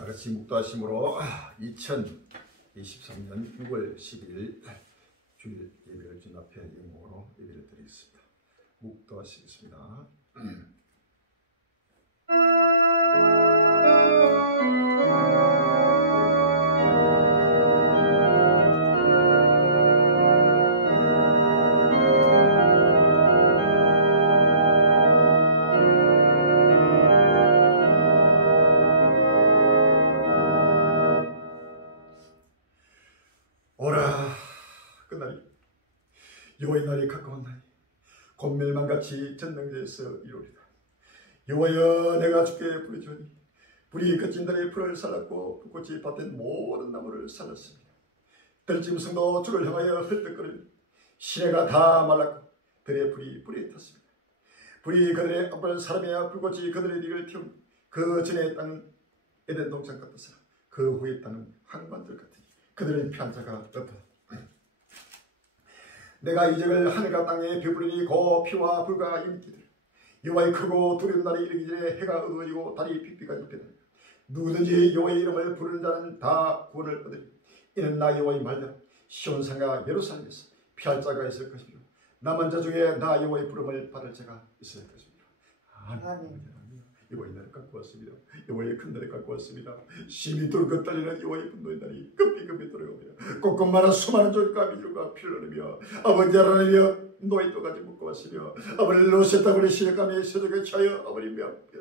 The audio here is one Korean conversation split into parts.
다같이 묵도하심으로 2023년 6월 12일 주일 예배를 주님 앞에 영광으로 예배를 드리겠습니다. 묵도하시겠습니다. 오라 그날이 여호와의 날이 가까웠나니 곧 멸망같이 전능제에서 이루리라. 여호와여, 내가 주께 부르짖으니 불이 그친 들의 풀을 살랐고 불꽃이 밭된 모든 나무를 살랐습니다. 들짐승도 주를 향하여 헐떡거리니 시내가 다 말랐고 들의 불이 불에 탔습니다. 불이 그들의 앞을 사람이야 불꽃이 그들의 리를 태우니 그 전에 땅은 에덴 동산 같았으나 그 후에 땅은 항만들 같으니 그들의 편자가 없다. 내가 이적을 하늘과 땅에 배불리니 고 피와 불과 인기들 여호와의 크고 두려운 날이 이르기 전에 해가 어두워지고 달이 핏빛까지 변하리라. 누구든지 여호와의 이름을 부르는 자는 다 구원을 얻으리. 이는 나 여호와의 말대로 시온산과 예루살렘에서 피할 자가 있을 것이며 남은 자 중에 나 여호와의 부름을 받을 자가 있을 것입니다. 아멘. 여호와의 날을 갖고 왔습니다. 여호와의 큰 날을 갖고 왔습니다. 심히 돌고 떨리는 여호와의 분노의 날이 급히 돌아옵니다. 꼼꼼마다 수많은 졸과 미줄과 피를 흘리며 아버지 하나님이여 노예 또까지 묶어왔으며 아버지 로셋다그리 시력감에 서적에 차여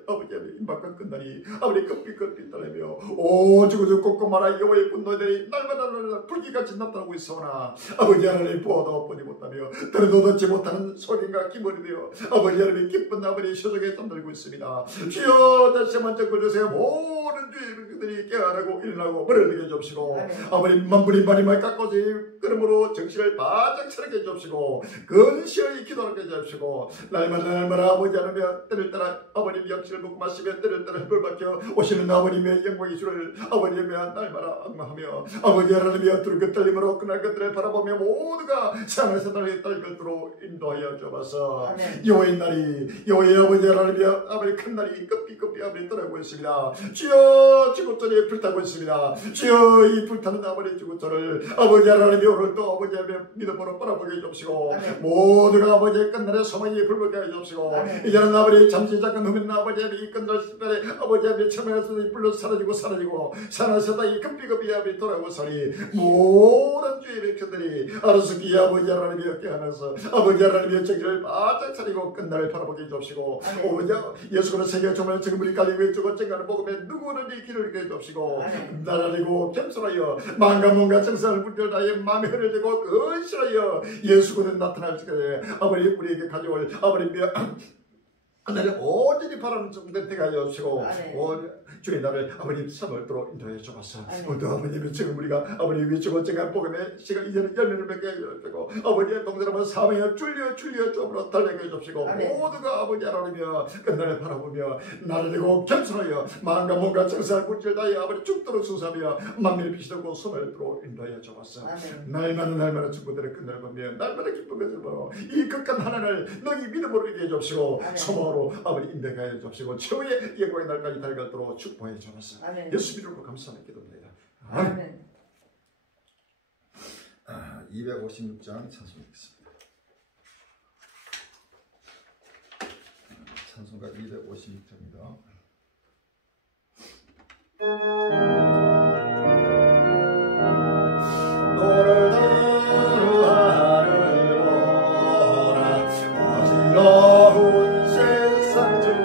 아버지의 임박한 끝날이 아버지 급히 떨리며 오죽오죽 꼼꼼마다 여호와의 분노의 날이 날마다 불기같이 나타나고 있어오나 아버지 하나님 보아도 보지 못하며 들어도 듣지 못하는 소리가 기머리 되어 아버지 하나님의 기쁜 아버지 서적에 잠들고 있습니다. 주여 다시 한번 적어주세요. 모든 주의들이 깨어나고 일어나고 머리를 들게 해주시고 아버지 만불이 마리말 깎아지 그러므로 정신을 바짝 차리게 해주시고 근시의 기도하게 해주시고 날마다 아버지 하나님의 때를 따라 아버님 역시를 묻고 마시며 때를 따라 흙을 박혀 오시는 아버님의 영광의 주를 아버님의 날마다 악마하며 아버지 하나님의 두렵게 떨림으로 그날 것들을 바라보며 모두가 사랑의 날이 딸 것으로 인도하여 주옵소서. 여호와의 날이 여호와의 아버지 하나님의 아버지 큰 날이 급히 아버지 떠나고 있습니다. 주여 지구촌에 불타고 있습니다. 주여 이 불타는 아버지 지구촌을 아버지 하나님이 오늘 또 아버지 하나님의 믿음으로 바라보게 해주시고 모두가 아버지의 끝날에 소망이 불붙게 해주시고 이제는 아버지 잠시 잠깐 후면 아버지 하나님이 이 끝날 시간에 아버지 하나님의 처음에서 불러 사라지고 사라져서 이 급히 아버지 돌아오고 서니 모든 주의 백성들이 알아서기 아버지 하나님이 깨어나서 아버지 하나님의 정기를 바짝 차리고 끝날을 바라보게 해주시고 아버지 예수 그리스도 세계 정말 지금 우리 갈리 왼쪽은 쨍가를 먹으면 누구든지 길을 잃게 해주시고 나라리고 겸손하여 마음과 몸과 정성을 분별하여 마음이 흐려지고 근실하여 예수 그리스도 나타날 때에 아버지 우리에게 가져올 아버지의 하나님 온전히 바라는 정된 때가 해주시고 주의 나를 아버님 3월도로 인도해 주옵소서. 오늘도 아버님의 지금 우리가 아버님 위쪽은 쨍가 복음의 시간 이제는 열매를 맺게 해주시고 아버지의 동생하면 사명에 줄려 주음으로 달리게 해주시고 모두가 아버지 하나님이여 끝날을 바라보며 나를 내고 겸손하여 마음과 몸과 정성을 분별하여 아버지 죽도록 수사하며 만민의 빛이 되고 3월도로 인도해 주옵소서. 날마다 친구들의 끝날을 보며 날마다 기쁨을 보며 이 극한 하나님을 너희 믿음으로 이기해 주옵시고 소망으로 아버지 인도해 주옵시고 최후의 영광의 날까지 달гал도록 축복해 주옵소서. 예수 이름으로 감사하는 기도입니다. 아멘. 256장 찬송하겠습니다. 찬송가 256장입니다. 너를 하늘 보라 어지러운 세상 중에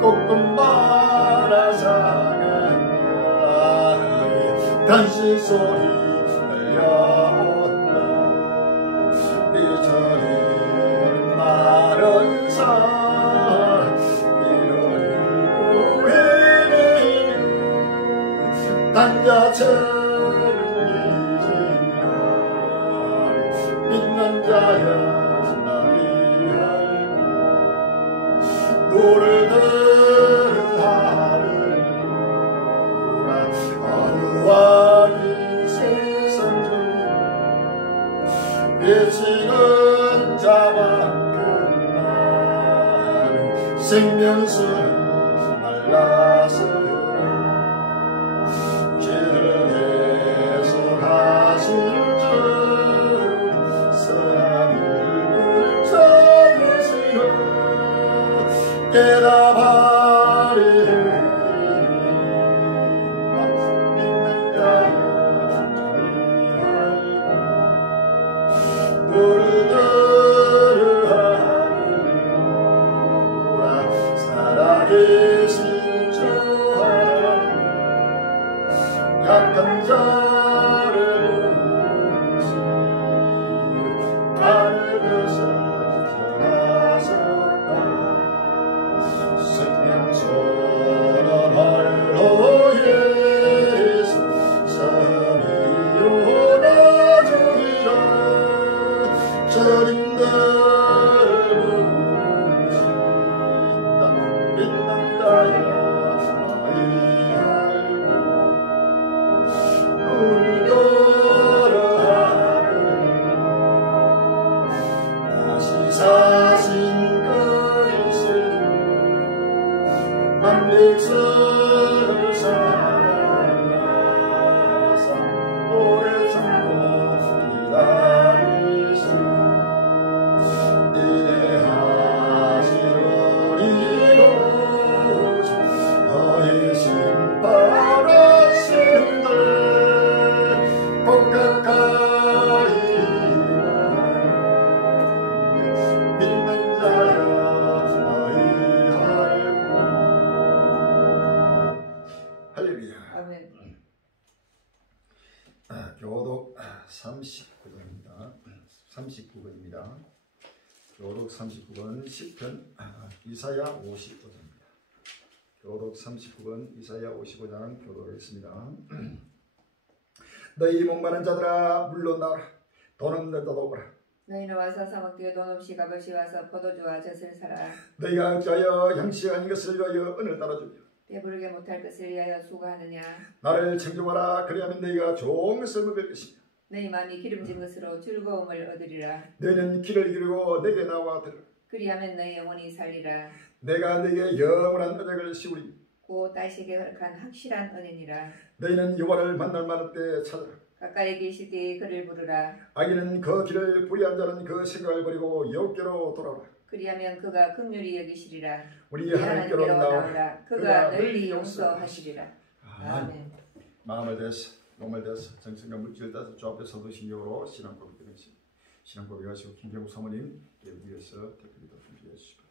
꼼꼼마라 작은 별이 단시 소리 들려온다. 삐처린 마른 산 이를 구해내는 단자처럼 이지라 빛난 자야 노를 들으하는 어두와 이 세상 중에 비치는 자만큼 나는 생명수는 말라서 약한 자를 보시 나를 전하셨다. 생명 선언할 너의 삶이요 나주리라. 저림들을 부르신다. 빛난다야 사신 그리스 만백성을 사랑하사 오래 참고 기다리시 인내하시오니 이곳 너의 신바라신들 복각하리 할렐루야. 아멘. 교독 39번입니다. 39번입니다. 교독 39번 시편 이사야 55장입니다. 교독 39번 이사야 55장 교독하겠습니다. 너희 목마른 자들아 물러나라. 돈 없는 자도 오라. 너희는 와서 사막뒤에 돈 없이 값없이 와서 포도주와 젖을 사라. 너희가 어찌하여 양식 아닌 것을 위하여 은을 따라주며 배부르게 못할 것을 위하여 수고하느냐. 나를 챙겨와라. 그리하면 너희가 좋은 것을 먹을 것이며 너희 마음이 기름진 것으로 즐거움을 얻으리라. 너희는 길을 기르고 내게 나와 들으라. 그리하면 너희 영혼이 살리라. 내가 너희에게 영원한 언약을 씌우리니 곧 다시게 허락한 확실한 은혜니라. 너희는 여호와를 만날 만한 때에 찾아라. 가까이 계실 때에 그를 부르라. 악인은 그 길을 불의한 자는 그 생각을 버리고 여호와께로 돌아오라. 그리하면 그가 긍휼히 여기시리라. 우리 하나님께로 나오라. 그가 널리 용서하시리라. 아멘. 마음을 대해서 몸을 대해서 정신과 물질을 따서 주 앞에 서도 신경으로 신앙 고백하시고 신앙 고백하시고 김경우 사모님 위해서 대표기도 준비해 주시고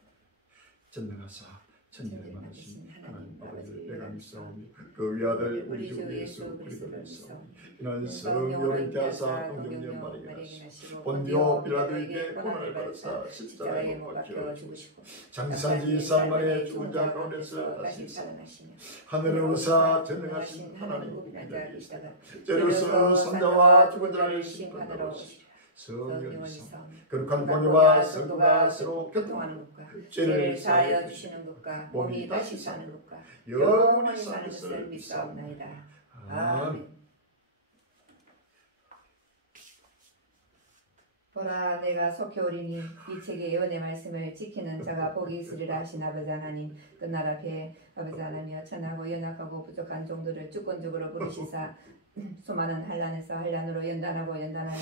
전능하사 천년을 만하신 하나님 아버지를 내가 믿사오니 그 위아들 우리 주 예수 그리스도를 믿사오니 이는 성령을 하사 동정녀 마리아 본디오 빌라도에게 고난을 받으사 십자가에 못 박혀 죽으시고 장사지 사망의 죽은 자 가운데서 다시 살아나시며 하늘을 오사 전능하신 하나님 우리를 계시다가 저리로서 산자와 죽은 자를 심판하러 오시리라. 성령을 거룩한 공의와 성도가 서로 교통하는 것과 죄를 사하여 주시는 것과 몸이 다시 사는 것과 영원히 사는 것을 믿사옵나이다. 아멘. 보라 내가 속히 오리니 이 책의 예언의 말씀을 지키는 자가 복이 있으리라 하신 아버지 하나님, 끝날 앞에 아버지 하나님이여 천하고 연약하고 부족한 종들을 주권적으로 부르시사 수많은 한란에서 한란으로 연단하고 연단하여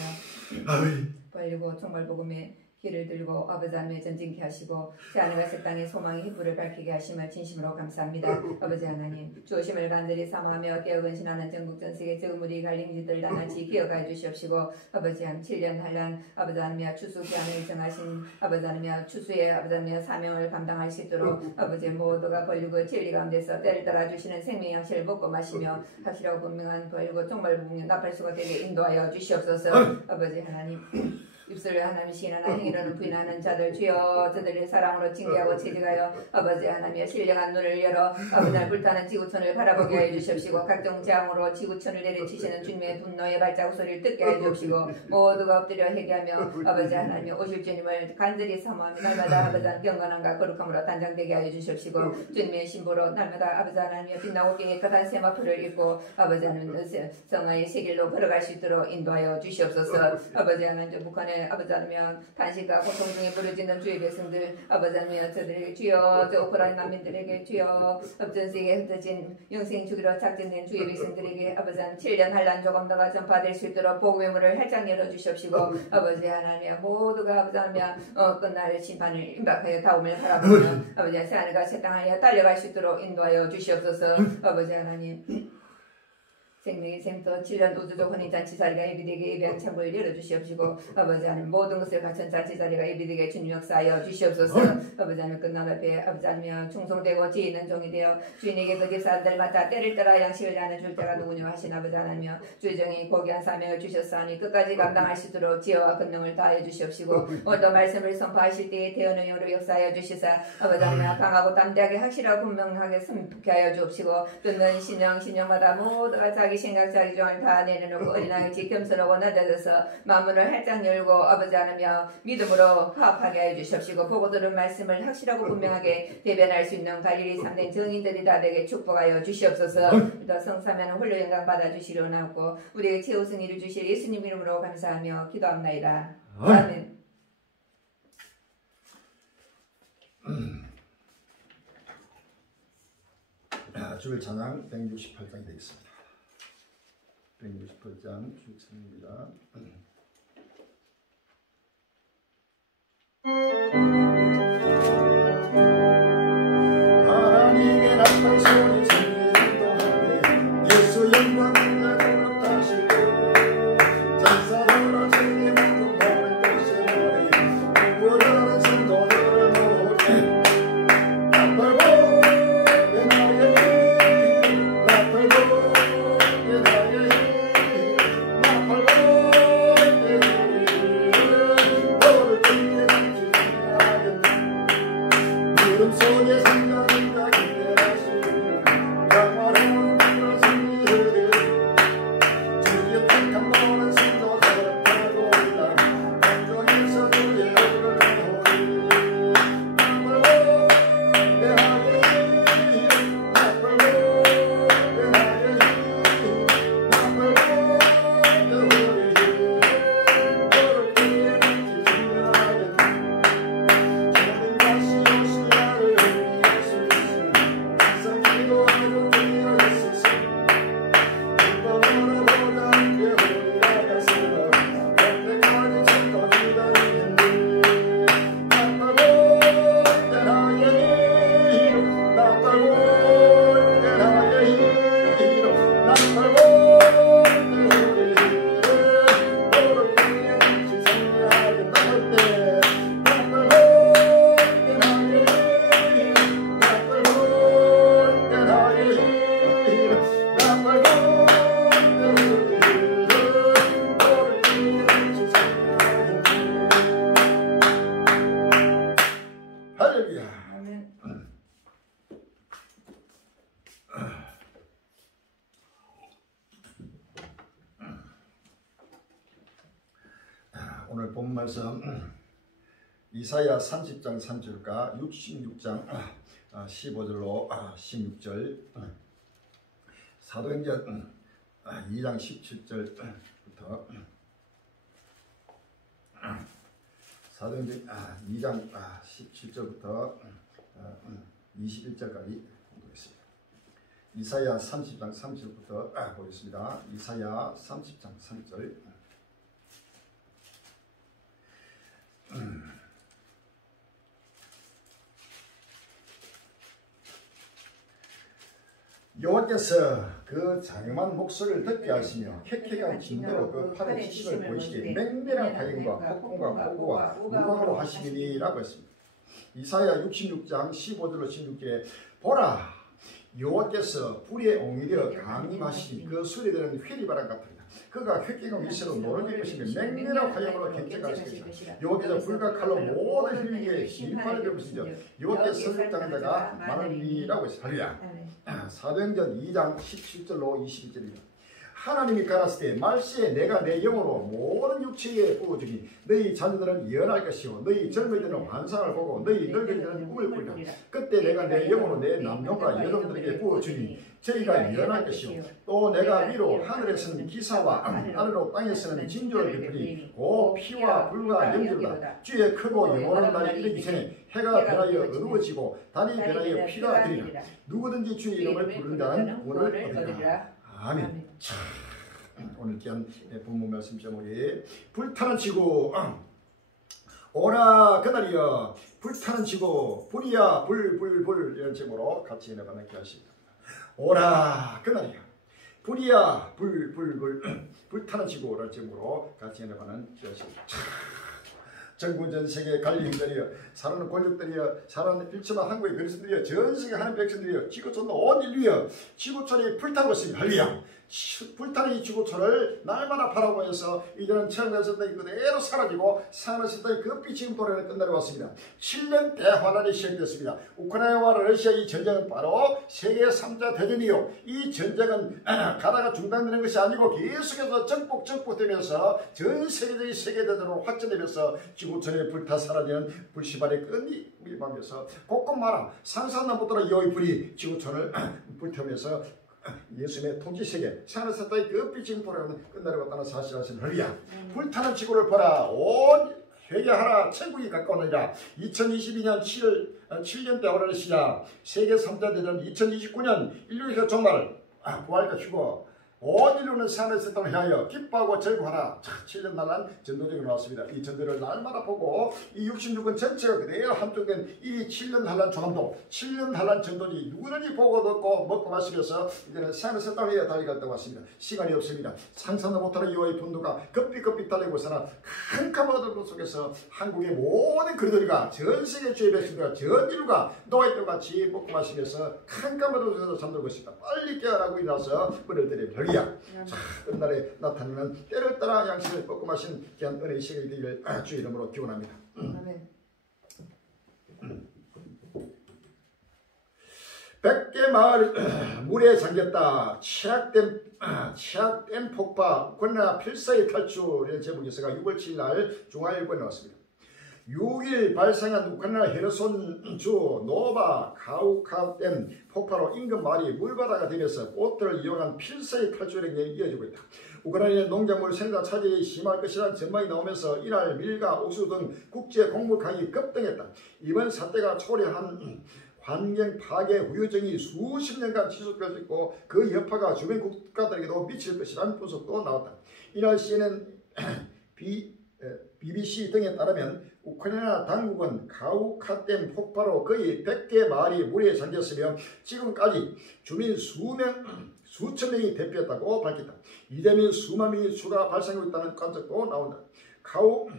벌리고 총괄복음의 길을 들고 아버지 하나님의 전진케 하시고 제 안에 가실 땅에 소망의 휘불을 밝히게 하심을 진심으로 감사합니다. 아버지 하나님 주오심을 간절히 사모하며 깨어 근신하는 전국 전세계 저물이 갈림지들 나날이 기억하여 주시옵시고 아버지 하나님 7년 한란 아버지 하나님이여 추수 기한을 정하신 아버지 하나님이여 추수의 아버지 하나님이여 사명을 감당할 수 있도록 아버지 모두가 벌리고 진리 가운데서 때를 따라 주시는 생명의 양식을 먹고 마시며 확실하고 분명한 벌리고 정말 나팔 수가 되게 인도하여 주시옵소서. 아버지 하나님 입술을 하나님 시인하나 행위로는 부인하는 자들 주여 저들의 사랑으로 징계하고 채찍하여 아버지 하나님의 신령한 눈을 열어 아버지 불타는 지구촌을 바라보게 하여 주시옵시고 각종 재앙으로 지구촌을 내리치시는 주님의 분노의 발자국 소리를 듣게 하여 주옵시고 모두가 엎드려 회개하며 아버지 하나님의 오실 주님을 간절히 사모하며 날마다 아버지 하나님 경건함과 거룩함으로 단장되게 하여 주시옵시고 주님의 신부로 날마다 아버지 하나님의 빛나고 깨끗한 세마포를 입고 아버지 하나님 성화의 세길로 걸어갈 수 있도록 인도하여 주시옵소서. 아버지 하나님 북한의 동안에 아버지 하나님 단식과 고통 중에 부르짖는 주의 백성들 아버지 하나님 저들에게 주여 저 우크라이나 난민들에게 주여 전 세계에 흩어진 영생 주기로 작정된 주의 백성들에게 아버지 하나님 7년 한란 조금 더가 전파될 수 있도록 복음의 문을 활짝 열어주시옵시고 아버지 하나님 모두가 아버지 하나님 끝날 심판을 임박하여 다음을 바라보며 아버지 하나님 새하늘과 새 땅하여 달려갈 수 있도록 인도하여 주시옵소서. 아버지 하나님 생명의 샘터 7년 우주적 혼인잔치 자리가 예비되게 예비한 창고를 열어주시옵시고 아버지 하나님 모든 것을 갖춘 잔치 자리가 예비되게 주님 역사하여 주시옵소서. 아버지 하나님 끝날 앞에 아버지 하나님 충성되고 지혜 있는 종이 되어 주인에게 그 집 사람들마다 때를 따라 양식을 나눠줄 때가 누구냐 하신 아버지 하나님 주의 종이 고귀한 사명을 주셨사니 끝까지 감당할 수 있도록 지혜와 권능을 다하여 주시옵시고 오늘도 말씀을 선포하실 때에 대언의 영으로 역사하여 주시사 아버지 하나님 강하고 담대하게 확실하고 분명하게 선포케 하여 주옵시고 듣는 신령마다 모두가 자기 생각 자기 종을 다 내려놓고 어린아이같이 겸손하고 낮아져서 마음문을 활짝 열고 아버지 하나님 믿음으로 화합하게 하여 주시옵시고 보고 들은 말씀을 확실하고 분명하게 대변할 수 있는 갈릴리 3대 증인들이 다 되게 축복하여 주시옵소서. 또 성사면 홀로 영광 받아주시려나고 우리에게 최우선 일을 주실 예수님 이름으로 감사하며 기도합나이다. 아멘. 주일 찬양 168장이 되겠습니다. 168장 주일 찬양입니다. 하나님의 나팔 소리 진리도 예수 영광을 부르다시고 전사로라 주님 모든 보는 것이 머리 구원하는 성도들을 모으게 나팔고 내 나의 힘 나팔고 내 나의 힘 나팔고 내 나의 힘 너를 뒤에 감추하겠다 구름 속에 생각인가 기대하시는 영원한 빛을 승리를 주의 택한 모든 신도들을 팔고있다 감정에서 주의 얼굴을 보리 나팔고 내 나의 힘 나팔고 내 나의 힘 나팔고 내 우리 힘 너를 뒤에 같이 승리하겠다 모든 것이 오실 나를 예수 그리스도 항상 기도하고 뛰어 있으시 기뻐하러 보다 함께 올라가시러 그때까지 지켜 기다리는데 나팔고 내 나의 힘 나팔고 내 나의 힘 나팔고 내 우리 힘 너를 뒤에 같이 승리하겠다 그때 나팔고 내 나의 힘 나팔고 내 나의 힘 나팔고 내 우리 힘 너를 뒤에 같이 승리하겠다 할렐루야. 아멘. 오늘 본 말씀 이사야 30장 3절과 66장 15절로 16절 사도행전 2장 17절부터 사도행전 2장 17절부터 21절까지 공부했습니다. 이사야 30장 3절부터 보겠습니다. 이사야 30장 3절 여호와께서 그 장엄한 목소리를 듣게 하시며 쾌쾌한 진노로 그 팔에 지심을 보이시되 맹렬한 화염과 폭풍과 폭우와 우광으로 하시니라고 했습니다. 이사야 66장 15절로 16절에 보라 여호와께서 불의 옹이되어 강림하시니 그 소리들은 회리바람 같으리라. 그가 쾌쾌한 위세로 노를 것이며 맹렬한 화염으로 격격하실 것이라. 여호와께서 불과 칼로 모든 힐리에 심판을 베푸시며 여호와께서 설득당한 자가 많으리라고 했습니다. 할렐루야. 사도행전 2장 17절로 21절입니다. 하나님이 가라사대 말세에 내가 내 영으로 모든 육체에 부어주니 너희 자녀들은 예언할 것이요 너희 젊은이들은 환상을 보고 너희 늙은이들은 꿈을 꾸리라. 그때 내가 내 영으로 내 남녀과 여종들에게 부어주니 저희가 예언할 것이요 또 내가 위로 하늘에서는 기사와 아래로 땅에서는 징조를 베푸리 고 피와 불과 연기로다. 주의 크고 영원한 날이 이르기 전에 해가 변하여 어두워지고 달이 변하여 피가 되리라. 누구든지 주의 이름을 부르는 자는 구원을 얻으리라. 아멘. 자, 오늘 귀한 본문 말씀 제목이 불타는 지구 오라 그날이여 불타는 지구 불이야 불 이런 제목으로 같이 나가는 기하십니다. 오라 그날이여 불이야 불 불타는 지구라는 제목으로 같이 나가는 기하십니다. 전국 전 세계 관리인들이여 사는 권력들이여 사는 일처만 한국의 그리스도들이여 전 세계 하는 백성들이여 지구촌 온 인류여 지구촌이 불타고 있습니다. 할렐루야. 불타는 이 지구촌을 날마다 바라보면서 이제는 천국에서 그대로 사라지고 산에서 그 빛이 지금 도래는 끝나러 왔습니다. 7년 대환란이 시작됐습니다. 우크라이나와 러시아 이 전쟁은 바로 세계 3자 대전이요. 이 전쟁은 가다가 중단되는 것이 아니고 계속해서 전복되면서 전 세계적인 세계대전으로 확전되면서 지구촌에 불타 사라지는 불씨발이 끊임하면서 곳곳마다 상상도 못하는 이 불이 지구촌을 불태우면서 예수님의 통치세계 산에서 따위 그 빛이 돌아가는 끝나러 왔다는 사실을 할렐루야. 불타는 지구를 보라 온 회개하라 천국이 가까웠느니라. 2022년 7년 대화를 시작 세계 3자 대전 2029년 인류에서 정말 부활 것이고 온 인류는 산에서 땅을 향하여 기뻐하고 즐거워하라. 7년 날란 전도적이 나왔습니다. 이 전도를 날마다 보고 이 66은 전체가 그대로 한쪽된 이 7년 한란 조감도 7년 한란 전도지 누구든지 보고 듣고 먹고 마시면서 이제는 산에서 땅을 향해 달려갔다고 왔습니다. 시간이 없습니다. 상상도 못하는 이와의 분도가 급비급비 달리고 있으나 큰 까마귀들 속에서 한국의 모든 그들과 전 세계 주의 백성들과 전 인류가 노예들 같이 먹고 마시면서 큰 까마귀들 속에서 잠들고 있습니다. 빨리 깨어나고 일어나서 뿔을 때려 자, 끝날에 나타나는 때를 따라 양식을 먹고 마신 귀한 은혜의 시간이 되기를 주 이름으로 기원합니다. 아멘. 100개 마을 물에 잠겼다. 치약댐 폭파 우크라이나 필사의 탈출 이런 제목이 있어가 6월 7일 날 중앙일보에 나왔습니다. 6일 발생한 우크라이나 헤르손주 노바 카우카댐 폭파로 인근 마을이 물바다가 되면서 보트를 이용한 필사의 탈출 행렬이 이어지고 있다. 우크라이나 농작물 생산 차질이 심할 것이라는 전망이 나오면서 이날 밀과 옥수 등 국제 곡물 가격이 급등했다. 이번 사태가 초래한 환경 파괴 후유증이 수십 년간 지속될 수 있고 그 여파가 주변 국가들에게도 미칠 것이라는 분석도 나왔다. 이날 CNN, BBC 등에 따르면 우크라이나 당국은 카우카댐 폭파로 거의 100개 마을이 물에 잠겼으며 지금까지 주민 수천 명이 대피했다고 밝혔다. 이대면 수만 명이 추가 발생하고 있다는 관측도 나온다. 카우댐의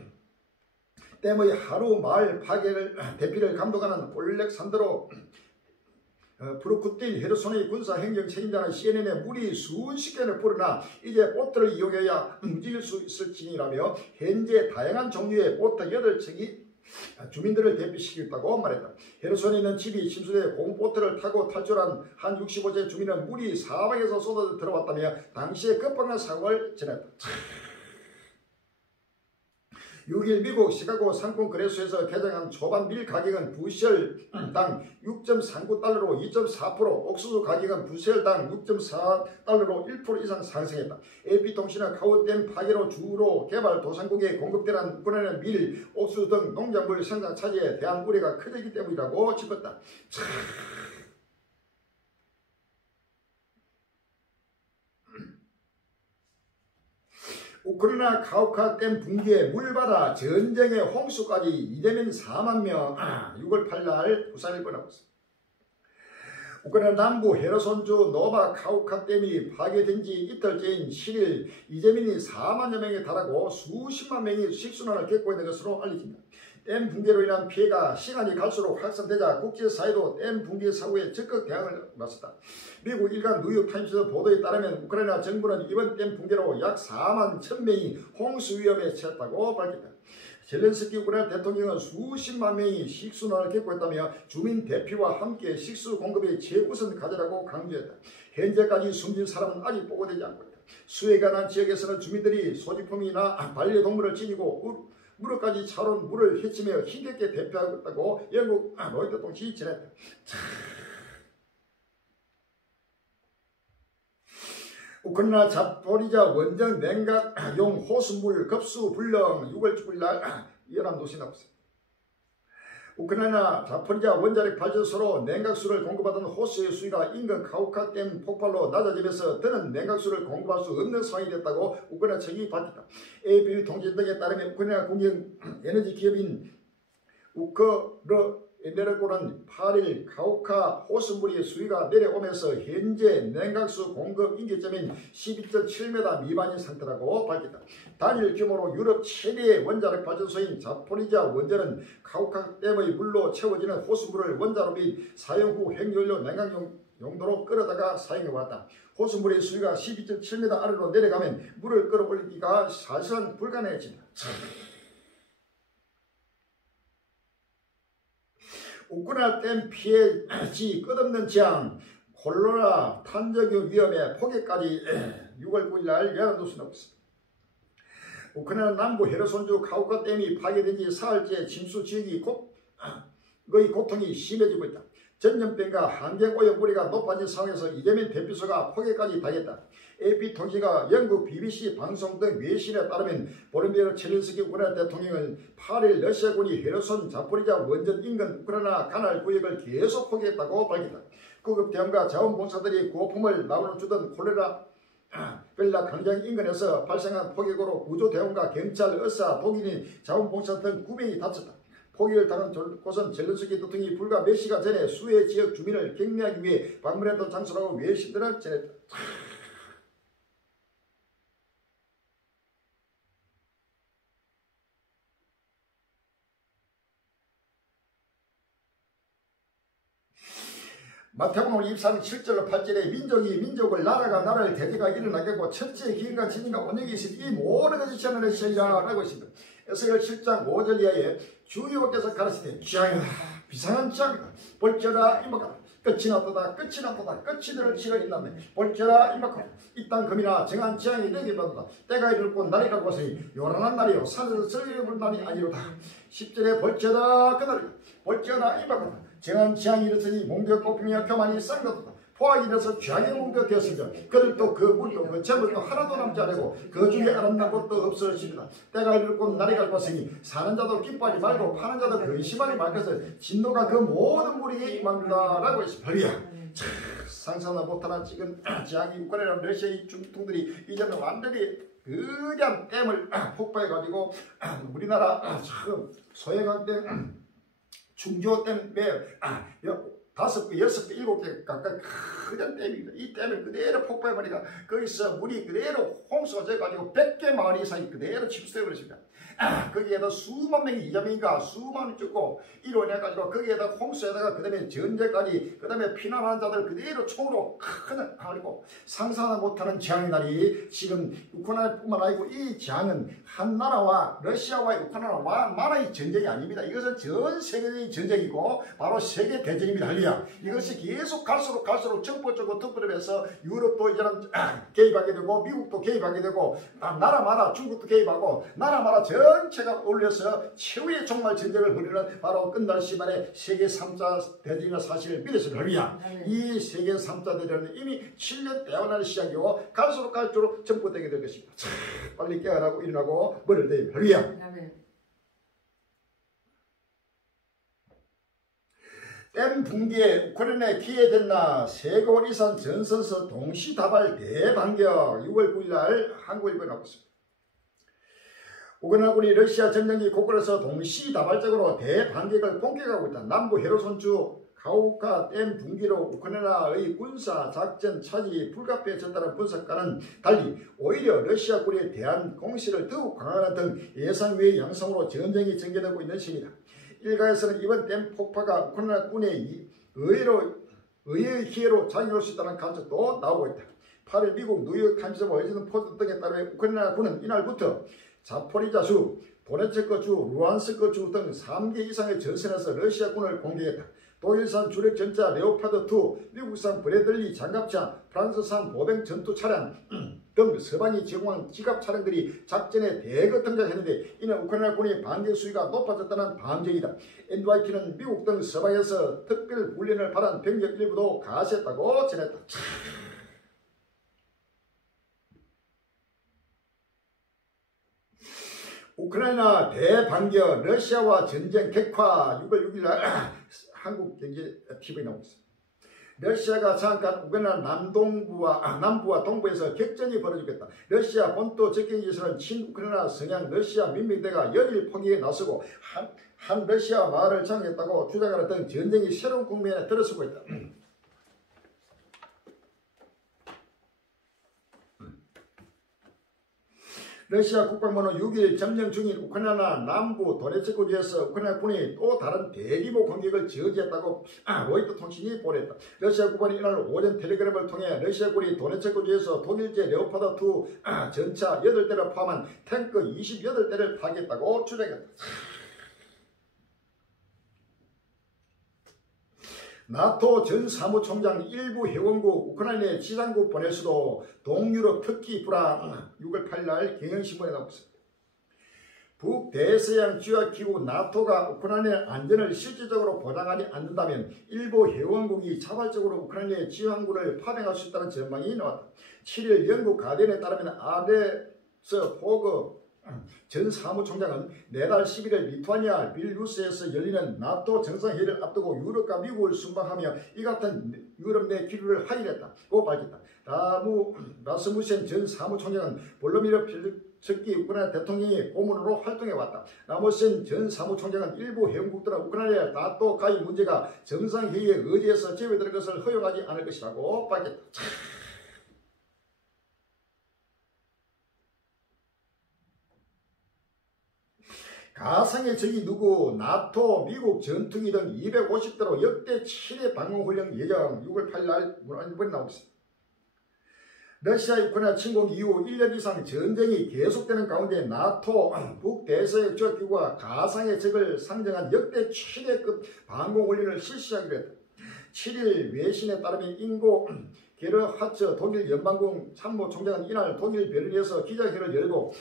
하루 마을 파괴를 대피를 감독하는 올렉산드로 브루쿠틴 헤르손의 군사 행정 책임자는 CNN에 물이 수십 개를 불어나 이제 보트를 이용해야 움직일 수 있을 지경이라며 현재 다양한 종류의 보트 8척이 주민들을 대피시키겠다고 말했다. 헤르손에 있는 집이 침수돼 공보트를 타고 탈출한 한 65세 주민은 물이 사방에서 쏟아져 들어왔다며 당시에 급박한 상황을 전했다. 6일 미국 시카고 상품거래소에서 개장한 초반 밀 가격은 부시얼당 6.39달러로 2.4%, 옥수수 가격은 부시얼당 6.4달러로 1% 이상 상승했다. AP통신은 카우댐 파괴로 주로 개발도상국에 공급되는 우크라이나 밀, 옥수수 등 농작물 생산 차질에 대한 우려가 커지기 때문이라고 짚었다. 우크라이나 카우카댐 붕괴, 물바다, 전쟁의 홍수까지 이재명 4만 명 6월 8일 부산일보에 나왔습니다. 우크라이나 남부 헤르손주 노바 카우카댐이 파괴된 지 이틀째인 7일 이재민이 4만여 명에 달하고 수십만 명이 식순환을 겪고 있는 것으로 알려집니다. 댐 붕괴로 인한 피해가 시간이 갈수록 확산되자 국제사회도 댐 붕괴 사고에 적극 대응을 나섰다. 미국 일간 뉴욕타임스 보도에 따르면 우크라이나 정부는 이번 댐 붕괴로 약 4만 1,000명이 홍수 위험에 처했다고 밝혔다. 젤렌스키 우크라이나 대통령은 수십만 명이 식순환을 겪고 있다며 주민 대피와 함께 식수 공급이 최우선 과제라고 강조했다. 현재까지 숨진 사람은 아직 보고되지 않고 있다. 수해가 난 지역에서는 주민들이 소지품이나 반려동물을 지니고 무릎까지 차오른 물을 헤치며 힘겹게 대표하고 영국 로이터 통신이 전했다. 우크라이나 자포리자 원전 냉각용 호수물 급수 불능 6월 9일 날 연합뉴스에 나왔습니다. 우크라이나 자포리자 원자력 발전소로 냉각수를 공급하던 호수의 수위가 인근 카우카댐 폭발로 낮아지면서 더는 냉각수를 공급할 수 없는 상황이 됐다고 우크라이나 측이 밝혔다. AP 통신 등에 따르면 우크라이나 국영 에너지 기업인 우크르에너고는 8일 카우카 호수물의 수위가 내려오면서 현재 냉각수 공급 임계점인 12.7m 미만인 상태라고 밝혔다. 단일 규모로 유럽 최대의 원자력 발전소인 자포리자 원전은 카우카 댐의 물로 채워지는 호수물을 원자로 및 사용 후 핵연료 냉각 용도로 끌어다가 사용해왔다. 호수물의 수위가 12.7m 아래로 내려가면 물을 끌어올리기가 사실상 불가능해진다. 우크라이나 댐 피해지 끝없는 재앙, 콜레라 탄저균 위험에 포기까지 6월 9일 날 연합뉴스에 나왔습니다. 우크라이나 남부 헤르손주 카우카 댐이 파괴된 지 사흘째 침수 지역이 거의 고통이 심해지고 있다. 전염병과 환경오염 우려가 높아진 상황에서 이재명 대표소가 포기까지 당했다. AP통신과 영국 BBC 방송 등 외신에 따르면 보르미르 첼렌스키 우크라이나 대통령은 8일 러시아군이 헤르손 자포리자 원전 인근 우크라이나 가날 구역을 계속 포기했다고 밝혔다. 구급대원과 자원봉사들이 구호품을 나눠주던 콜레라 벨라 광장 인근에서 발생한 포격으로 구조대원과 경찰, 의사, 독일인, 자원봉사 등 9명이 다쳤다. 포격을 당한 곳은 젤렌스키 대통령이 불과 몇 시간 전에 수해 지역 주민을 격려하기 위해 방문했던 장소라고 외신들은 전했다. 마태복음 24장 7절로 8절에 민족이 민족을 나라가 나라를 대적가 일어나겠고 첫째 기인과 진인과 원력이 있으니 이 모든 것이 저는 것이라 라고 있습니다. 에스겔 7장 5절 이하에 주여께서 가르치되 지향이다 비상한 지향이다 볼지어다 임박하다 끝이 났도다 끝이 났도다 끝이 될 시간이 났네 볼지어다 임박하다 이 땅 금이나 정한 지향이 내게 받는다 때가 이르고 날이 가고 있으니 요란한 날이요 산에서 설교를 부른 날이 아니로다 10절에 볼지어다 그날이다 볼지어다 임박하다 정한 지향이 이르더니 몽벽 꽃피며 교만이 쌍도다 포악이 되어서 죄악의 몽벽 되었으며 그들도 그 물도 그 재물도 하나도 남지 않고 그 중에 아름다운 것도 없어집니다. 때가 이르고 날이 갈 것이니 사는 자도 기뻐하지 말고 파는 자도 근심하지 말것을 진노가 그 모든 무리에 임합니다 라고 했습니다. 상상도 못하는 지금 지향이 우크라이나 러시아의 중통들이 이제는 완전히 거대한 댐을 폭파해가지고 우리나라 소행한 댐 중조댐 배 5배, 6배, 7개 가까이 큰 댐입니다. 이 댐을 그대로 폭파해버리니까 거기서 물이 그대로 홍수가 져가지고 100개 마을 이상이 그대로 침수되어버렸습니다. 거기에다 수만 명이 이자민가 수만이 죽고 이로 인해가지고 거기에다 홍수에다가 그 다음에 전쟁까지 그 다음에 피난하는 자들 그대로 총으로 큰 하고 상상하지 못하는 재앙의 날이 지금 우크라이나뿐만 아니고 이 재앙은 한 나라와 러시아와 우크라이나만의 전쟁이 아닙니다. 이것은 전 세계적인 전쟁이고 바로 세계 대전입니다. 할렐루야. 이것이 계속 갈수록 정보적으로 덮어내면서 유럽도 이제는 개입하게 되고 미국도 개입하게 되고 나라마다 중국도 개입하고 나라마다 전체가 올려서 최후의 종말 전쟁을 벌이는 바로 끝날 시간에 세계 3자 대전이라는 사실을 믿으시는 할렐루야. 이 세계 3자 대전은 이미 7년 대원하는 시작이고 갈수록 전포되게 될 것입니다. 빨리 깨어나고 일어나고 머리를 대입 할렐루야. 댐 붕괴에 우크라이나에 피해됐나 세골 이산 전선서 동시다발 대반격 6월 9일날 한국일보에 나왔습니다. 우크라이나군이 러시아 전쟁기 곳곳에서 동시다발적으로 대반격을 공격하고 있다. 남부 헤르손주 카우카 댐 붕괴로 우크라이나의 군사 작전 차질이 불가피해졌다는 분석과는 달리 오히려 러시아군에 대한 공세를 더욱 강화하는 등 예상 외의 양상으로 전쟁이 전개되고 있는 시기다. 일각에서는 이번 댐 폭파가 우크라이나 군의 의외의 기회로 작용할 수 있다는 관측도 나오고 있다. 8일 미국 뉴욕타임스 워싱턴 포스트 등에 따르면 우크라이나 군은 이날부터 자포리자주, 도네츠크주, 루안스크주 등 3개 이상의 전선에서 러시아군을 공격했다. 독일산 주력 전차 레오파드2, 미국산 브래들리 장갑차, 프랑스산 보병 전투 차량 등 등 서방이 제공한 지갑 차량들이 작전에 대거 등장했는데 이는 우크라이나군의 반격 수위가 높아졌다는 반증이다. NYT는 미국 등 서방에서 특별 훈련을 받은 병력 일부도 가세했다고 전했다. 우크라이나 대반격 러시아와 전쟁 객화 6월 6일 날 한국경제TV에 나오고 있습니다. 러시아가 장악한 우크라이나 남부와 동부에서 격전이 벌어지겠다. 러시아 본토 접경지에서는 친우크라이나 성향 러시아 민병대가 연일 포기에 나서고 한 러시아 마을을 장악했다고 주장하는 등 전쟁이 새로운 국면에 들어서고 있다. 러시아 국방부는 6일 점령 중인 우크라이나 남부 도네츠크주에서 우크라이나군이 또 다른 대규모 공격을 저지했다고 로이터 통신이 보도했다. 러시아 국방이 이날 오전 텔레그램을 통해 러시아군이 도네츠크주에서 독일제 레오파드2 전차 8대를 포함한 탱크 28대를 파괴했다고 주장했다. 나토 전 사무총장 일부 회원국 우크라이나의 지상국 보낼 수도 동유럽 특히 불안 6월 8일 날 경향신문에 나오고 있습니다. 북대서양 지역기구 나토가 우크라이나의 안전을 실질적으로 보장하지 않는다면 일부 회원국이 자발적으로 우크라이나의 지상국을 파병할 수 있다는 전망이 나왔다. 7일 영국 가디언에 따르면 아레스 포그 전 사무총장은 내달 11일 리투아니아 빌뉴스에서 열리는 나토 정상회의를 앞두고 유럽과 미국을 순방하며 이 같은 유럽 내 기류를 확인했다고 밝혔다. 라스무센 전 사무총장은 볼로미르 필츠키 우크라이나 대통령이 고문으로 활동해왔다. 라모센 전 사무총장은 일부 회원국들은 우크라이나 나토 가입 문제가 정상회의의 의지에서 제외되는 것을 허용하지 않을 것이라고 밝혔다. 가상의 적이 누구? 나토, 미국 전투기 등 250대로 역대 7회 방공훈련 예정 6월 8일 날 문화일보에 나오고 있습니다. 러시아 우크라이나 침공 이후 1년 이상 전쟁이 계속되는 가운데 나토, 북대서양 지역기구가 가상의 적을 상정한 역대 7회급 방공훈련을 실시하기로 했다. 7일 외신에 따르면 잉고 게르하츠 독일 연방군 참모총장은 이날 독일 베를린에서 기자회견을 열고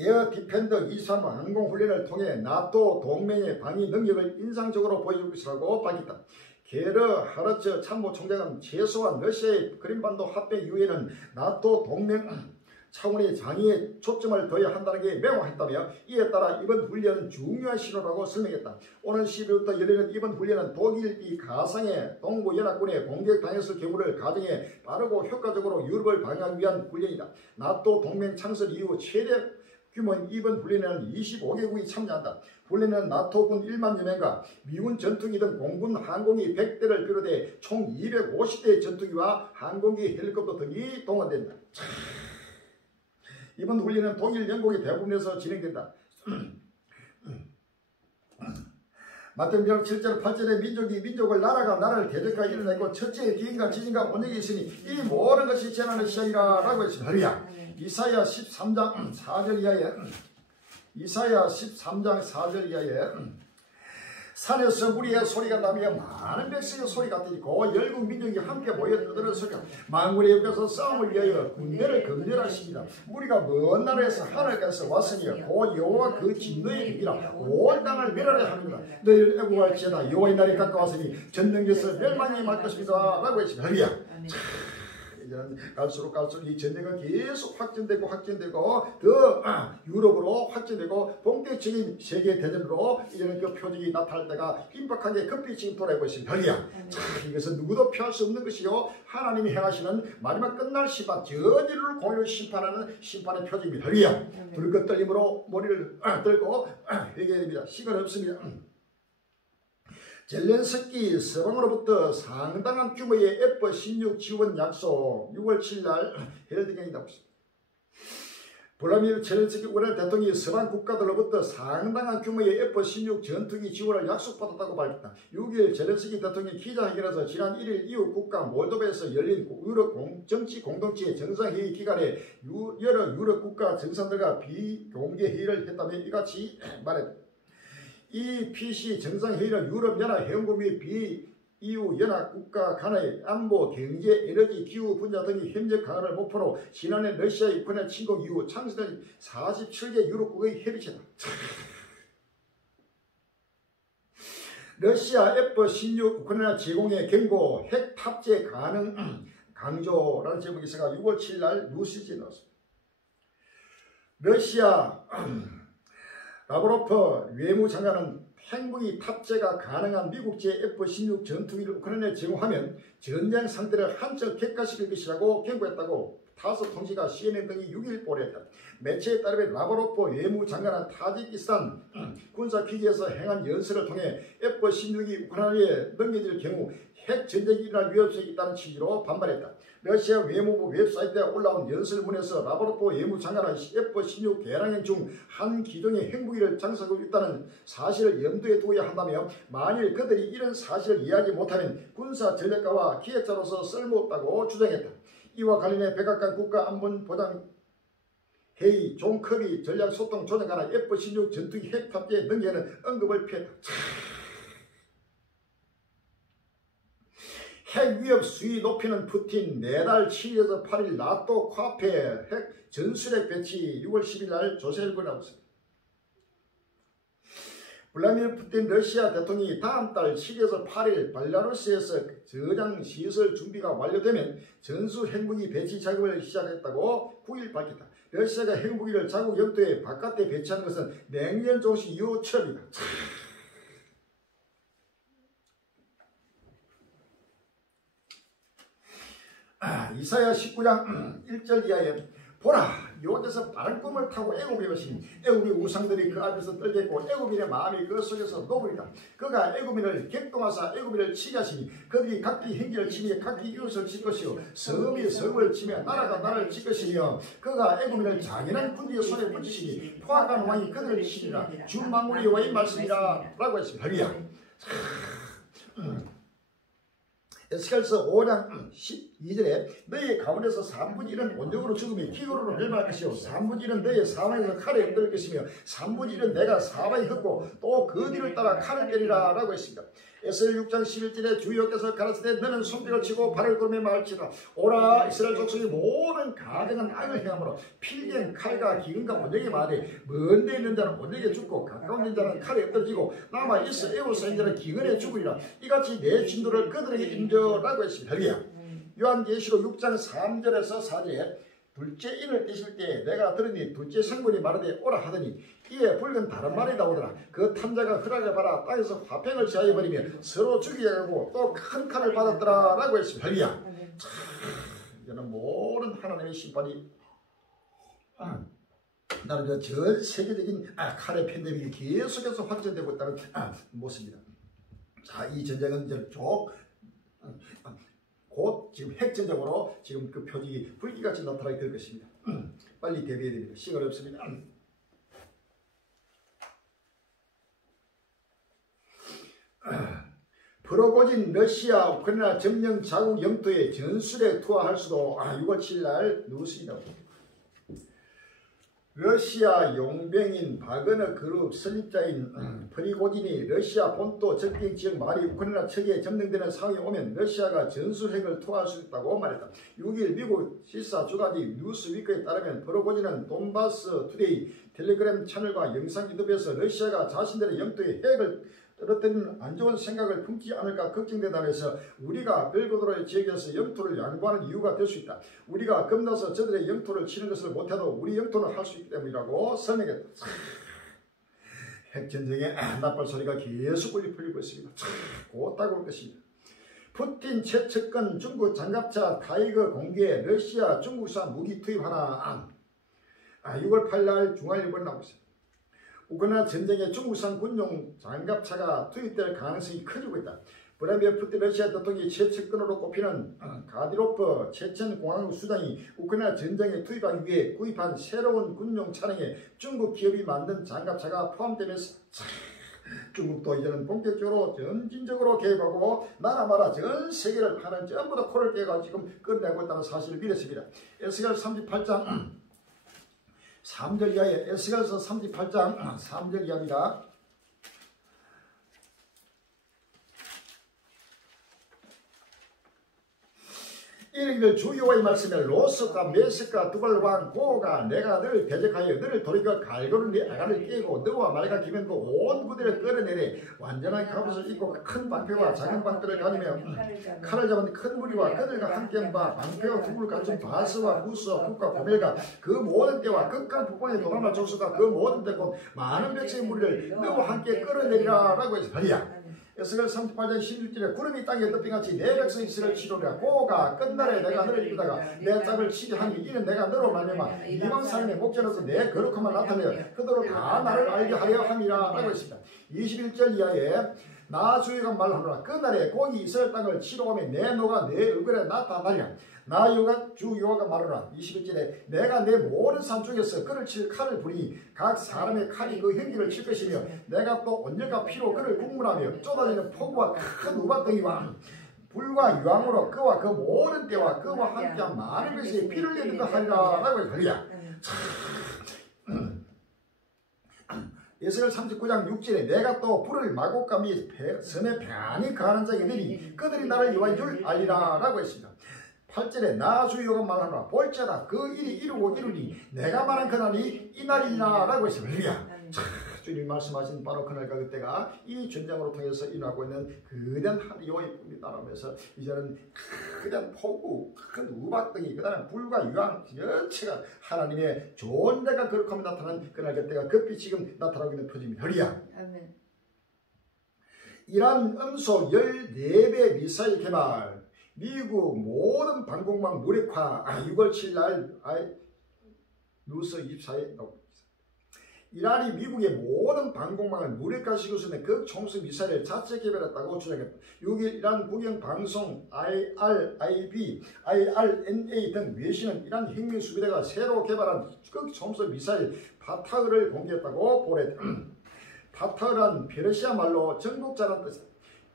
에어 디펜더 23 항공훈련을 통해 나토 동맹의 방위 능력을 인상적으로 보여줄 것이라고 밝혔다. 게르하르츠 참모총장은 최소한 러시아의 크림반도 합병 이후에는 나토 동맹 차원의 장애에 초점을 둬야 한다는 게 명확했다며 이에 따라 이번 훈련은 중요한 신호라고 설명했다. 오늘 10일부터 열리는 이번 훈련은 독일이 가상의 동부연합군에 공격당했을 경우를 가정해 빠르고 효과적으로 유럽을 방어하기 위한 훈련이다. 나토 동맹 창설 이후 최대 규모인 이번 훈련에는 25개국이 참여한다. 훈련은 나토군 1만여 명과 미군 전투기 등 공군 항공기 100대를 비롯해 총 250대의 전투기와 항공기 헬리콥터 등이 동원된다. 이번 훈련은 독일, 영국의 대부분에서 진행된다. 마태병 실제로 8절에 민족을 나라가 나라를 대적하여 일어나고 첫째의 기근과 지진과 온역이 있으니 이 모든 것이 재난의 시작이라 라고 했습니다. 할렐루야. 이사야 13장 4절 이하에 산에서 무리의 소리가 나며 많은 백성의 소리가 들리고 열국 민족이 함께 모여 떠드는 소리가 만군의 옆에서 싸움을 위하여 군대를 검열하십니다. 무리가 먼 나라에서 하늘에서 왔으니 곧 여호와 그 진노의 비기라 온 땅을 멸하려 합니다. 너희를 애국할지어다 여호와의 날이 가까웠으니 전쟁에서 멸망이 말 것입니다 라고 했습니다. 할렐루야. 갈수록 이 전쟁은 계속 확전되고 더 유럽으로 확전되고 본격적인 세계 대전으로 이제는 그 표적이 나타날 때가 임박하게 급히 지금 돌아오고 있습니다. 할렐루야. 이것은 누구도 피할 수 없는 것이요 하나님이 행하시는 마지막 끝날 심판 전인을 공의로 심판하는 심판의 표적입니다. 할렐루야. 불꽃 떨림으로 머리를 들고 회개해야 됩니다. 시간 없습니다. 젤렌스키 서방으로부터 상당한 규모의 F-16 지원 약속 6월 7일 헤럴드경이 나오고 있습니다. 블라디미르 젤렌스키 우크라이나 대통령이 서방 국가들로부터 상당한 규모의 F-16 전투기 지원을 약속받았다고 밝혔다. 6일 젤렌스키 대통령이 기자회견에서 지난 1일 이후 국가 몰도바에서 열린 유럽 정치 공동체 정상회의 기간에 여러 유럽 국가 정상들과 비공개 회의를 했다며 이같이 말했다. 이 PC 정상회의는 유럽연합 회원국이 이후 연합국가 간의 안보, 경제, 에너지, 기후 분야 등의 협력 강화를 목표로 지난해 러시아의 우크라이나 침공 이후 창설된 47개 유럽국의 협의체다. 러시아 F-16 우크라이나 제공의 경고, 핵 탑재 가능 강조라는 제목이 있어가 6월 7일 날 뉴스지에 나왔습니다. 러시아 라브로프 외무장관은 핵무기 탑재가 가능한 미국제 F-16 전투기를 우크라이나에 제공하면 전쟁 상태를 한층 격화시킬 것이라고 경고했다고 타스 통신과 CNN 등이 6일 보도했다. 매체에 따르면 라브로프 외무장관은 타지키스탄 군사기지에서 행한 연설을 통해 F-16이 우크라이나에 넘겨질 경우 핵 전쟁이 일어날 위험성이 있다는 취지로 반발했다. 러시아 외무부 웹사이트에 올라온 연설문에서 라브로프 외무장관은 F-16 개량행 중 한 기종의 핵무기를 장착하고 있다는 사실을 염두에 두어야 한다며 만일 그들이 이런 사실을 이해하지 못하면 군사 전략가와 기획자로서 쓸모없다고 주장했다. 이와 관련해 백악관 국가안보보장 회의 존 커비 전략소통조정관은 F-16 전투기 핵 탑재 능력에는 언급을 피했다. 핵 위협 수위 높이는 푸틴 내달 7일에서 8일 나토 카페 핵 전술핵 배치 6월 10일 날 조세일보에 나왔습니다. 블라디미르 푸틴 러시아 대통령이 다음 달 7일에서 8일 벨라루스에서 저장 시설 준비가 완료되면 전술 핵무기 배치 작업을 시작했다고 9일 밝혔다. 러시아가 핵무기를 자국 영토의 바깥에 배치하는 것은 냉전 종식 이후 처음이다. 이사야 19장 1절 이하에 보라 여호와께서 빠른 꿈을 타고 애굽에 오시니 애굽의 우상들이 그 앞에서 떨겠고 애굽인의 마음이 그 속에서 녹으리라. 그가 애굽인을 격동하사 애굽인을 치게 하시니 그들이 각기 행기를 치며 각기 이웃을 칠 것이요 성이 성을 치며 나라가 나라를 칠 것이며 그가 애굽인을 잔인한 군대의 손에 붙이시니 포악한 왕이 그들을 치리라. 주 만군의 여호와의 말씀이라 라고 했습니다. 할렐루야. 에스겔서 5장 12절에 너희 가운데서 3분의 1은 온역으로 죽음이 기근으로 멸망할 것이요 3분의 1은 너희의 사방에서 칼에 엎드릴 것이며 3분의 1은 내가 사방에 흩고 또 그 뒤를 따라 칼을 때리라 라고 했습니다. 에스겔 6장 11절에 주 여호와께서 가라사대 너는 손뼉을 치고 발을 구르며 말치라. 오라 이스라엘 족속이 모든 가증한 악을 행함으로 필경 칼과 기근과 온역이 말해 먼 데 있는 자는 온역에 죽고 가까운 데 있는 자는 칼에 엎드리고 남아 있어 애고서 자는 기근에 죽으리라. 이같이 내 진도를 그들에게 인정라고 했습니다. 할렐루야. 요한계시록 6장 3절에서 4절에 둘째 인을 떼실 때 내가 들으니 둘째 성분이 말하되 오라 하더니 이에 붉은 다른 말이 나오더라. 그 탐자가 허락을 받아 땅에서 화평을 제하여 버리며 서로 죽이게 하고 또 큰 칼을 받았더라 라고 했습니다. 할렐루야. 이제는 모든 하나님의 심판이 나는 전 세계적인 칼의 팬데믹이 계속해서 확전되고 있다는 모습입니다. 자, 이 전쟁은 이제 곧 지금 핵전쟁으로 지금 그 표적이 불길같이 나타나게 될 것입니다. 빨리 대비해야 됩니다. 시간이 없습니다. 프로고진 러시아 우크라이나 점령 자국 영토에 전술에 투하할 수도 6월 7일 날 뉴스이 나옵니다. 러시아 용병인 바그너 그룹 설립자인 프리고진이 러시아 본토 접경 지역 말이 우크라이나 측에 점령되는 상황이 오면 러시아가 전술핵을 투하할 수 있다고 말했다. 6일 미국 시사 주간지 뉴스위크에 따르면 프리고진은 돈바스 투데이 텔레그램 채널과 영상 인터뷰에서 러시아가 자신들의 영토에 핵을 떨어뜨리는 안 좋은 생각을 품지 않을까 걱정된다고 해서 우리가 벨고로의 지역에서 영토를 양보하는 이유가 될 수 있다. 우리가 겁나서 저들의 영토를 치는 것을 못해도 우리 영토는 할 수 있기 때문이라고 설명했다. 핵전쟁의 나팔 소리가 계속 울리고 있습니다. 곧 다가올 것입니다. 푸틴 최측근 중국 장갑차 타이거 공개 러시아 중국산 무기 투입하나 6월 8일 날 중앙일보에 나오고 있습니다. 우크라이나 전쟁에 중국산 군용 장갑차가 투입될 가능성이 커지고 있다. 블라디미르 푸틴 러시아 대통령이 최측근으로 꼽히는 가디로프 체첸 공화국 수장이 우크라이나 전쟁에 투입하기 위해 구입한 새로운 군용 차량에 중국 기업이 만든 장갑차가 포함되면서 중국도 이제는 본격적으로 점진적으로 개입하고 나라마다 전 세계를 하는 전부 다 코를 깨가 지금 끝내고 있다는 사실을 믿었습니다. 에스겔 38장 3절 이하에 에스겔서 38장 3절 이하입니다. 이르기를 주 여호와의 말씀에 로스과 메섹과 두발왕 고가 내가 너를 대적하여 너를 돌이켜 갈고는 네 아가를 깨고 너와 말과 기면도 온 부대를 끌어내리 완전한 갑옷을 입고 큰 방패와 작은 방패를 가지며 칼을 잡은 큰 무리와 그들과 함께 바 방패와 두구를 갖춘 바스와 구스와 북과 고멜과 그 모든 때와 극한 북방의 도망할 족수가 그 모든 때고 많은 백성의 무리를 너와 함께 끌어내리라 라고 해서 하리야. 에스겔 38장 16절에 구름이 땅에 덮인같이 내 백성 이스라엘 치료랴 고가 끝날에 내가 너를 이루다가 내 짝을 치게 하니 이는 내가 너로 말미암아 이방 사람의 목전에서 내 거룩함을 나타내어 그대로 다 나를 알게 하려 함이라 라고 했습니다. 21절 이하에 나 주여가 말하노라 그날에 고기 이스라엘 땅을 치러 오면 내 노가 내 얼굴에 나타나리라. 나 주 여호와가 말하노라. 21절에 내가 내 모든 산 중에서 그를 칠 칼을 부리니 각 사람의 칼이 그 형기를 칠 것이며 내가 또 온열과 피로 그를 국물하며 쏟아지는 폭우와 큰 우박덩이와 불과 유황으로 그와 그 모든 때와 그와 함께한 많은 것이 피를 내는 것 하리라 라고 했거든요. 에스겔 39장 6절에 내가 또 불을 마곡감이 섬에 평안히 가는 자에게 내리니 그들이 나를 여호와인 줄 알리라 라고 했습니다. 8절에 나 주 여호와 말하노라 볼지어다 그 일이 이루고 이루니 내가 말한 그날이 이날이라 라고 했습니다. 주님 말씀하신 바로 그날과 그때가 이 전쟁으로 통해서 일어나고 있는 그대한 여호와의 꿈이 따라오면서 이제는 그대한 폭우 큰 우박등이 그다음에 불과 유황 전체가 하나님의 존재가 거룩함이 나타나는 그날 그때가 급히 지금 나타나고 있는 표지입니다. 허리야. 이란 음속 14배 미사일 개발 미국 모든 방공망 무력화 6월 7일 뉴스 24일 이란이 미국의 모든 방공망을 무력화시키고 있는 극총수 미사일을 자체 개발했다고 주장했다. 6일 이란 국영방송 IRIB, IRNA 등 외신은 이란 혁명수비대가 새로 개발한 극총수 미사일 바타흐를 공개했다고 보도했다. 바타흐란 페르시아 말로 정복자라는 뜻이다.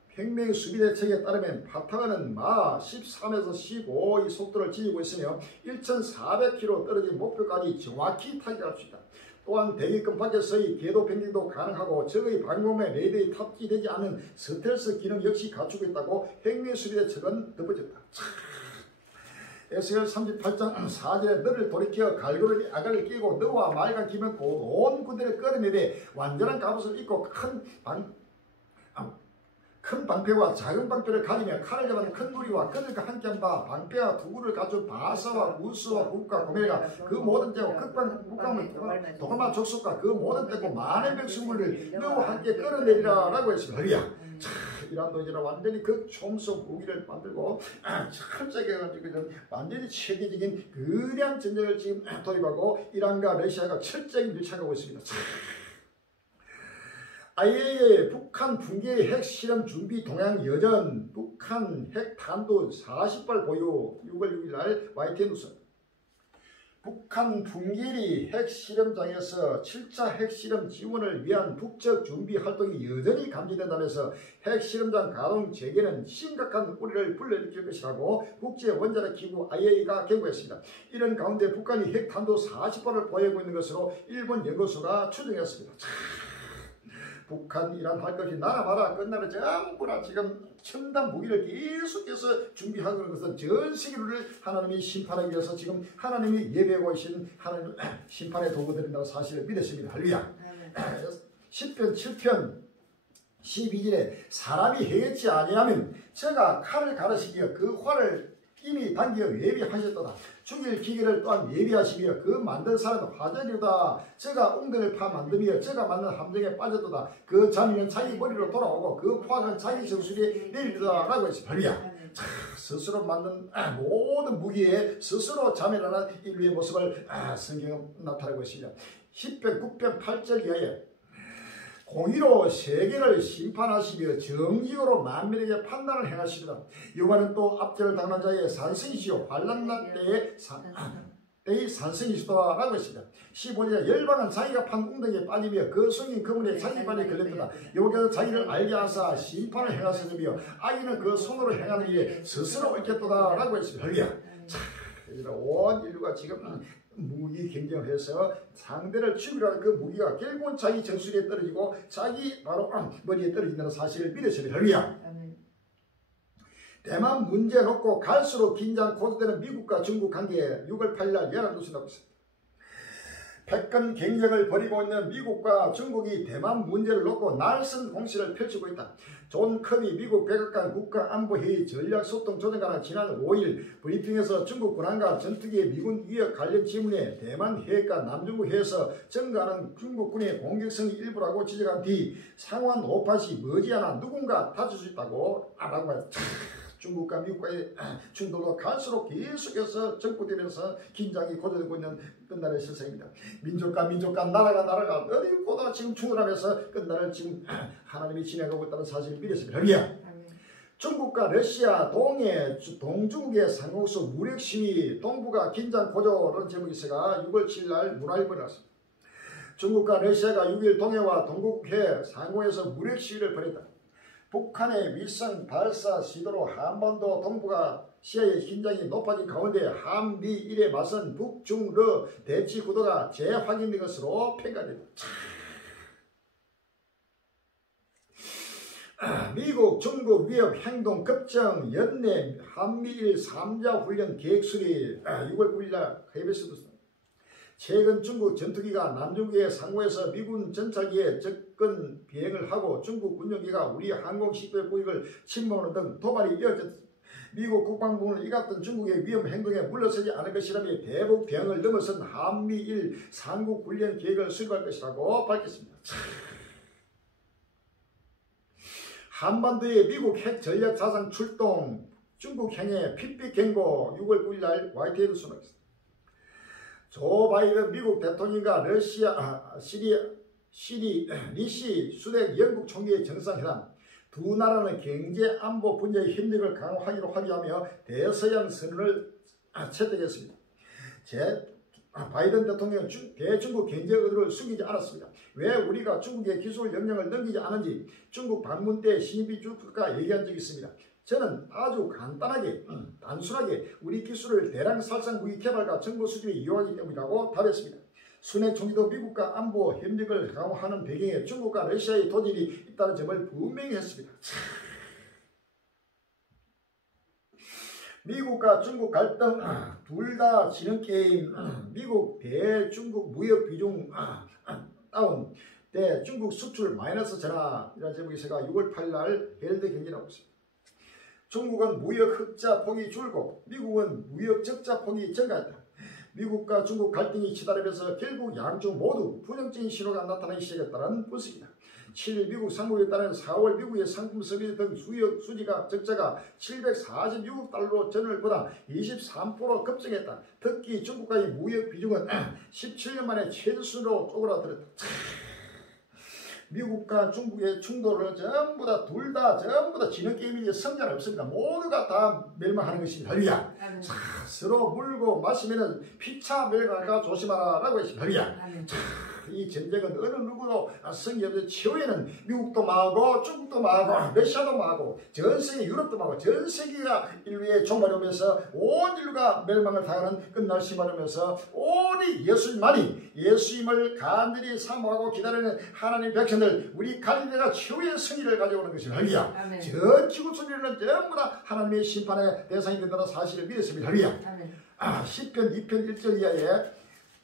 혁명수비대 측에 따르면 바타흐는 마 13에서 15의 속도를 지니고 있으며 1,400km 떨어진 목표까지 정확히 타격할 수 있다. 또한 대기권 밖에서의 궤도 변경도 가능하고 적의 방공망 레이더에 탑재되지 않은 스텔스 기능 역시 갖추고 있다고 혁명수비대 측은 덧붙였다. 에스겔 38장 4절에 너를 돌이켜 갈고리 아가를 끼고 너와 말과 기면 온 군대를 끌어내되 완전한 갑옷을 입고 큰 방패와 작은 방패를 가지며 칼을 잡은 큰 무리와 그들과 함께한 바 방패와 두구를 가진 바사와 우스와 북과 고멜과 그 모든 때와 극방 북방을 도가마 족속과 그 모든 때고 많은 백성물을 너와 함께 끌어내리라 라고 했습니다. 자, 이란도 이제 완전히 극총속 무기를 만들고 철저하게 완전히 체계적인 거대한 전쟁을 지금 돌입하고 이란과 러시아가 철저히 밀착하고 있습니다. IAEA 북한 붕괴 핵실험 준비 동향 여전 북한 핵탄두 40발 보유 6월 6일 날 YTN 뉴스 북한 붕괴리 핵실험장에서 7차 핵실험 지원을 위한 북측 준비 활동이 여전히 감지된다면서 핵실험장 가동 재개는 심각한 우려를 불러일으킬 것이라고 국제원자력기구 IAEA가 경고했습니다. 이런 가운데 북한이 핵탄두 40발을 보유하고 있는 것으로 일본 연구소가 추정했습니다. 북한 이란 할 것이 나라마다 끝나는 전부 다 지금 첨단 무기를 계속해서 준비하고 있는 것은 전 세계를 하나님이 심판하기 위해서 지금 하나님이 예배하고 계신 하나님 심판의 도구들이라는 사실을 믿었습니다. 할렐루야. 10편 7편 12절에 사람이 해겠지 아니하면 저가 칼을 가르시기에 그 활을 이미 당겨 예비하셨도다. 죽일 기계를 또한 예비하시며 그 만든 사람은 화전이다. 저가 웅덩이를 파 만들며 저가 만든 함정에 빠졌도다. 그 잠이는 자기 머리로 돌아오고 그 포악은 자기 정수리에 내리리다 라고 했습니다. 스스로 만든 모든 무기에 스스로 잠이라는 인류의 모습을 성경은 나타내고 있습니다. 10편 9편 8절 이하에 공의로 세계를 심판하시며 정직으로 만민에게 판단을 행하시리라. 여호와는 또 압제를 당한 자의 산성이시오 환난 때의 산성이시다 라고 했습니다. 15절에 열방은 자기가 판 웅덩이에 빠지며 그 성인 그물에 자기 발이 걸렸다. 여호와께서 자기를 알게 하사 심판을 행하시며 아기는 그 손으로 행하는 일에 스스로 옳겠도다 라고 했습니다. 자, 온 인류가 지금 무기 경쟁을 해서 상대를 죽이라는 그 무기가 결국은 자기 정수리에 떨어지고 자기 바로 머리에 떨어진다는 사실을 믿으시면 할렐루야. 대만 문제 놓고 갈수록 긴장 고조되는 미국과 중국 관계에 6월 8일 연합 뉴스 나오고 있습니다. 패권 경쟁을 벌이고 있는 미국과 중국이 대만 문제를 놓고 날선 공세를 펼치고 있다. 존 커비 미국 백악관 국가안보회의 전략소통조정관은 지난 5일 브리핑에서 중국 군함과 전투기의 미군 위협 관련 질문에 대만 해협과 남중국 해에서 증가하는 중국군의 공격성이 일부라고 지적한 뒤 상황 오판시 머지않아 누군가 다칠 수 있다고 알라고 했다. 중국과 미국과의 충돌도 갈수록 계속해서 정부되면서 긴장이 고조되고 있는 끝날의 실상입니다. 민족과 나라가 어디 보다 지금 충돌하면서 끝날을 지금 하나님이 진행하고 있다는 사실을 믿었습니다. 중국과 러시아 동해 동중국의 상공수 무력 시위 동북아 긴장 고조라는 제목이 있어가 6월 7일 날 문화일보에 나왔습니다. 중국과 러시아가 6일 동해와 동국해 상공에서 무력 시위를 벌였다. 북한의 위성 발사 시도로 한반도 동북아 시야의 긴장이 높아진 가운데 한미일에 맞선 북중러 대치 구도가 재확인된 것으로 평가됩니다. 미국, 중국 위협 행동 급정 연내 한미일 3자 훈련 계획 수립 6월 9일 날 KBS도 최근 중국 전투기가 남중국의 상공에서 미군 전차기에 접근 비행을 하고 중국 군용기가 우리 항공 식별 구역을 침범하는 등 도발이 이어졌다. 미국 국방부는 이 같은 중국의 위험 행동에 물러서지 않을 것이라며 대북 대응을 넘어선 한미일 상국 훈련 계획을 수립할 것이라고 밝혔습니다. 한반도의 미국 핵 전략 자산 출동 중국 향해 핏빛 경고 6월 9일 날 YTN을 수록했습니다. 조 바이든 미국 대통령과 러시아, 리시 수렉 영국 총리의 정상회담 두 나라는 경제 안보 분야의 협력을 강화하기로 합의하며 대서양 선언을 채택했습니다. 바이든 대통령은 대중국 경제 의도를 숨기지 않았습니다. 왜 우리가 중국의 기술 역량을 넘기지 않은지 중국 방문 때 시진핑 주석과 얘기한 적이 있습니다. 저는 아주 간단하게 단순하게 우리 기술을 대량 살상 무기 개발과 정보 수집에 이용하기 때문이라고 답했습니다. 순회 총리도 미국과 안보 협력을 강화하는 배경에 중국과 러시아의 도전이 있다는 점을 분명히 했습니다. 미국과 중국 갈등 둘 다 지는 게임 미국 대중국 무역 비중 다운 대중국 수출 마이너스 전환 이라는 제목이 있어가 6월 8일 날 헬드 경제 나오고 있습니다. 중국은 무역 흑자 폭이 줄고 미국은 무역 적자 폭이 증가했다. 미국과 중국 갈등이 치달으면서 결국 양쪽 모두 부정적인 신호가 나타나기 시작했다는 분석이다. 7일 미국 상무부에 따른 4월 미국의 상품 서비스 등 수지가 적자가 746억 달러 전월보다 23% 급증했다. 특히 중국과의 무역 비중은 17년 만에 최저수준으로 쪼그라들었다. 미국과 중국의 충돌을 전부 다 지는 게임이지 성장 없습니다. 모두가 다 멸망하는 것입니다. 할렐루야. 서로 물고 마시면은 피차 멸망할까 조심하라라고 했습니다. 할렐루야. 이 전쟁은 어느 누구도 성이 없는 최후에는 미국도 망하고 중국도 망하고 러시아도 망하고 전 세계 유럽도 망하고 전 세계가 인류의 종말이 오면서 온 인류가 멸망을 당하는 끝날 시간이 오면서 오직 예수님을 간절히 사모하고 기다리는 하나님 백성들 우리 갈릴리가 최후의 승리를 가져오는 것입니다. 할렐루야. 전 지구 소리는 전부 다 하나님의 심판의 대상이 된다는 사실을 믿었습니다. 할렐루야. 시편 2편 1절 이하에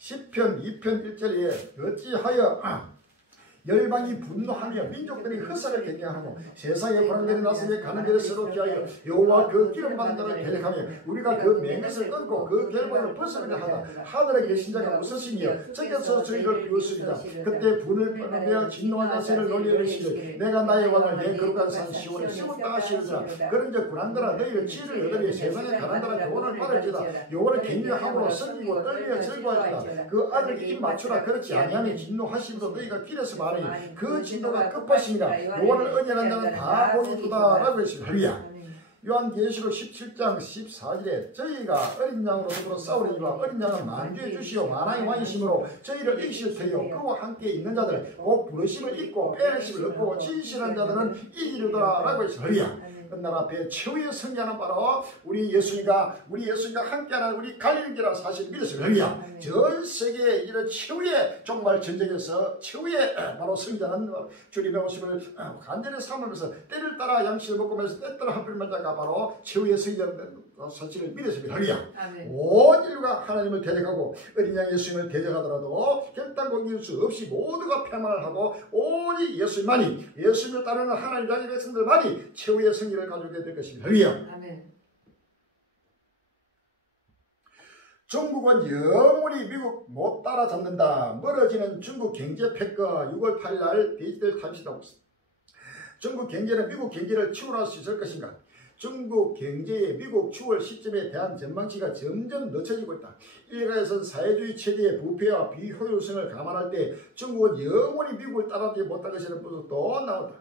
시편 2편 1절에 어찌하여 열방이 분노하며 민족들이 흑사를 경계하고 세상의 불안들이 나서며 가는 길을 새롭게 하여 여호와 그 기름 받은 자를 대적하며 우리가 그 맹것을 끊고 그 결박을 벗어나게 하다 하늘에 계신 자가 웃으시며 저기서 저희를 비웃으리다. 그때 분을 뻗으며 진노한 자세를 놀려 이르시되 내가 나의 왕을 내 거룩한 산 시온에 세웠다 하시리라. 그런즉 불안들아 너희가 지혜를 얻으며 세상에 가난 자라 교훈을 받을지다. 여호와를 경외함으로 섬기고 떨며 즐거워하리라. 그 아들 입 맞추라. 그렇지 아니하면 진노하시면서 너희가 길에서 말하니 그 진노가 급하시니라. 여호와를 언약한 자는 다 복이 있도다라고 했습니다. 할렐루야. 요한계시록 17장 14절에 저희가 어린 양으로 더불어 싸우리니와 어린 양은 만주해 주시오 만왕의 왕이심으로 저희를 이기실 테요 그와 함께 있는 자들 곧 부르심을 잊고 빼앗음을 얻고 진실한 자들은 이기리더라라고 했습니다. 할렐루야. 끝나라 앞에 최후의 승리하는 바로 우리 예수님과 함께하는 우리 갈릴리라 사실 믿으시면 전 세계에 이런 최후의 정말 전쟁에서 최후의 바로 승리하는 주님의 모습을 간절히 삼으면서 때를 따라 양식을 먹으면서 때 따라 한풀만 자가 바로 최후의 승리하는 사실을 믿으시면 온 인류가 하나님을 대적하고 어린 양 예수님을 대적하더라도 결단코 이길 수 없이 모두가 패망을 하고 오직 예수님을 따르는 하나님 자기 백성들만이 최후의 승리를 가지게 될 것입니다. 아멘. 중국은 영원히 미국 못 따라잡는다. 멀어지는 중국 경제 패거 6월 8일 날 디지털 타임스에 나오고 있습니다. 중국 경제는 미국 경제를 추월할 수 있을 것인가? 중국 경제의 미국 추월 시점에 대한 전망치가 점점 늦춰지고 있다. 일각에서는 사회주의 체제의 부패와 비효율성을 감안할 때 중국은 영원히 미국을 따라잡지 못할 것이라는 분석도 나온다.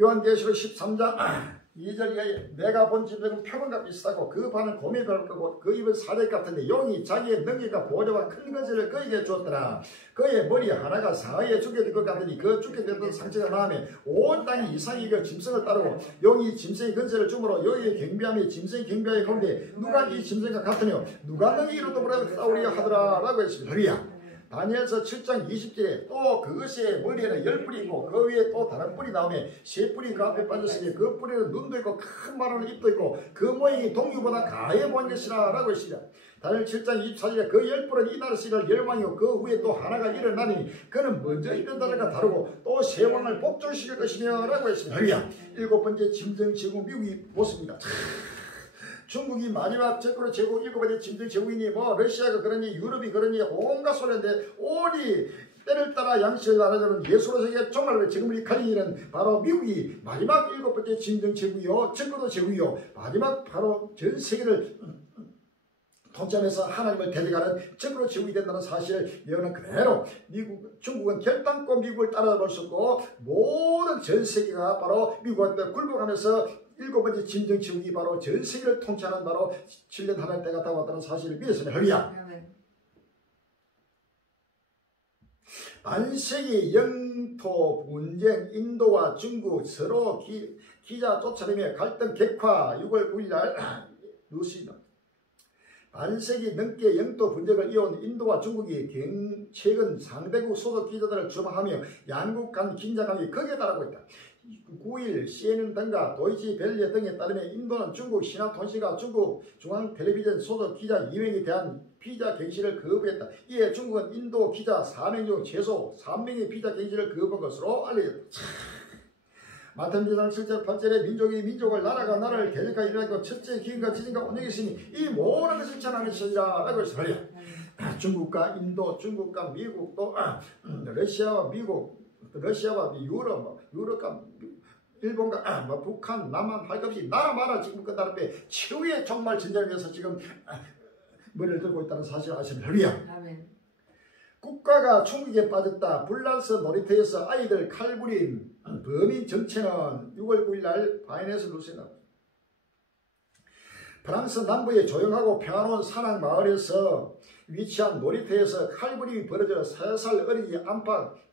요한계시록 13장 2절 이하에 내가 본 짐승은 표범과 비슷하고 그 발은 곰이 별 거고 그 입은 사대 같은데 용이 자기의 능력과 보좌와 큰 것을 그에게 주었더라. 그의 머리 하나가 사흘에 죽게 될 것 같으니 그 죽게 되던 상처가 나음에 온 땅이 이상히 그 짐승을 따르고 용이 짐승의 근세를 주므로 여기에 경비함이 짐승의 경비함이 가운데 누가 이 짐승과 같으며 누가 능히 이루도보라 싸우려 하더라 라고 했습니다. 다니엘서 7장 20절에 또 그것의 머리에는 10뿔이 있고 그 위에 또 다른 뿔이 나오며 세 뿔이 그 앞에 빠졌으니 그 뿔에는 눈도 있고 큰 말하는 입도 있고 그 모양이 동유보다 가해 보인 것이라 라고 했습니다. 다니엘 7장 24절에 그 10뿔은 이 나라 씨를 열왕이고 그 위에 또 하나가 일어나니 그는 먼저 있던 나라가 다르고 또 세 왕을 복종시킬 것이며 라고 했습니다. 일곱 번째 짐승 제국 미국이 못습니다. 중국이 마지막 제국으로 제국 7번째 짐승 제국이니 러시아가 그러니 유럽이 그러니 온갖 소리인데 오니 때를 따라 양식을 나눠주는 예수로 세계 정말 지금 우리 갈릴리는 바로 미국이 마지막 7번째 짐승 제국이요 제국도 제국이요 마지막 바로 전 세계를 통치하면서 하나님을 대적하는 적으로 제국이 된다는 사실을 예언은 그대로 중국은 결단코 미국을 따라볼 수 없고 모든 전 세계가 바로 미국한테 굴복하면서 7번째 짐승 제국이 바로 전 세계를 통치하는 바로 7년 하나님 때가 다가왔다는 사실을 믿었으면 허리야. 반세기 영토 분쟁 인도와 중국 서로 기자 쫓아내며 갈등 객화 6월 9일 날 뉴스입니다. 반세기 넘게 영토 분쟁을 이어온 인도와 중국이 최근 상대국 소속 기자들을 주목하며 양국 간 긴장감이 극에 달하고 있다. 9일 CNN 등과 도이치 벨리에 등에 따르면 인도는 중국 신화통신과 중국 중앙텔레비전 소속 기자 2명에 대한 비자 갱신을 거부했다. 이에 중국은 인도 기자 4명 중 최소 3명의 비자 갱신을 거부한 것으로 알려졌다. 마태복음 1장 7절 8절에 민족이 민족을 나라가 나라를 대적하여 일어나고 첫째 기근과 지진과 온역이 있으니 이 모든 것을 전하는 것이라 라고 했습니다. 중국과 인도, 중국과 미국 또 러시아와 미국, 러시아와 유럽과 일본과 북한, 남한 할 것 없이 나라마다 지금 그 나라 앞에 최후의 정말 전쟁을 위해서 지금 머리를 들고 있다는 사실을 아시면 할렐루야. 국가가 충격에 빠졌다. 불란서 놀이터에서 아이들 칼부림 범인 정체는 6월 9일 날 바이네스 뉴스에 나옵니다. 프랑스 남부의 조용하고 평화로운 산악 마을에서 위치한 놀이터에서 칼부림이 벌어져 3살 어린이 안팎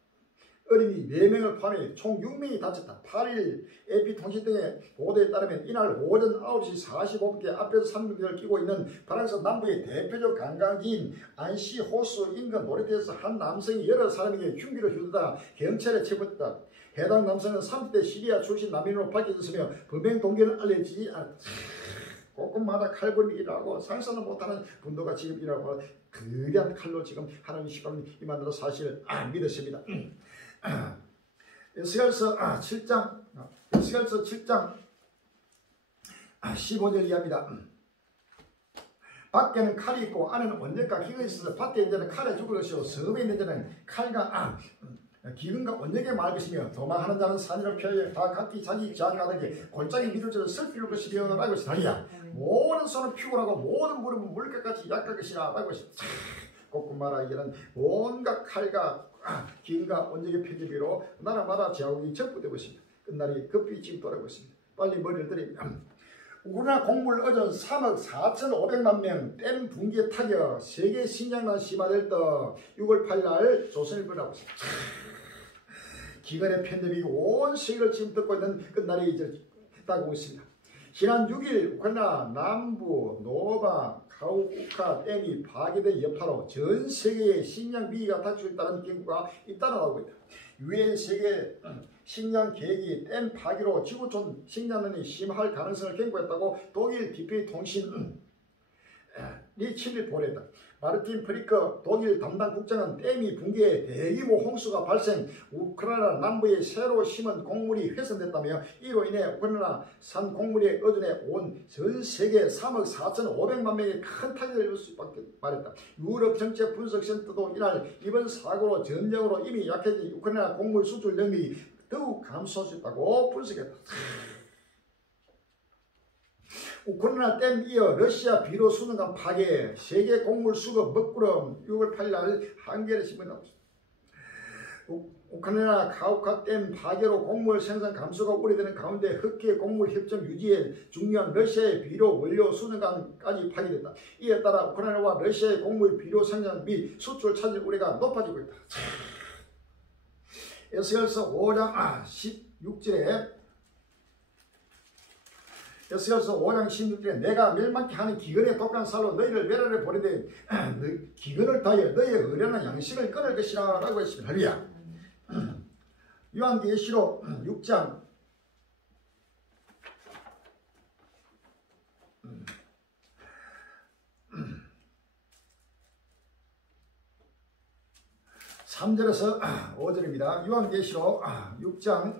어린이 4명을 포함해 총 6명이 다쳤다. 8일 AP통신 등의 보도에 따르면 이날 오전 9시 45분께 앞에서 상륙대를 끼고 있는 프랑스 남부의 대표적 관광지인 안시 호수 인근 놀이터에서 한 남성이 여러 사람에게 흉기를 휘두르다 경찰에 체포했다. 해당 남성은 30대 시리아 출신 난민으로 밝혀졌으며 범행 동기는 알려지지 않았다. 곳곳마다 칼부림이 일어나고 상상을 못하는 분노가 지금 일어나고 거대한 칼로 지금 하나님 시간을 임한다는 사실을 믿었습니다. 에스겔서 7장 15절 이하입니다. 밖에는 칼이 있고 안에는 원력과 기근이 있어서 밭에 있는 자는 칼에 죽을 것이요 섬에 있는 자는 칼과 기근과 원력에 말할 것이며 도망하는 자는 산이라 피하여 다 각기 자기 장가되게 골짜기 믿을 자를 슬피울 것이며 라고 했으나 모든 손은 피곤하고 모든 무릎은 물결같이 약할 것이라 라고 했습니다. 곳곳마다 이런 온갖 칼과 기근과 원력의 편집비로 나라마다 제국이 적부되고 있습니다. 끝날이 급히 지금 돌아오고 있습니다. 빨리 머리를 들입니다. 우리나라 곡물 어전 3억 4,500만 명 댐 붕괴 타격 세계 식량난 심화될 때 6월 8일 날 조선일보라고 있습니다. 기근의 팬데믹이 온 세계를 지금 덮고 있는 끝날이 이제 있다고 있습니다. 지난 6일 우크라이나 남부 노바 카우카 댐이 파괴된 여파로 전 세계의 식량 위기가 닥칠 수 있다는 경고가 잇따라오고 있다. 유엔 세계 식량 계획이 댐 파괴로 지구촌 식량난이 심할 가능성을 경고했다고 독일 DP 통신이 7일 보냈다. 마르틴 프리커 독일 담당 국장은 댐이 붕괴해 대규모 홍수가 발생, 우크라이나 남부에 새로 심은 곡물이 훼손됐다며 이로 인해 우크라이나 산 곡물에 의존해 온 전 세계 3억 4,500만 명이 큰 타격을 입을 수밖에 말했다. 유럽 정책 분석센터도 이날 이번 사고로 전쟁으로 이미 약해진 우크라이나 곡물 수출 능력이 더욱 감소할 수 있다고 분석했다. 우크라이나 댐 이어 러시아 비료 수능관 파괴, 세계 곡물 수급 먹구름 6월 8일 한겨레 신문에 나왔습니다. 우크라이나 카우카 댐 파괴로 곡물 생산 감소가 우려되는 가운데 흑해 곡물 협정 유지에 중요한 러시아의 비료 원료 수능관까지 파괴됐다. 이에 따라 우크라이나와 러시아의 곡물 비료 생산 및 수출 차질 우려가 높아지고 있다. 에스겔서 5장 16절에 에스겔서 5장 16절에 내가 멸망케 하는 기근의 독한 살로 너희를 멸하려 보내되 기근을 다하여 너희의 의련한 양식을 끊을 것이라 라고 했습니다. 할렐루야. 요한계시록 6장 3절에서 5절입니다. 요한계시록 6장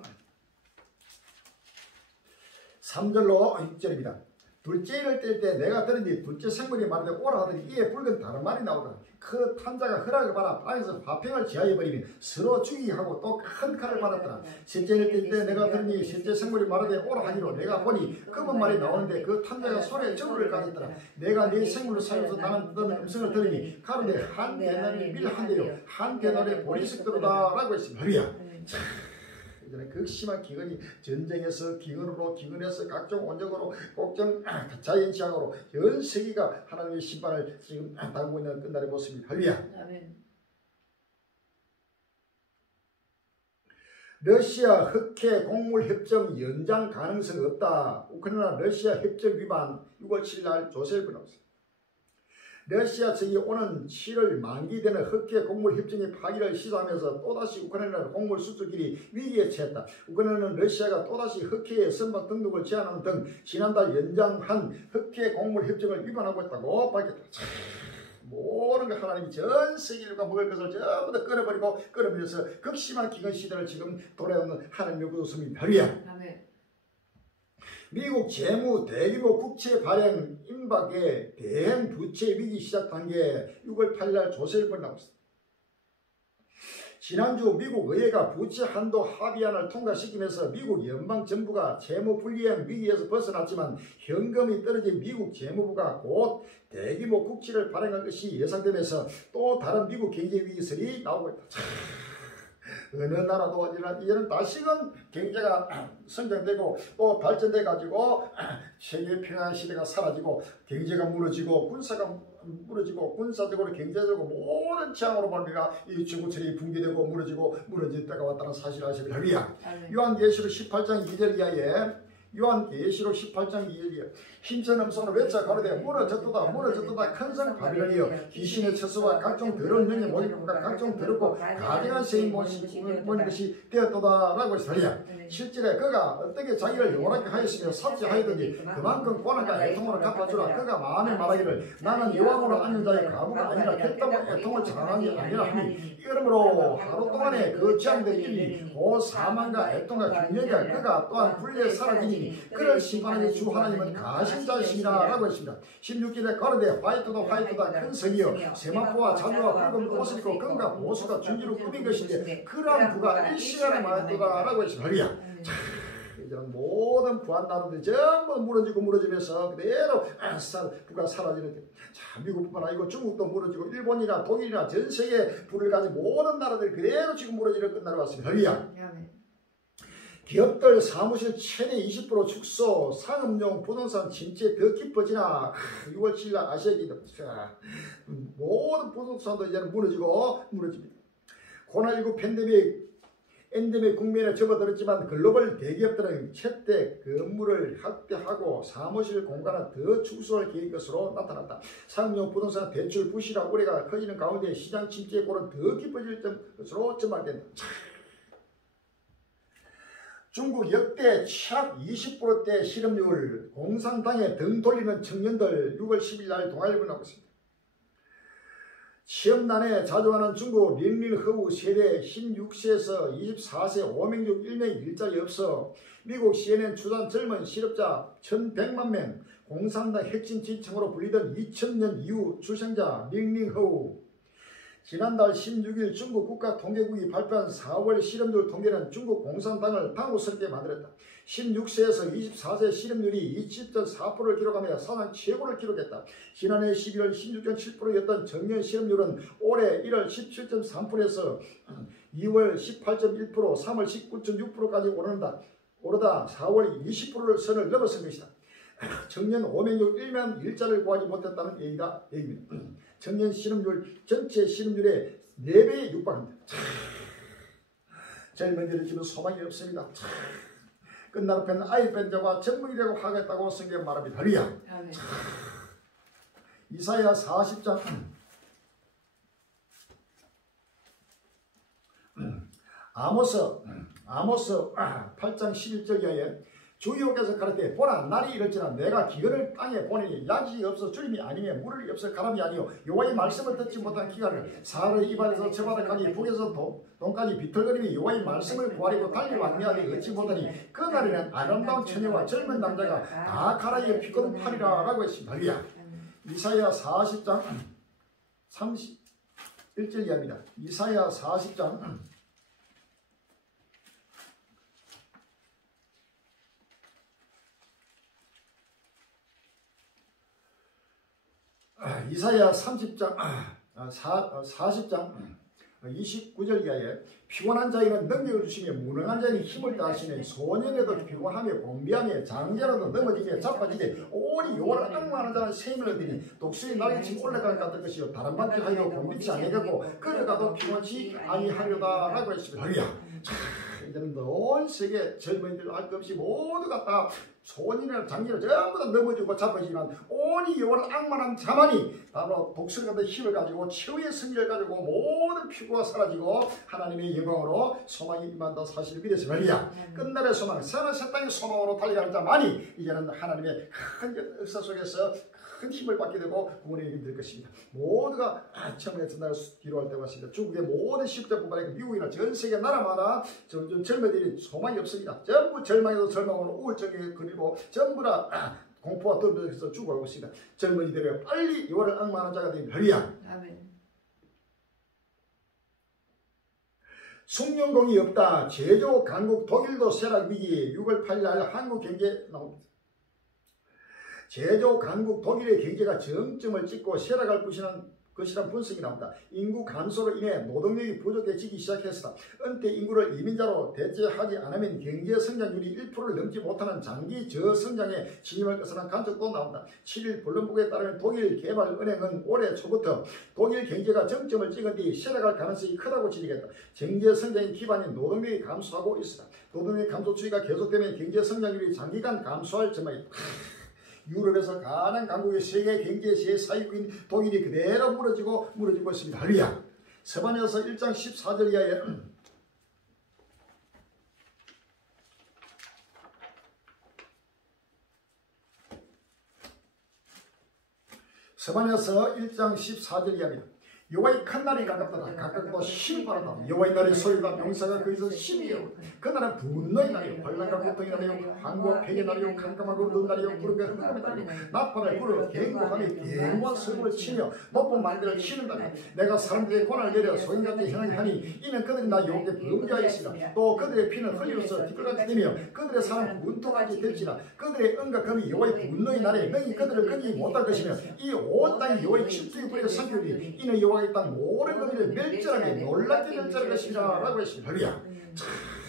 3절로 6절입니다. 둘째 일을 뗄 때 내가 들으니 둘째 생물이 말하되 오라 하더니 이에 붉은 다른 말이 나오더라. 그 탄자가 허락을 받아 땅에서 화평을 지하여 버리며 서로 죽이게 하고 또 큰 칼을 받았더라. 셋째 일을 뗄 때 내가 들으니 셋째 생물이 말하되 오라 하기로 내가 보니 검은 말이 나오는데 그 탄자가 손에 저울을 가졌더라. 내가 네 생물을 살려서 나는 듣는 음성을 들으니 가로되 한 데나리 밀 한 대요 한 데나리 보리색도로다 라고 했습니다. 할렐루야. 극심한 기근이 전쟁에서 기근에서 각종 원적으로 걱정 자연재앙으로 전 세계가 하나님의 심판을 지금 당하고 있는 끝날의 모습입니다. 할렐루야. 아멘. 러시아 흑해 곡물 협정 연장 가능성 없다. 우크라이나 러시아 협정 위반 6월 7일 날 조세를 보냈습니다. 러시아 측이 오는 7월 만기되는 흑해 곡물 협정의 파기를 시사하면서 또다시 우크라이나 곡물 수출길이 위기에 처했다. 우크라이나는 러시아가 또다시 흑해의 선박 등록을 제한하는 등 지난달 연장한 흑해 곡물 협정을 위반하고 있다고 밝혔다. 모든 걸 하나님이 전 세계가 먹을 것을 전부 다 끊어버리면서 극심한 기근 시대를 지금 돌아오는 하나님의 구속입니다. 할렐루야. 미국 재무 대규모 국채 발행 임박에 대형 부채 위기 시작 단계 6월 8일 조세일보에 나왔습니다. 지난주 미국 의회가 부채 한도 합의안을 통과시키면서 미국 연방정부가 재무 불이행 위기에서 벗어났지만 현금이 떨어진 미국 재무부가 곧 대규모 국채를 발행할 것이 예상되면서 또 다른 미국 경제 위기설이 나오고 있다. 어느 나라도 이제는 다시금 경제가 성장되고 또 발전돼 가지고 세계 평화 시대가 사라지고 경제가 무너지고 군사가 무너지고 군사적으로 경제적으로 모든 재앙으로 말미암아 이 지구촌이 붕괴되고 무너질 때가 왔다는 사실을 아십니까? 할렐루야. 요한계시록 18장 2절 이하에 요한계시록 18장 2절이요. 힘찬 음성으로 외쳐 가로되 무너졌도다 큰성 바빌론이여 귀신의 처소와 각종 더러운 영의 모임과 각종 더럽고 가증한 세인 모인 것이 되었도다 라고 했으리야. 실제로 그가 어떻게 자기를 영원하게 하였으며 삭제하였든지 그만큼 고난과 애통으로 갚아주라. 그가 마음에 말하기를 나는 여왕으로 앉는 자의 가부가 아니라 겠다고 애통을 장하는 게 아니라 하니 이러므로 하루 동안에 그 재앙된 일이 곧 사망과 애통과 균열이야. 그가 또한 불리에 사라지니 그를 심판하는 주 하나님은 가신 자이시니라 라고 했습니다. 16절에 가로되 화이트다 큰 성이여 세마포와 자주와 붉은 옷을 입고 금과 보수가 준지로 꾸민 것인데 그러한 부가 일시간에 마였도다 라고 했습니다. 이제는 모든 부한 나라들이 전부 무너지면서 그대로 부가 사라지는 자, 미국뿐만 아니고 중국도 무너지고 일본이나 독일이나 전 세계 부를 가진 모든 나라들이 그대로 지금 무너지는 끝나러 왔습니다. 기업들 사무실 최대 20% 축소, 상업용 부동산 침체 더 깊어지나 6월 7일 아시아기도 모든 부동산도 이제는 무너집니다. 코로나19 팬데믹 엔데믹 국면에 접어들었지만 글로벌 대기업들은 채택, 건물을 확대하고 사무실 공간을 더 축소할 계획 것으로 나타났다. 상용 부동산 대출 부실화 우려가 커지는 가운데 시장 침체의 골은 더 깊어질 것으로 전망된다. 중국 역대 최악 20%대 실업률, 공산당에 등 돌리는 청년들 6월 10일 날 동아일보 나오고 있습니다. 취업난에 자조하는 중국 링링허우 세대 16세에서 24세 5명 중 1명이 일자리 없어 미국 CNN 추산 젊은 실업자 1100만 명, 공산당 핵심 지층으로 불리던 2000년 이후 출생자 링링허우. 지난달 16일 중국 국가통계국이 발표한 4월 실업률 통계는 중국 공산당을 당혹스럽게 만들었다. 16세에서 24세 실업률이 20.4%를 기록하며 사상 최고를 기록했다. 지난해 11월 16.7%였던 정년 실업률은 올해 1월 17.3%에서 2월 18.1%, 3월 19.6%까지 오르다 4월 20%를 선을 넘어선 것이다. 청년 5명 중 1명 일자리를 구하지 못했다는 얘기입니다. 청년 실업률 전체 실업률의 4배에 육박합니다. 젊은이들은 지금 소망이 없습니다. 끝날 편 아이벤저와 전문이라고 하겠다고 성경 말합니다. 할렐루야. 이사야 40장 아모스 8장 11절 이하에 주여께서 가르되 보라 날이 이럴지라 내가 기근을 땅에 보내니 양식이 없어 주림이 아니며 물이 없어 가람이 아니요 여호와의 말씀을 듣지 못한 기간을 사흘의 입안에서 저바닥까지 북에서 동까지 비틀거리며 여호와의 말씀을 구하려고 달려왔냐니 얻지 못하니 그날에는 아름다운 처녀와 젊은 남자가 다 가라이에 피거든 파리라 라고 했습니다. 할렐루야. 이사야 40장 31절 이하입니다. 이사야 40장 이사야 30장 40장 29절 이하에 피곤한 자에는 능력을 주시며 무능한 자에는 힘을 다하시네 소년에도 피곤하며 곤비하며 장자라도 넘어지게 자빠지게 오니 여호와를 악망하는 자는 셈을 얻으니 독수리 날개치 올라갈 것 같을 것이요 다른 방식하여 곤비치 아니하고 걸어가도 피곤치 아니하려다 라고 했습니다. 할렐루야. 이제는 온 세계 젊은이들 알 것 없이 모두가 다 소년이나 장기를 전부 다 넘어지고 자빠지지만 오니 여호와를 악망한 자만이 바로 독수리 같은 힘을 가지고 최후의 승리를 가지고 모든 피고가 사라지고 하나님의 영광으로 소망이 임한다 사실을 믿으시면 할렐루야. 끝날의 소망, 새하늘 새 땅의 소망으로 달려가는 자만이 이제는 하나님의 큰 역사 속에서 큰 힘을 받게 되고 구원의 힘이 될 것입니다. 모두가 처음에 전날을 뒤로할 때가 왔습니다. 중국의 모든 실업자뿐만 아니라 미국이나 전 세계 나라마다 점점 젊은이들이 소망이 없습니다. 전부 절망에서 절망으로 우울증에 걸리고 전부 다 공포와 떨면서 죽어가고 있습니다. 젊은이들이 빨리 여호와를 악망하는 자가 되면 할렐루야. 아멘. 숭늉공이 없다. 제조 강국 독일도 쇠락 위기. 6월 8일 날 한국 경제 나옵니다. 제조 강국 독일의 경제가 정점을 찍고 쇠락할 것이란 분석이 나온다. 인구 감소로 인해 노동력이 부족해지기 시작했다. 은퇴 인구를 이민자로 대체하지 않으면 경제 성장률이 1%를 넘지 못하는 장기 저성장에 진입할 것이라는 관측도 나온다. 7일 블룸버그에 따르면 독일 개발은행은 올해 초부터 독일 경제가 정점을 찍은 뒤 쇠락할 가능성이 크다고 지적했다. 경제 성장의 기반인 노동력이 감소하고 있다. 노동력 감소 추이가 계속되면 경제 성장률이 장기간 감소할 전망이다. 유럽에서 가장 강국의 세계 경제 제사위국인 독일이 그대로 무너지고 있습니다. 할렐루야. 서반에서 1장 14절 이하에 서반에서 1장 14절 이하입니다. 여호와의 큰 날이 가깝다. 가깝고 힘이 바란다. 여호와의 날의 소리가 명사가 거기서 힘이요. 그날은 분노의 날이요. 환난과 고통의 날이요. 항구와 폐의 날이요. 캄캄하고 어두운 날이요. 구름과 흑암의 날이요. 나팔을 불어 갱고하며 대무한 성을 치며 높은 만대를 치는 날이요. 내가 사람들의 고난을 내려 소인같이 행하게 하니 이는 그들이 나 여호와께 범죄하였으나 또 그들의 피는 흘리로서 뒷걸같이 되며 그들의 사람 분토같이 될지라. 그들의 은과 금이 여호와의 분노의 날에 능히 그들을 끊지 못할 것이며 이 온 땅이 여호와의 칠투의 불에 삼키리니 이는 여호와의 땅 모든 거기를 멸절하게 놀랍게 멸절할 것이라 라고 했습니다. 할렐루야.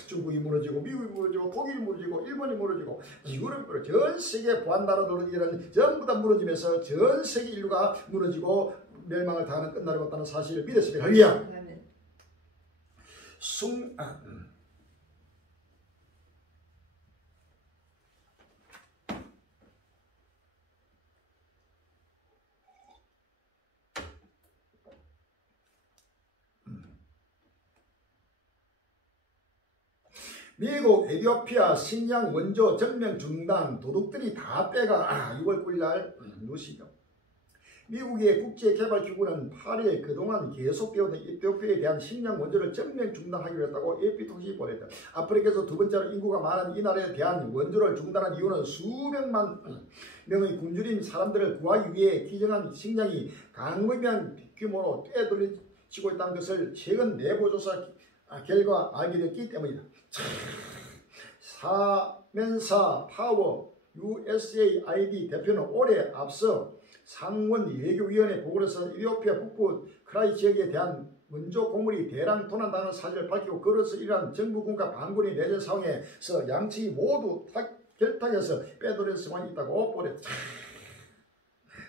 중국이 무너지고 미국이 무너지고 독일이 무너지고 일본이 무너지고 유럽이 무너지고 전 세계 보안나라들은 전부 다 무너지면서 전 세계 인류가 무너지고 멸망을 당하는 끝날이 왔다는 사실을 믿었습니다. 할렐루야. 미국 에티오피아 식량 원조 전면 중단 도둑들이 다 빼가 6월 9일날 누시죠. 미국의 국제개발기구는 8일 그동안 계속되어온 에티오피아에 대한 식량 원조를 전면 중단하기로 했다고 AP통신이 보냈다. 아프리카에서 두 번째로 인구가 많은 이 나라에 대한 원조를 중단한 이유는 수백만 명의 굶주린 사람들을 구하기 위해 기정한 식량이 강경한 규모로 떼돌리치고 있다는 것을 최근 내부조사 결과 알게 됐기 때문이다. 사멘사 파워 USAID 대표는 올해 앞서 상원 예교위원회 보고에서 에티오피아 북부 크라이 지역에 대한 원조 곡물이 대량 도난당하는 사실을 밝히고 그로서 이러한 정부군과 반군의 내전 상황에서 양측이 모두 결탁해서 빼돌릴 수만 있다고 보냈다.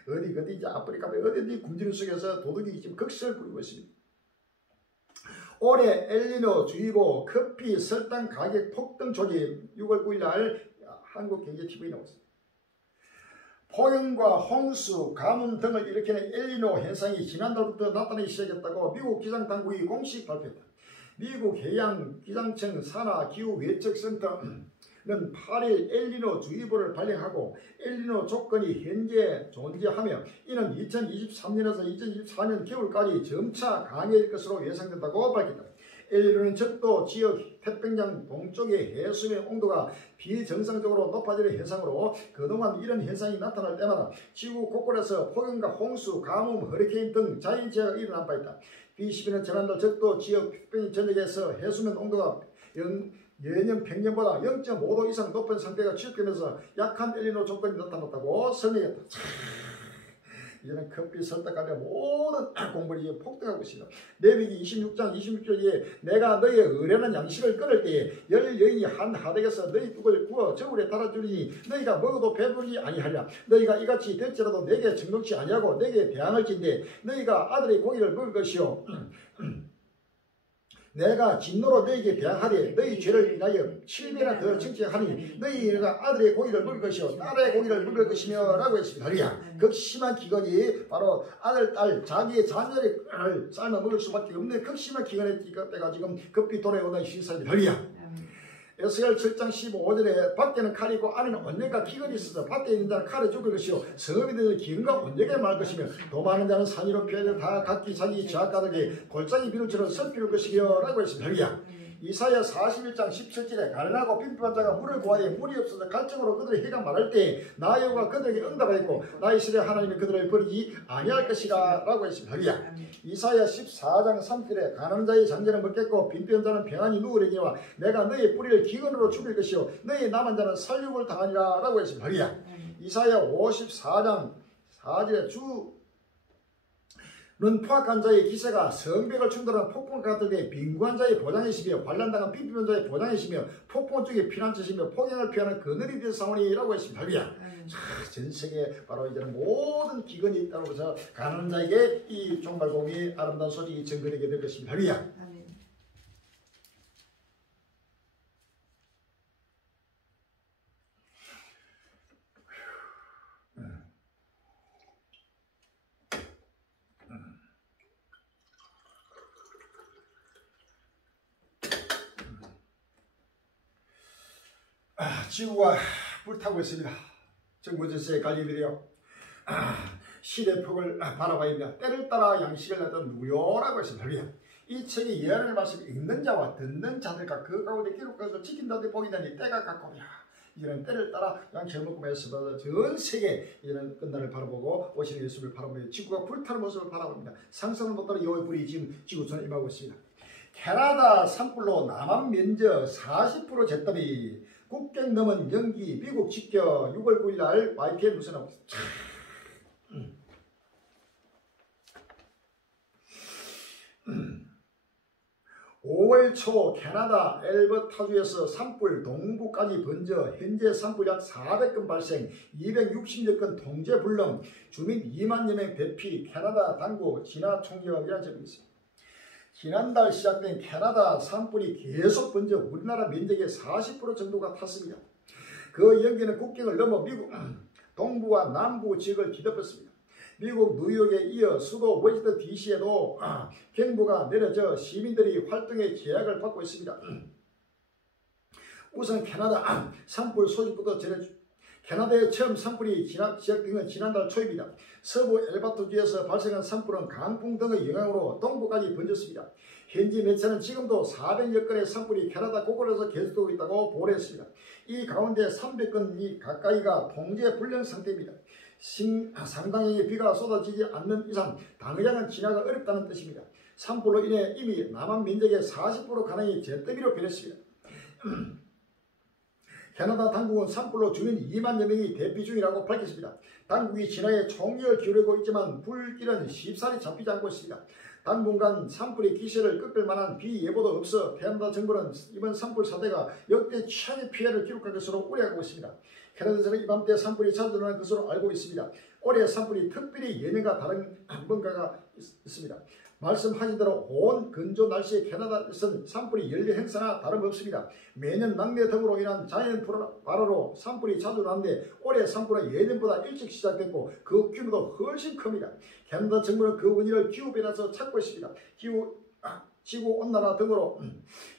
어디 이제 아프리카 어디 굶주림 속에서 도둑이 지금 극세를 부리고 있습니다. 올해 엘니노 주의보 커피 설탕 가격 폭등 조짐 6월 9일날 한국경제TV에 나왔습니다. 폭염과 홍수, 가뭄 등을 일으키는 엘니노 현상이 지난달부터 나타나기 시작했다고 미국 기상당국이 공식 발표했다. 미국 해양기상청 산하기후예측센터는 8일 엘니노 주의보를 발령하고 엘니노 조건이 현재 존재하며 이는 2023년에서 2024년 겨울까지 점차 강해질 것으로 예상된다고 밝혔다. 엘니노는 적도 지역 태평양 동쪽의 해수면 온도가 비정상적으로 높아지는 현상으로 그동안 이런 현상이 나타날 때마다 지구 곳곳에서 폭염과 홍수, 가뭄, 허리케인 등 자연재해가 일어난 바 있다. B12는 지난달 적도 지역 태평양 전역에서 해수면 온도가 예년 평년보다 0.5도 이상 높은 상태가 지속되면서 약한 엘니노 조건이 나타났다고 설명했다. 이제는 커피 설탕가게 모든 공물이 폭등하고 있습니다. 레위기 26장 26절에 내가 너희의 의뢰한 양식을 끊을 때에 열 여인이 한 하덕에서 너희 뚝을 구워 저울에 달아주리니 너희가 먹어도 배부르지 아니하리라. 너희가 이같이 될지라도 내게 정독치 아니하고 내게 대항할진대 너희가 아들의 고기를 먹을 것이요 내가 진노로 너희에게 대항하되 너희 죄를 인하여 7배나 더 청지하니 너희가 아들의 고기를 먹을 것이요 딸의 고기를 먹을 것이며 라고 했습니다. 할렐루야. 극심한 기근이 바로 아들, 딸, 자기의 자녀를 삶아 먹을 수밖에 없는 극심한 기근의 때가 지금 급히 돌아오는 시사입니다. 할렐루야. 에스겔 7장 15절에 밖에는 칼이 있고 안에는 언젠가 기근이 있어서 밭에 있는 자는 칼에 죽을 것이요 성읍이 되는 기근과 언젠가 말 것이며 도망하는 자는 산 위로 피하여 다 각기 자기 지하가닥에 골짜기 비늘처럼 설피울 것이며 라고 했습니다. 할렐루야. 이사야 41장 17절에 가난하고 빈핍한 자가 물을 구하되 물이 없어서 갈증으로 그들의 해가 마를 때 나 여호와 그들에게 응답하였고 나 이스라엘 하나님이 그들을 버리지 아니할 것이라 라고 했습니다. 할렐루야. 이사야 14장 3절에 가난한 자의 잔재는 먹겠고 빈핍한 자는 평안히 누우려니와 내가 너희의 뿌리를 기근으로 죽일 것이요 너희 남은 자는 살육을 당하니라 라고 했습니다. 할렐루야. 이사야 54장 4절에 는 포악한 자의 기세가 성벽을 충돌한 폭풍 같은데 빈구한 자의 보장이시며 반란당한 빈핍한 자의 보장이시며 폭풍 쪽에 피난처시며 폭행을 피하는 그늘이 된 상원이라고 했습니다. 할렐루야. 전 세계에 바로 이제는 모든 기근이 있다고 해서 가난한 자에게 이 종말공의 아름다운 소식이 전거되게 될 것입니다. 할렐루야. 지구가 불타고 있습니다. 정부질서에 갈리들이요. 시대 폭을 바라봐야 때를 따라 양식을 내던 누구요라고 했습니다. 할렐루야. 이 책이 예언의 말씀을 읽는 자와 듣는 자들과 그 가운데 기록해서 지킨다는 복이다니 때가 가까우냐. 이제는 때를 따라 양식을 먹고 마시면서 전 세계 이제는 끝날을 바라보고 오시는 예수를 바라보며 지구가 불타는 모습을 바라봅니다. 상상을 못하는 여호와의 불이 지금 지구촌에 임하고 있습니다. 캐나다 산불로 남한 면적 40% 잿더미 국경 넘은 연기 미국 직격 6월 9일날 YPN 뉴스에 나오고 있습니다. 5월 초 캐나다 엘버타주에서 산불 동부까지 번져 현재 산불 약 400건 발생 260여 건 통제 불능 주민 2만여 명 대피 캐나다 당국 진화 총격이라는 점이 있습니다. 지난달 시작된 캐나다 산불이 계속 번져 우리나라 면적의 40% 정도가 탔습니다. 그 연기는 국경을 넘어 미국 동부와 남부 지역을 뒤덮었습니다. 미국 뉴욕에 이어 수도 워싱턴 DC에도 경보가 내려져 시민들이 활동에 제약을 받고 있습니다. 우선 캐나다 산불 소식부터 전해주죠. 캐나다에 처음 산불이 시작된 건 지난달 초입니다. 서부 엘바토주에서 발생한 산불은 강풍 등의 영향으로 동부까지 번졌습니다. 현지 매체는 지금도 400여 건의 산불이 캐나다 곳곳에서 계속되고 있다고 보도했습니다. 이 가운데 300건이 가까이가 통제 불능 상태입니다. 상당히 비가 쏟아지지 않는 이상 당장은 진화가 어렵다는 뜻입니다. 산불로 인해 이미 남한 면적의 40% 가량이 잿더미로 변했습니다. 캐나다 당국은 산불로 주민 2만여 명이 대피 중이라고 밝혔습니다. 당국이 진화에 총력을 기울이고 있지만 불길은 쉽사리 잡히지 않고 있습니다. 당분간 산불의 기세를 꺾을 만한 비 예보도 없어 캐나다 정부는 이번 산불 사태가 역대 최악의 피해를 기록할 것으로 우려하고 있습니다. 캐나다에서는 이맘때 산불이 자주 일어날 것으로 알고 있습니다. 올해 산불이 특별히 예년과 다른 뭔가가 있습니다. 말씀하신 대로 온 건조 날씨에 캐나다에서는 산불이 연례 행사나 다름없습니다. 매년 낙뢰 등으로 인한 자연 발화로 산불이 자주 나는데 올해 산불은 예년보다 일찍 시작됐고 그 규모도 훨씬 큽니다. 캐나다 정부는 그 원인을 기후변화에서 찾고 있습니다. 지구온난화 등으로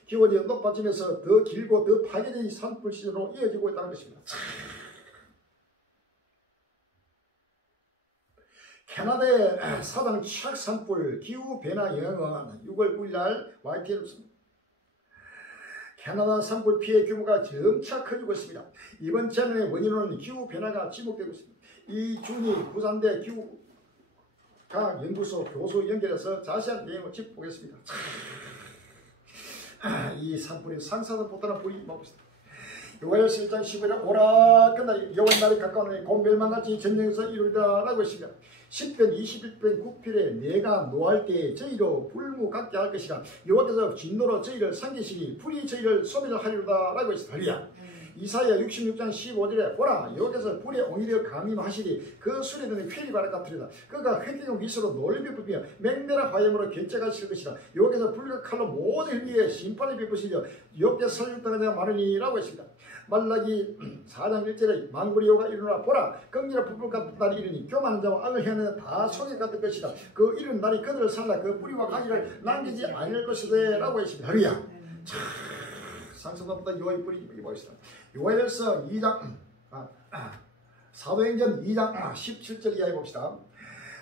기온이 높아지면서 더 길고 더 파괴적인 산불 시즌으로 이어지고 있다는 것입니다. 캐나다의 사상 최악 산불 기후변화 영향은 6월 9일 YTN입니다. 캐나다 산불 피해 규모가 점차 커지고 있습니다. 이번 재난의 원인으로는 기후변화가 지목되고 있습니다. 이준희 부산대 기후과학 연구소 교수 연결해서 자세한 내용을 짚어보겠습니다. 이 산불이 상상도 못하는 불이 임하고 있습니다. 요엘 1장 15일 오라 그날 여호와의 날이 가까우니 곧 멸망같이 전쟁에서 이루리라라고 했습니다. 10편 21편 9필에 내가 노할 때에 저희로 불무 같게 할 것이라 여호와께서 진노로 저희를 상기시니 불이 저희를 소멸하리로다 라고 했습니다. 이사야 66장 15절에 보라 여호와께서 불에 옹이되어 감임하시니 그 수레들은 휘리 바랄 같으리다. 그가 획기용 위수로 노를 베푸며 맹렬한 화염으로 견제하실 것이다. 여호와께서 불과 칼로 모든 위에 심판을 베푸시며 여호와께서 설육당에 내가 마르니 라고 했습니다. 말라기 4장 1절에 망군의 여호와가 이르노라 보라 긍휼한 불불 같은 날이 이르니 교만한 자와 악을 행하는 다 소개 같을 것이다. 그 이른 날이 그들을 살라 그 뿌리와 가지를 남기지 아니할 것이다 라고 했습니다. 할렐루야. 상승보다 여호와의 뿌리 보이시다. 요엘서 2장 사도행전 2장 17절 이하에 봅시다.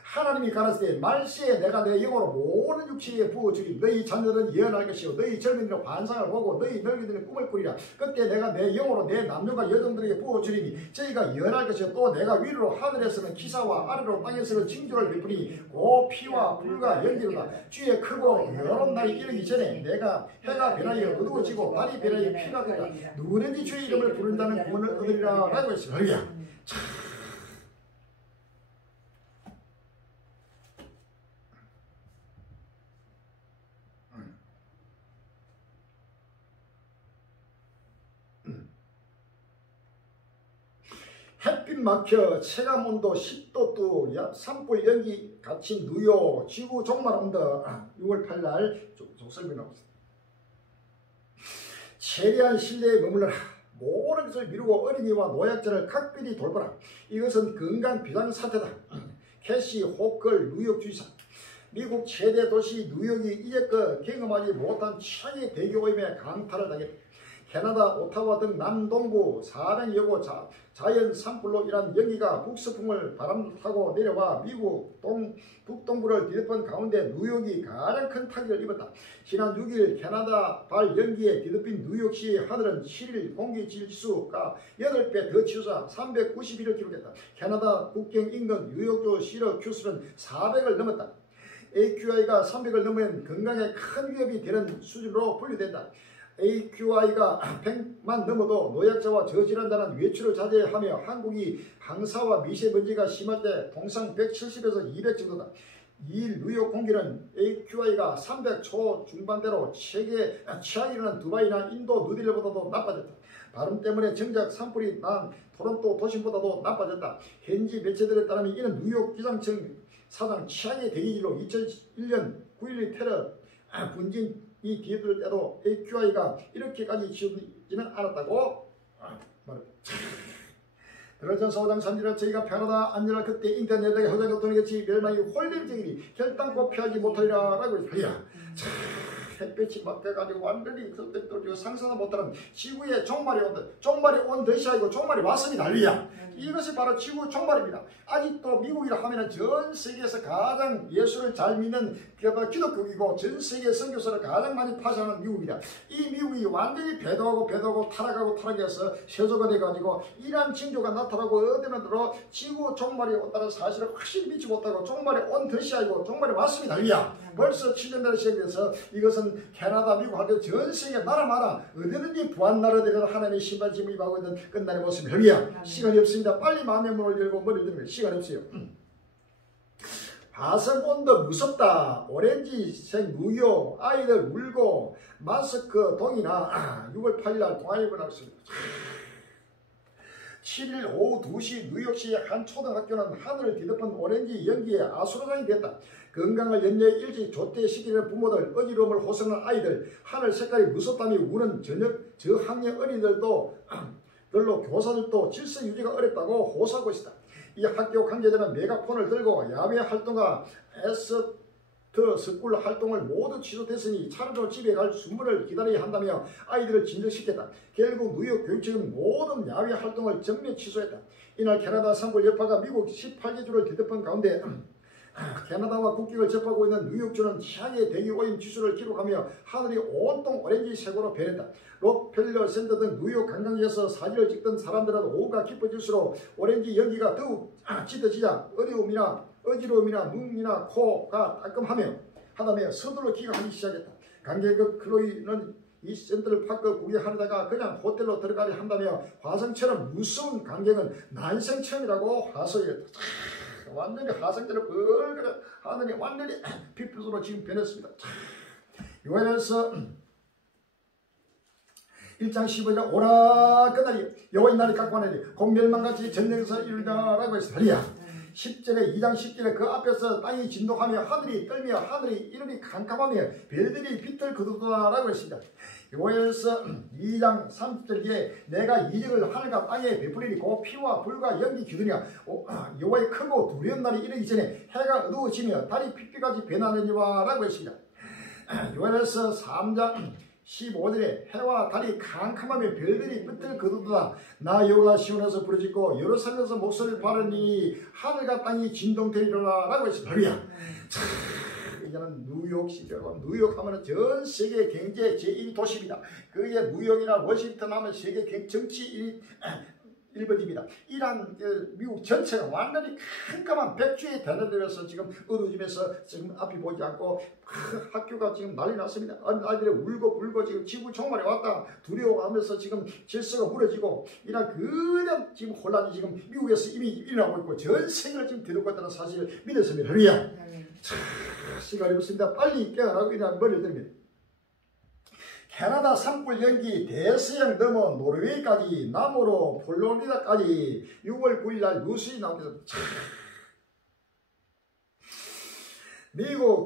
하나님이 가라사대 말세에 내가 내 영으로 모든 육체에 부어주리. 너희 자녀들은 예언할 것이요 너희 젊은이는 환상을 보고 너희 늙은이는 꿈을 꾸리라. 그때 내가 내 영으로 내 남녀가 여종들에게 부어주리니 저희가 예언할 것이요 또 내가 위로 하늘에서는 기사와 아래로 땅에서는 징조를 베푸니 고 피와 불과 연기로다. 주의 크고 여러 날이 이르기 전에 내가 해가 변하여 어두워지고 달이 변하여 피가 된다. 누구든지 주의 이름을 부른다는 구원을 얻으리라 라고 했습니다. 할렐루야. 햇빛 막혀 체감온도 10도 산불 연기 갇힌 뉴욕 지구 종말 온도 6월 8일 족설비 나왔습니다. 최대한 실내에 머물러라. 모든 것을 미루고 어린이와 노약자를 각별히 돌보라. 이것은 건강 비상사태다. 캐시 호컬 뉴욕 주지사 미국 최대 도시 뉴욕이 이제껏 경험하지 못한 최악의 대기오염에 강탈을 당했다. 캐나다 오타와 등 남동부 400여고 자연 산불로 인한 연기가 북서풍을 바람 타고 내려와 미국 북동부를 뒤덮은 가운데 뉴욕이 가장 큰 타격을 입었다. 지난 6일 캐나다 발 연기에 뒤덮인 뉴욕시 하늘은 7일 공기질수가 8배 더 치솟아 391을 기록했다. 캐나다 국경 인근 뉴욕주 시러큐스는 400을 넘었다. AQI가 300을 넘으면 건강에 큰 위협이 되는 수준으로 분류된다. AQI가 100만 넘어도 노약자와 저질환자는 외출을 자제하며 한국이 황사와 미세먼지가 심할 때 통상 170에서 200 정도다. 이 뉴욕 공기는 AQI가 300 초중반대로 세계 최악이라는 두바이나 인도 뉴딜리보다도 나빠졌다. 바람 때문에 정작 산불이 난 토론토 도심보다도 나빠졌다. 현지 매체들에 따르면 이는 뉴욕 기상청 사상 최악의 대기질로 2001년 9.11 테러 분진이 뒤뜰 때도 AQI가 이렇게까지 치우지는 않았다고 말했다. 드러전서 5장 3절에 저희가 편하다 안전할 그때 인터넷에게 허장교통이겠지 멸망이 홀림쟁이니 결단코 피하지 못하리라 라고 했습니다. 햇볕이 막혀가지고 완전히 그때 또 상상도 못하는 지구의 종말이 온다. 종말이 온 듯이 아니고 종말이 왔습니다. 할렐루야. 이것이 바로 지구 종말입니다. 아직도 미국이라 하면은 전 세계에서 가장 예수를 잘 믿는 기독교이고 전 세계 선교사를 가장 많이 파송하는 미국이다. 이 미국이 완전히 배도하고 타락해서 세조가 돼가지고 이러한 징조가 나타나고 어디나 들어 지구 종말이 온다는 사실을 확실히 믿지 못하고 종말이 온 듯이 아니고 종말이 왔습니다. 할렐루야. 벌써 7년 전에 시작돼서 이것은 캐나다, 미국 하여튼 전 세계 나라마다 어디든지 부한 나라들에서 하나님의 신발짐을 입하고 있는 끝날의 모습입니다. 할렐루야. 시간이 없습니다. 빨리 마음의 문을 열고 머리를 들면 시간이 없어요. 화성 온도 무섭다. 오렌지색 누유 아이들 울고 마스크 동이나 6월 8일날 동아일보 나왔습니다. 7일 오후 2시 뉴욕시의 한 초등학교는 하늘을 뒤덮은 오렌지 연기에 아수라장이 됐다. 건강을 연례 일찍 조퇴시키는 부모들, 어지러움을 호소하는 아이들, 하늘 색깔이 무섭다며 우는 저학년 어린이들도 별로 교사들도 질서 유지가 어렵다고 호소하고 있다. 이 학교 관계자는 메가폰을 들고 야외 활동과 스쿨 활동을 모두 취소됐으니 차례로 집에 갈 순번을 기다려야 한다며 아이들을 진정시켰다. 결국 뉴욕 교육청은 모든 야외 활동을 전면 취소했다. 이날 캐나다 산불 여파가 미국 18개주를 뒤덮은 가운데 캐나다와 국경을 접하고 있는 뉴욕주는 최악의 대기오염 지수를 기록하며 하늘이 온통 오렌지색으로 변했다. 록펠러 센터 등 뉴욕 관광지에서 사진을 찍던 사람들은 오후가 깊어질수록 오렌지 연기가 더욱 짙어지자 어지러움이나 눈이나 코가 따끔하다며 서둘러 귀가하기 시작했다. 관객 클로이는 이 센트럴 파크 구경하다가 그냥 호텔로 들어가려 한다며 화성처럼 무서운 광경은 난생 처음이라고 하소연했다. 완전히 화성처럼 벌겋게 하늘이 완전히 빛으로 지금 변했습니다. 요한에서 1장 15절 오라 그날이 여호와의 날이 깎아내리 곧 멸망같이 전쟁에서 이르리라고 했습니다. 10절에 2장 10절에 그 앞에서 땅이 진동하며 하늘이 떨며 하늘이 이름이 캄캄하며 별들이 빛을 거두더라라고 했습니다. 요엘서 2장 30절에 내가 이적을 하늘과 땅에 베풀리니 곧 피와 불과 연기 기둥이야. 여호와의 크고 두려운 날이 이르기 전에 해가 어두워지며 달이 핏빛같이 변하느니라 라고 했습니다. 요엘서 3장 15절에 해와 달이 캄캄하며 별들이 빛을 거두더라. 나 여호와 시온에서 부르짖고 예루살렘에서 목소리를 바르니 하늘과 땅이 진동되리라 라고 했습니다. 이제는 뉴욕시죠. 뉴욕 하면 전 세계 경제 제1도시입니다. 그게 뉴욕이나 워싱턴 하면 세계 정치 1번입니다. 이란 미국 전체가 완전히 캄캄한 백주의 대낮에서 지금 어두워지면서 지금 앞이 보이지 않고 학교가 지금 난리 났습니다. 아이들이 울고 불고 지금 지구 종말이 왔다 두려워하면서 지금 질서가 무너지고 이런 그냥 지금 혼란이 지금 미국에서 이미 일어나고 있고 전 세계를 지금 뒤덮고 있다는 사실을 믿었습니다. 할렐루야. 시간이 없습니다. 빨리 깨어나고 이런 머리를 들면 캐나다 산불 연기 대서양 넘어 노르웨이까지 남으로 플로리다까지 6월 9일날 뉴스에 나옵니다. 미국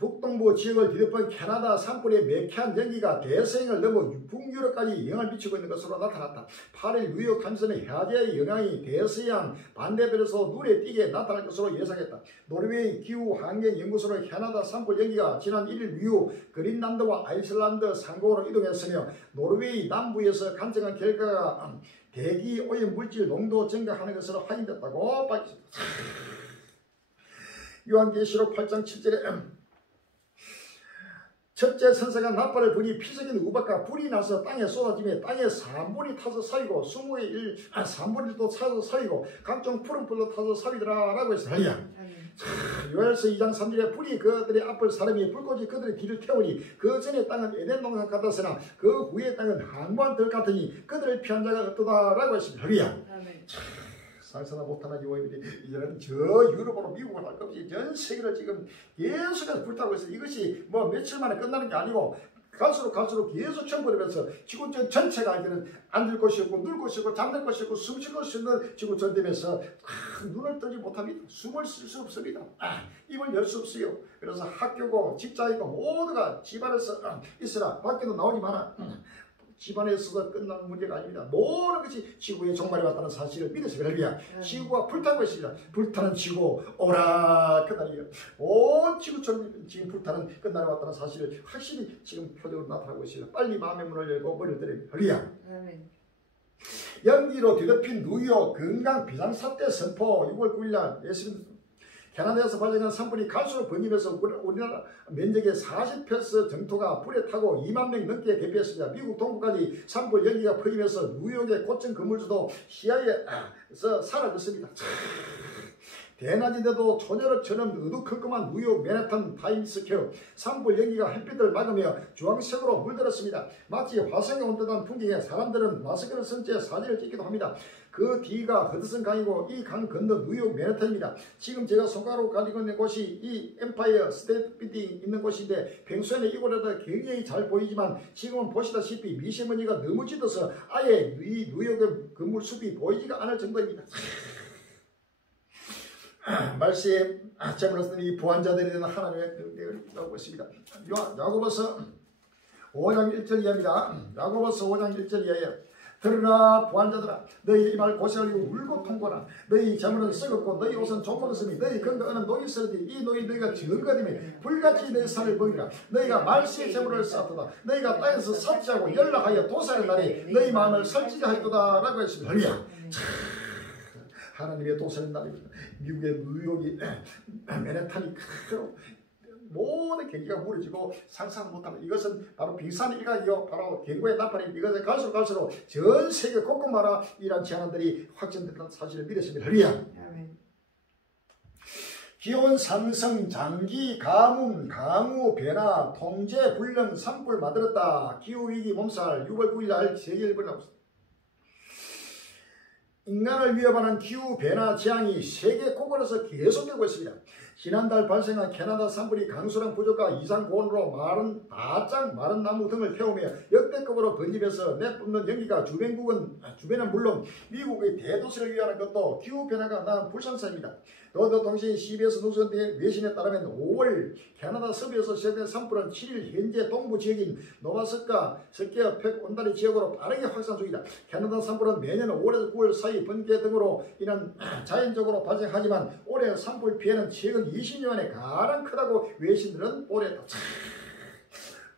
북동부 지역을 뒤덮은 캐나다 산불의 매캐한 연기가 대서양을 넘어 북유럽까지 영향을 미치고 있는 것으로 나타났다. 8일 뉴욕 타임스는 화재의 영향이 대서양 반대편에서 눈에 띄게 나타날 것으로 예상했다. 노르웨이 기후환경연구소는 캐나다 산불 연기가 지난 1일 이후 그린란드와 아이슬란드 상공으로 이동했으며 노르웨이 남부에서 관측한 결과가 대기 오염 물질 농도 증가하는 것으로 확인됐다고 밝혔습니다. 요한계시록 8장 7절에 첫째 선사가 나팔을 부니 피색인 우박과 불이 나서 땅에 쏟아지며 땅에 3분이 타서 사위고 20의 3분이 또 타서 사위고 각종 푸른 불로 타서 사위더라 라고 했습니다. 요엘서 2장 3절에 불이 그들의 앞을 사람이 불꽃이 그들의 뒤를 태우니 그 전에 땅은 에덴 동산 같았으나 그 후의 땅은 항구한 들 같으니 그들을 피한 자가 없도다 라고 했습니다. 살사나 못하나 요원들이 이제는 저 유럽으로 미국을 할 것 없이 전 세계를 지금 계속해서 불타고 있어요. 이것이 뭐 며칠 만에 끝나는 게 아니고 갈수록 계속 전부되면서 지구 전체가 이제는 앉을 곳이 없고 누울 곳이 없고 잠들 곳이 없고 숨 쉴 곳이 없는 지구 전되면서 눈을 뜨지 못합니다. 숨을 쉴 수 없습니다. 입을 열 수 없어요. 그래서 학교고 직장이고 모두가 집안에서 있으라 밖에도 나오지 마라. 집안에 있어서 끝난 문제가 아닙니다. 모든 것이 지구의 종말이 왔다는 사실을 믿으시기 바랍니다. 지구가 불타고 있습니다. 불타는 지구 오라 그날이에요. 온 지구처럼 지금 불타는 끝날이 왔다는 사실을 확실히 지금 표적으로 나타나고 있습니다. 빨리 마음의 문을 열고 머리를 때립니다. 할렐루야. 연기로 뒤덮인 뉴욕 건강 비상사태 선포 6월 9일 날 예수님 캐나다에서 발생한 산불이 갈수록 번지면서 우리나라 면적의 40% 정도가 불에 타고 2만 명 넘게 대피했습니다. 미국 동부까지 산불 연기가 퍼지면서 뉴욕의 고층 건물주도 시야에서 사라졌습니다. 대낮인데도 초저녁처럼 어두컴컴한 뉴욕 맨해튼 타임스퀘어 산불 연기가 햇빛을 막으며 주황색으로 물들었습니다. 마치 화성에 온 듯한 풍경에 사람들은 마스크를 쓴 채 사진을 찍기도 합니다. 그 뒤가 허드슨 강이고 이 강 건너 뉴욕 맨해튼입니다. 지금 제가 손가락으로 가지고 있는 곳이 이 엠파이어 스테이트 빌딩 있는 곳인데 평소에는 이곳에도 굉장히 잘 보이지만 지금은 보시다시피 미세먼지가 너무 짙어서 아예 이 뉴욕의 건물 숲이 보이지가 않을 정도입니다. 말씀 제물로서는 이 부한자들에 대한 하나님의 능력을 나오고 있습니다. 야고보서 5장 1절 이하입니다. 야고보서 5장 1절 이하에 들으라 부한자들아 너희 이 말 고시하리고 울고 통고라 너희 재물은 썩었고 너희 옷은 좁아졌으니 너희 건강은 노이 쓰러지 이 노이 너희가 증거되며 불같이 내 살을 보이라 너희가 말시의 재물을 쌓았도다 너희가 땅에서 삽질하고 연락하여 도살의 날에 너희 마음을 설치게 하였도다 라고 했습니다. 할렐루야. 하나님의 도살의 날입니다. 미국의 뉴욕이 맨해튼이 크고 모든 경기가 무너지고 상상 못하는 이것은 바로 빙산 일각이요 바로 경고의 나팔입니다. 이것은 갈수록 전 세계 곳곳마다 이러한 재난들이 확전된다는 사실을 믿으십니다. 할렐루야. 기온 상승, 장기, 가뭄, 강우, 변화, 통제, 불능, 산불 만들었다. 기후위기 몸살 6월 9일 날 세계일보에 나왔습니다. 인간을 위협하는 기후 변화 재앙이 세계 곳곳에서 계속되고 있습니다. 지난달 발생한 캐나다 산불이 강수량 부족과 이상 고온으로 바짝 마른 나무 등을 태우며 역대급으로 번지면서 내뿜는 연기가 주변은 물론 미국의 대도시를 위하는 것도 기후 변화가 낳은 불상사입니다. 로드통신 CBS 뉴스 외신에 따르면 5월 캐나다 서부에서 시작된 산불은 7일 현재 동부 지역인 노바스카, 스퀘어, 팩, 온다리 지역으로 빠르게 확산 중이다. 캐나다 산불은 매년 5월에서 9월 사이 번개 등으로 인한 자연적으로 발생하지만 올해 산불 피해는 최근 20년 만에 가장 크다고 외신들은 보도했다.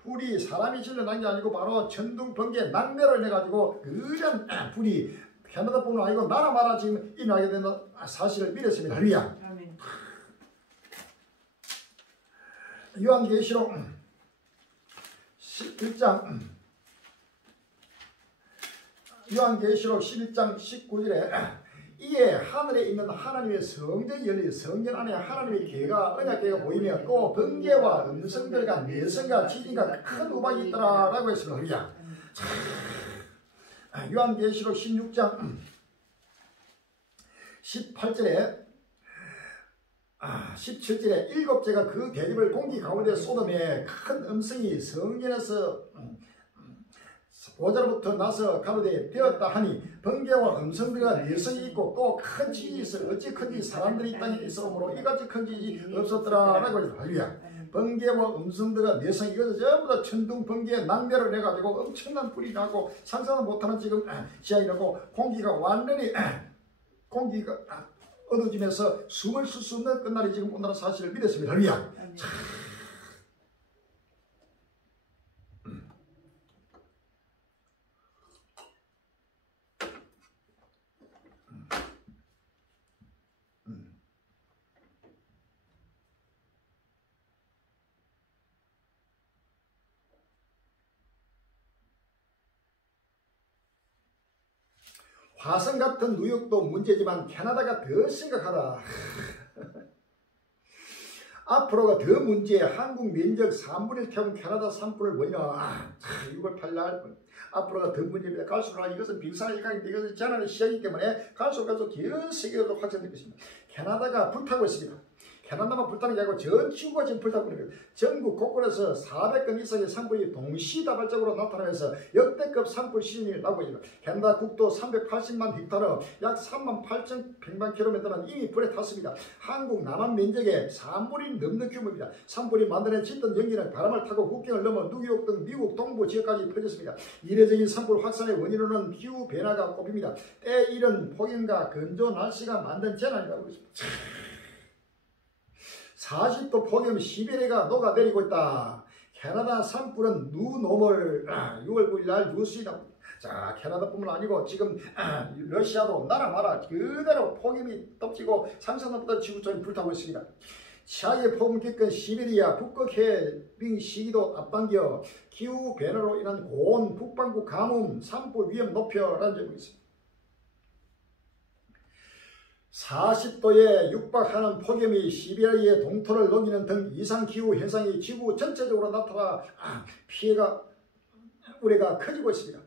불이 사람이 질러난 게 아니고 바로 천둥, 번개, 낙뢰로 인해가지고 그런 불이 캐나다뿐만 아니고 나라마다 지금 일어나게 되는 사실을 믿었습니다. 할렐루야. 요한계시록 11장 19절에 이에 하늘에 있는 하나님의 성전이 열리 성전 안에 하나님의 계가 언약계가 보이며 또 번개와 음성들과 내성과 지진과 큰 우박이 있더라 라고 했습니다. 할렐루야. 요한계시록 16장 18절에 17절에 일곱째가 그 대접을 공기 가운데 쏟음에 큰 음성이 성전에서 보좌로부터 나서 가로되 되었다 하니 번개와 음성들과 내성이 있고 또 큰 지진이 있어 어찌 큰지 사람들이 땅에 있어오므로 이같이 큰 지진이 없었더라 라고 했습니다. 할렐루야. 번개와 음성들과 내성 이것은 전부 다 천둥 번개 낙뢰를 해가지고 엄청난 불이 나고 상상을 못하는 지금 지하이라고 공기가 완전히 공기가 어두워지면서 숨을 쉴 수 없는 끝날이 지금 온다는 사실을 믿었습니다. 할렐루야. 화성 같은 뉴욕도 문제지만 캐나다가 더 심각하다. 앞으로가 더 문제. 한국 면적 3분의 1 태운 캐나다 산불을 뭐냐. 6월 8일 앞으로가 더 문제입니다. 갈수록 이것은 빙산 일각인데 이것은 재난의 시작이기 때문에 갈수록 전 세계적으로 확산될 것입니다. 캐나다가 불타고 있습니다. 캐나다만 불타는 게 아니고 전 지구가 지금 불타고 있는 거예요. 전국 곳곳에서 400건 이상의 산불이 동시다발적으로 나타나면서 역대급 산불 시즌이 나고 있습니다. 캐나다 국토 380만 헥타르 약 3만 8천 평방킬로미터는 이미 불에 탔습니다. 한국 남한 면적의 3분이 넘는 규모입니다. 산불이 만들어낸 짙은 연기는 바람을 타고 국경을 넘어 뉴욕 등 미국 동부 지역까지 퍼졌습니다. 이례적인 산불 확산의 원인으로는 기후 변화가 꼽힙니다. 때 이른 폭염과 건조 날씨가 만든 재난이라고 했습니다. 40도 폭염 시베리아가 녹아내리고 있다. 캐나다 산불은 뉴노멀 6월 9일 날 뉴스이다. 자, 캐나다뿐만 아니고 지금 러시아도 나라마다 그대로 폭염이 덮치고 상상보다 지구촌이 불타고 있습니다. 최악의 폭염 겪은 시베리아 북극 해빙 시기도 앞당겨 기후 변화로 인한 고온 북반구 가뭄 산불 위험 높여라는 점이 있습니다. 40도에 육박하는 폭염이 시베리아의 동토를 녹이는 등 이상기후 현상이 지구 전체적으로 나타나 피해가 우려가 커지고 있습니다.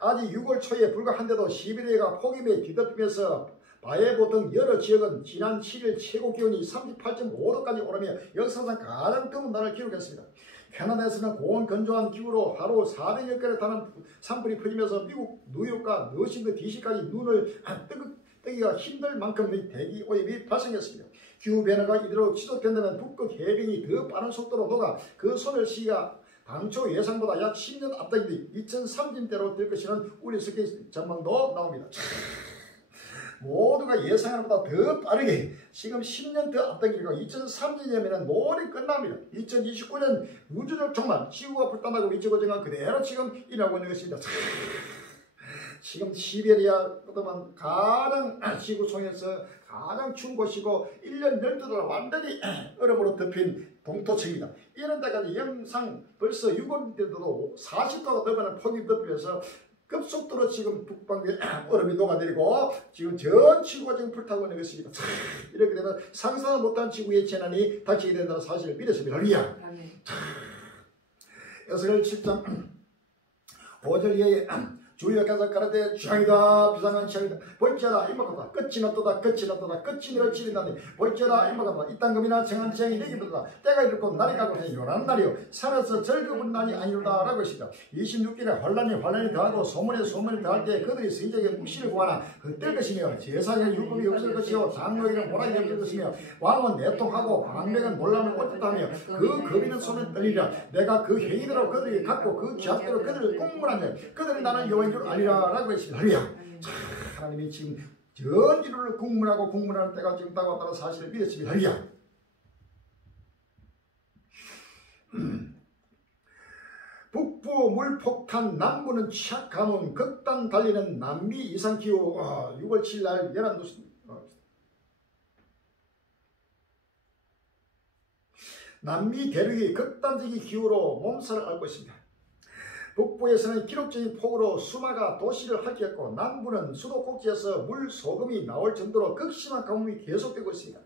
아직 6월 초에 불과한데도 시베리아가 폭염에 뒤덮이면서 바예보 등 여러 지역은 지난 7일 최고 기온이 38.5도까지 오르며 역사상 가장 더운 날을 기록했습니다. 캐나다에서는 고온 건조한 기후로 하루 400여 건에 달하는 산불이 퍼지면서 미국 뉴욕과 워싱턴 DC까지 눈을 뜨기가 힘들 만큼의 대기 오염이 발생했습니다. 기후 변화가 이대로 지속된다면 북극 해빙이 더 빠른 속도로 녹아 그 소멸 시기가 당초 예상보다 약 10년 앞당긴 2030년대로 될 것이라는 우려스러운 전망도 나옵니다. 모두가 예상하는 것보다 더 빠르게 지금 10년 더 앞당기고 2030년이면 모두 끝납니다. 2029년 우주적 종말 지구가 불타나고 위치고정한 그대로 지금 일어나고 있는 것입니다. 지금 시베리아보다만 가장 지구촌에서 가장 추운 곳이고 1년 12달 완전히 얼음으로 덮인 동토층입니다. 이런 데까지 영상 벌써 6월인데도 40도가 넘는 폭염이 덮이면서 급속도로 지금 북방에 얼음이 녹아내리고 지금 전 지구가 지금 불타고 있는 것입니다. 이렇게 되면 상상을 못한 지구의 재난이 닥치게 된다는 사실을 믿었습니다. 할렐루야. 에스겔 7장 5절에 주여께서 가라되 취향이다 비상한 취향이다 볼지어다 임박하다 끝이 났도다 끝이 났도다 끝이 내려치린다니 볼지어다 임박하다 이딴 금이나 정한 취향이 내기보다 때가 이르고 날이 가고 해 요란 날이요 산에서 즐거운 날이 아니로다 라고 하시다. 26일에 환란이 더하고 소문이 더할 때 그들이 성적에 묵시를 구하나 헛될 것이며 제사에 율법이 없을 것이요 장로에는 모락이 없을 것이며 왕은 내통하고 광명은 놀라움을 어떻다며 그 거비는 손에 떨리라. 내가 그 행위대로 그들이 갖고 그 죄악대로 그들을 꽁물하며 그들은 나는 여호와인 줄 아니라 라고 했습니다. 할렐루야. 하나님이 지금 전 인류를 국문하는 때가 지금 다가왔다는 사실을 믿었습니다. 할렐루야. 북부 물폭탄, 남부는 취약 가뭄, 극단 달리는 남미 이상기후. 6월 7일 날 연합뉴스. 남미 대륙이 극단적인 기후로 몸살을 앓고 있습니다. 북부에서는 기록적인 폭우로 수마가 도시를 핥혔고 남부는 수도꼭지에서 물소금이 나올 정도로 극심한 가뭄이 계속되고 있습니다.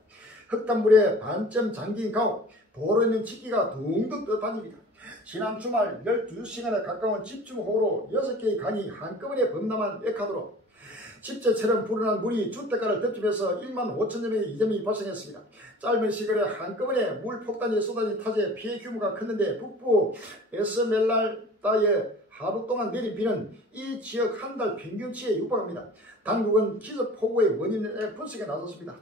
흙탕물에 반쯤 잠긴 가옥, 도로에 있는 漆기가 둥둥 떠다닙니다. 지난 주말 12시간에 가까운 집중호우로 6개의 강이 한꺼번에 범람한 에콰도르. 집재처럼 불어난 물이 주택가를 덮치면서 1만 5천여 명의 이점이 발생했습니다. 짧은 시간에 한꺼번에 물 폭탄이 쏟아진 탓에 피해 규모가 컸는데 북부 에스멜랄다에 하루 동안 내린 비는 이 지역 한 달 평균치에 육박합니다. 당국은 기습폭우의 원인에 분석에 나섰습니다.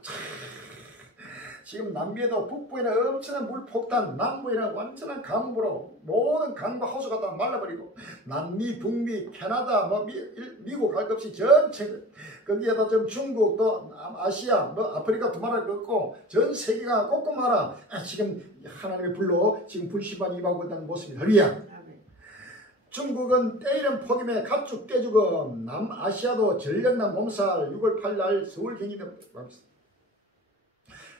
지금 남미에도 북부에는 엄청난 물폭탄, 남부에는 완전한 가뭄으로 모든 강과 호수가 다 말라버리고 남미, 북미, 캐나다, 미국 할 것 없이 전체 거기에다 좀 중국 또 아시아, 아프리카 두 나라 걷고 전 세계가 곳곳마다 지금 하나님의 불로 지금 불씨만 임하고 있다는 모습입니다. 할렐루야. 중국은 때이른 폭염에 가축 떼죽음, 남아시아도 전력난 몸살 6월 8일 날 서울 경기도입니다.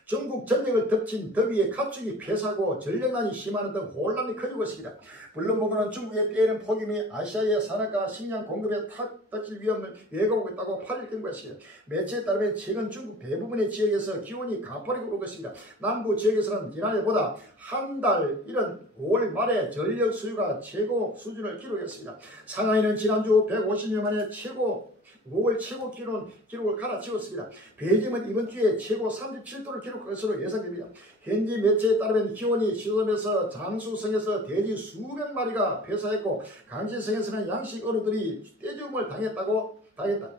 중국 전역을 덮친 더위에 가축이 폐사고 전력난이 심하는 등 혼란이 커지고 있습니다. 블룸버그는 중국의 때이른 폭염이 아시아의 산업과 식량 공급에 탁 닥칠 위험을 예고하고 있다고 8일 경고했습니다. 매체에 따르면 최근 중국 대부분의 지역에서 기온이 가파르게 오르고 있습니다. 남부 지역에서는 지난해보다 한 달 이른 5월 말에 전력 수요가 최고 수준을 기록했습니다. 상하이는 지난주 150년 만에 최고 5월 최고 기록을 갈아치웠습니다. 베이징은 이번 주에 최고 37도를 기록할 것으로 예상됩니다. 현지 매체에 따르면 기온이 지도점에서 장수성에서 돼지 수백 마리가 폐사했고 강제성에서는 양식 어류들이 떼죽음을 당했다.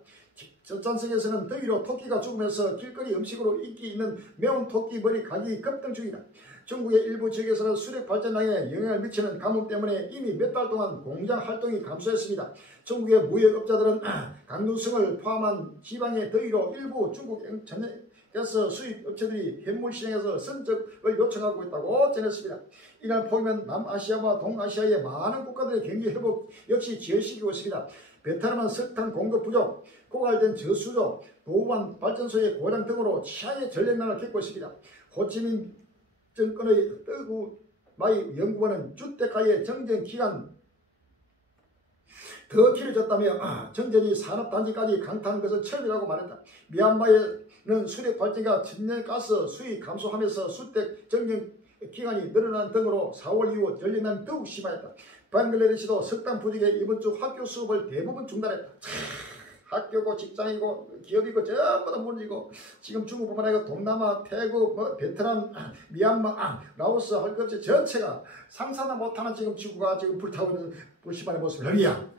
젖잔성에서는 더위로 토끼가 죽으면서 길거리 음식으로 인기 있는 매운 토끼 머리 가격이 급등 중이다. 중국의 일부 지역에서는 수력 발전량에 영향을 미치는 가뭄 때문에 이미 몇 달 동안 공장 활동이 감소했습니다. 중국의 무역업자들은 강릉성을 포함한 지방의 더위로 일부 중국 전해가스 수입 업체들이 현물시장에서 선적을 요청하고 있다고 전했습니다. 이날 포기면 남아시아와 동아시아의 많은 국가들의 경기 회복 역시 지연시키고 있습니다. 베트남은 석탄 공급 부족, 고갈된 저수조, 도반 발전소의 고장 등으로 최악의 전력난을 겪고 있습니다. 호치민 정권의 뜨구마이 연구원은 주택가의 정전 기간 더 길어졌다며 정전이 산업단지까지 강타한 것은 처음이라고 말했다. 미얀마에는 수력 발전과 천연가스 수입 감소하면서 주택 정전 기간이 늘어난 등으로 4월 이후 전력난이 더욱 심화했다. 방글라데시도 석탄 부족에 이번 주 학교 수업을 대부분 중단했다. 학교고 직장이고 기업이고 전부 다 무너지고 지금 중국뿐만 아니라 동남아, 태국, 베트남, 미얀마, 라오스 할 것 없이 전체가 상상도 못하는 지금 지구가 지금 불타고 있는 불씨반의 모습을 할렐루야.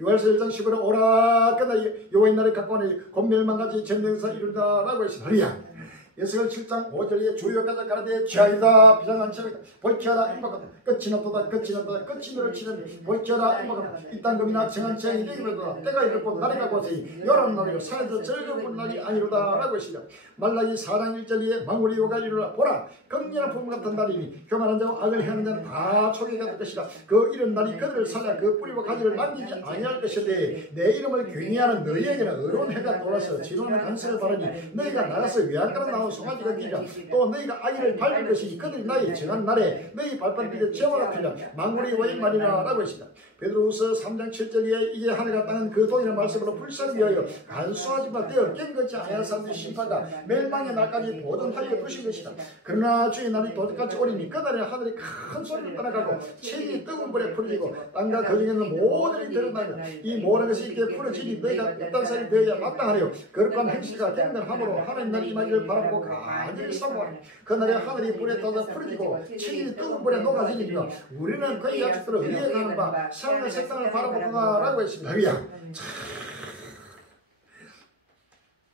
6월서 1장 10월은 오라 끝나 여호와의 날에 갖고 오는 권멸망같이 전쟁사 이루다라고 했습니다. 할렐루야. 예수를 7장 5절에 주여가자 가라되 죄아이다 비장한 죄아이다 볼지어다 임박하다 끝이 났도다 끝이 났도다 끝이 너를 치는 볼지어다 임박하다 이딴 금이나 정한 죄아이 되기로다 때가 이르고 날이 가고 하니 여러 날이요 산에서 즐거운 날이 아니로다 라고 했습니다. 말라기 4장 1절에 망울이 요가 이르라 보라 극렬한 품 같은 날이니 교만한 자와 악을 행하는 자는 다 초기가 될 것이다. 그 이런 날이 그들을 살려 그 뿌리와 가지를 남기지 아니할 것인데 내 이름을 경외하는 너희에게는 의로운 해가 돌아서 진노하는 간수를 바르니 너희가 나가서 외양간에 나온 송아지가 되리라. 또 너희가 아기를 밟을 것이 그들이 나의 정한 날에 너희 발판빛에 재화가 되리라. 망군의 와인 말이라 라고 했습니다. 베드로후서 3장 7절에 이제 하늘과 땅은 그 동일한 말씀으로 불사를 위하여 간수하지만 되어 깬것이 아니한 사람들의 심판과 멸망의 날까지 보존하여 두신 것이다. 그러나 주의 날이 도적같이 오리니 그날에 하늘이 큰 소리를 떠나가고 책이 뜨거운 불에 풀어지고 땅과 그 중에 있는 모든 일이 드러나며 이 모든 것이 이렇게 풀어지니 너희가 입단살이 되어야 마땅하여 거룩한 행실과 경건함으로 하나님 날이 임하기를 바라보고 간절히 사모하라. 그날에 하늘이 불에 타서 풀어지고 책이 뜨거운 불에 녹아지니까 우리는 그의 약속대로 의에 가는 바 삶의 색상을 바라보구나라고 했습니다. 할렐루야.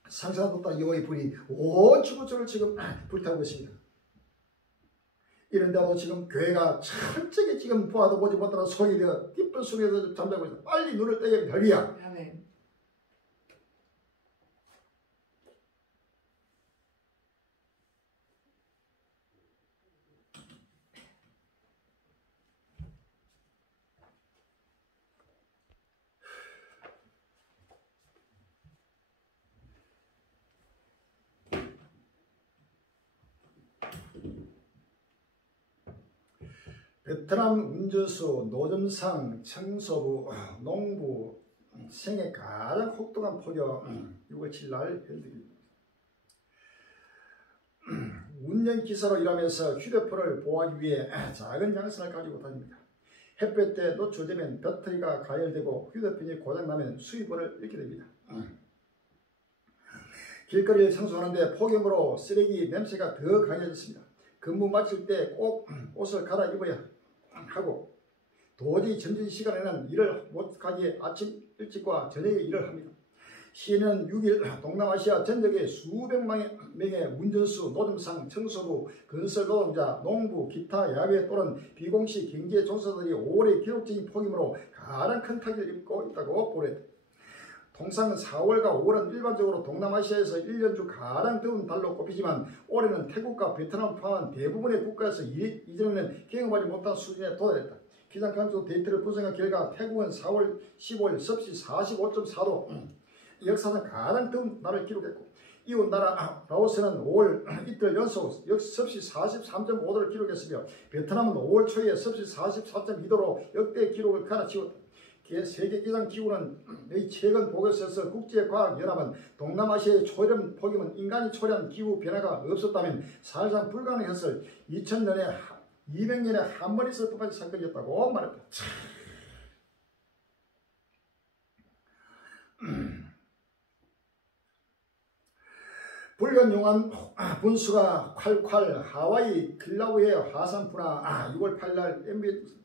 상상하던 여호와의 불이 온 지구촌을 지금 불타고 있습니다. 이런데도 지금 교회가 철저히 지금 보아도 보지 못하는 소리 되어 깊은 숨에서 잠자고 있습니다. 빨리 눈을 떼야 합니다. 할렐루야. 아멘. 베트남 운전수, 노점상, 청소부, 농부 생애 가장 혹독한 폭격 6월 7일 현득입니다. 운전기사로 일하면서 휴대폰을 보호하기 위해 작은 양산을 가지고 다닙니다. 햇볕에 노출되면 배터리가 가열되고 휴대폰이 고장나면 수입원을 잃게 됩니다. 길거리를 청소하는데 폭염으로 쓰레기 냄새가 더 강해졌습니다. 근무 마칠 때 꼭 옷을 갈아입어야 하고 도저히 점심시간에는 일을 못하기에 아침 일찍과 저녁에 일을 합니다. 시에는 6일 동남아시아 전역의 수백 명의 운전수, 노점상, 청소부, 건설 노동자, 농부, 기타 야외 또는 비공식 경제 종사자들이 5월의 기록적인 폭염으로 가장 큰 타격을 입고 있다고 보냈다. 통상 4월과 5월은 일반적으로 동남아시아에서 1년 중 가장 더운 달로 꼽히지만 올해는 태국과 베트남 포함한 대부분의 국가에서 이전에는 경험하지 못한 수준에 도달했다. 기상관측 데이터를 분석한 결과 태국은 4월 15일 섭씨 45.4도 역사상 가장 더운 날을 기록했고 이웃 나라 라오스는 5월 이틀 연속 섭씨 43.5도를 기록했으며 베트남은 5월 초에 섭씨 44.2도로 역대 기록을 갈아치웠다. 세계기상기구는 최근 보고서에서 국제과학연합은 동남아시아의 초여름 폭염은 인간이 초래한 기후 변화가 없었다면 사실상 불가능했을 2000년에 200년에 한 번 있을 법한 사건이었다고 말했다. 붉은 용암 분수가 콸콸 하와이 kilauea 화산 분화 6월 8일 MBC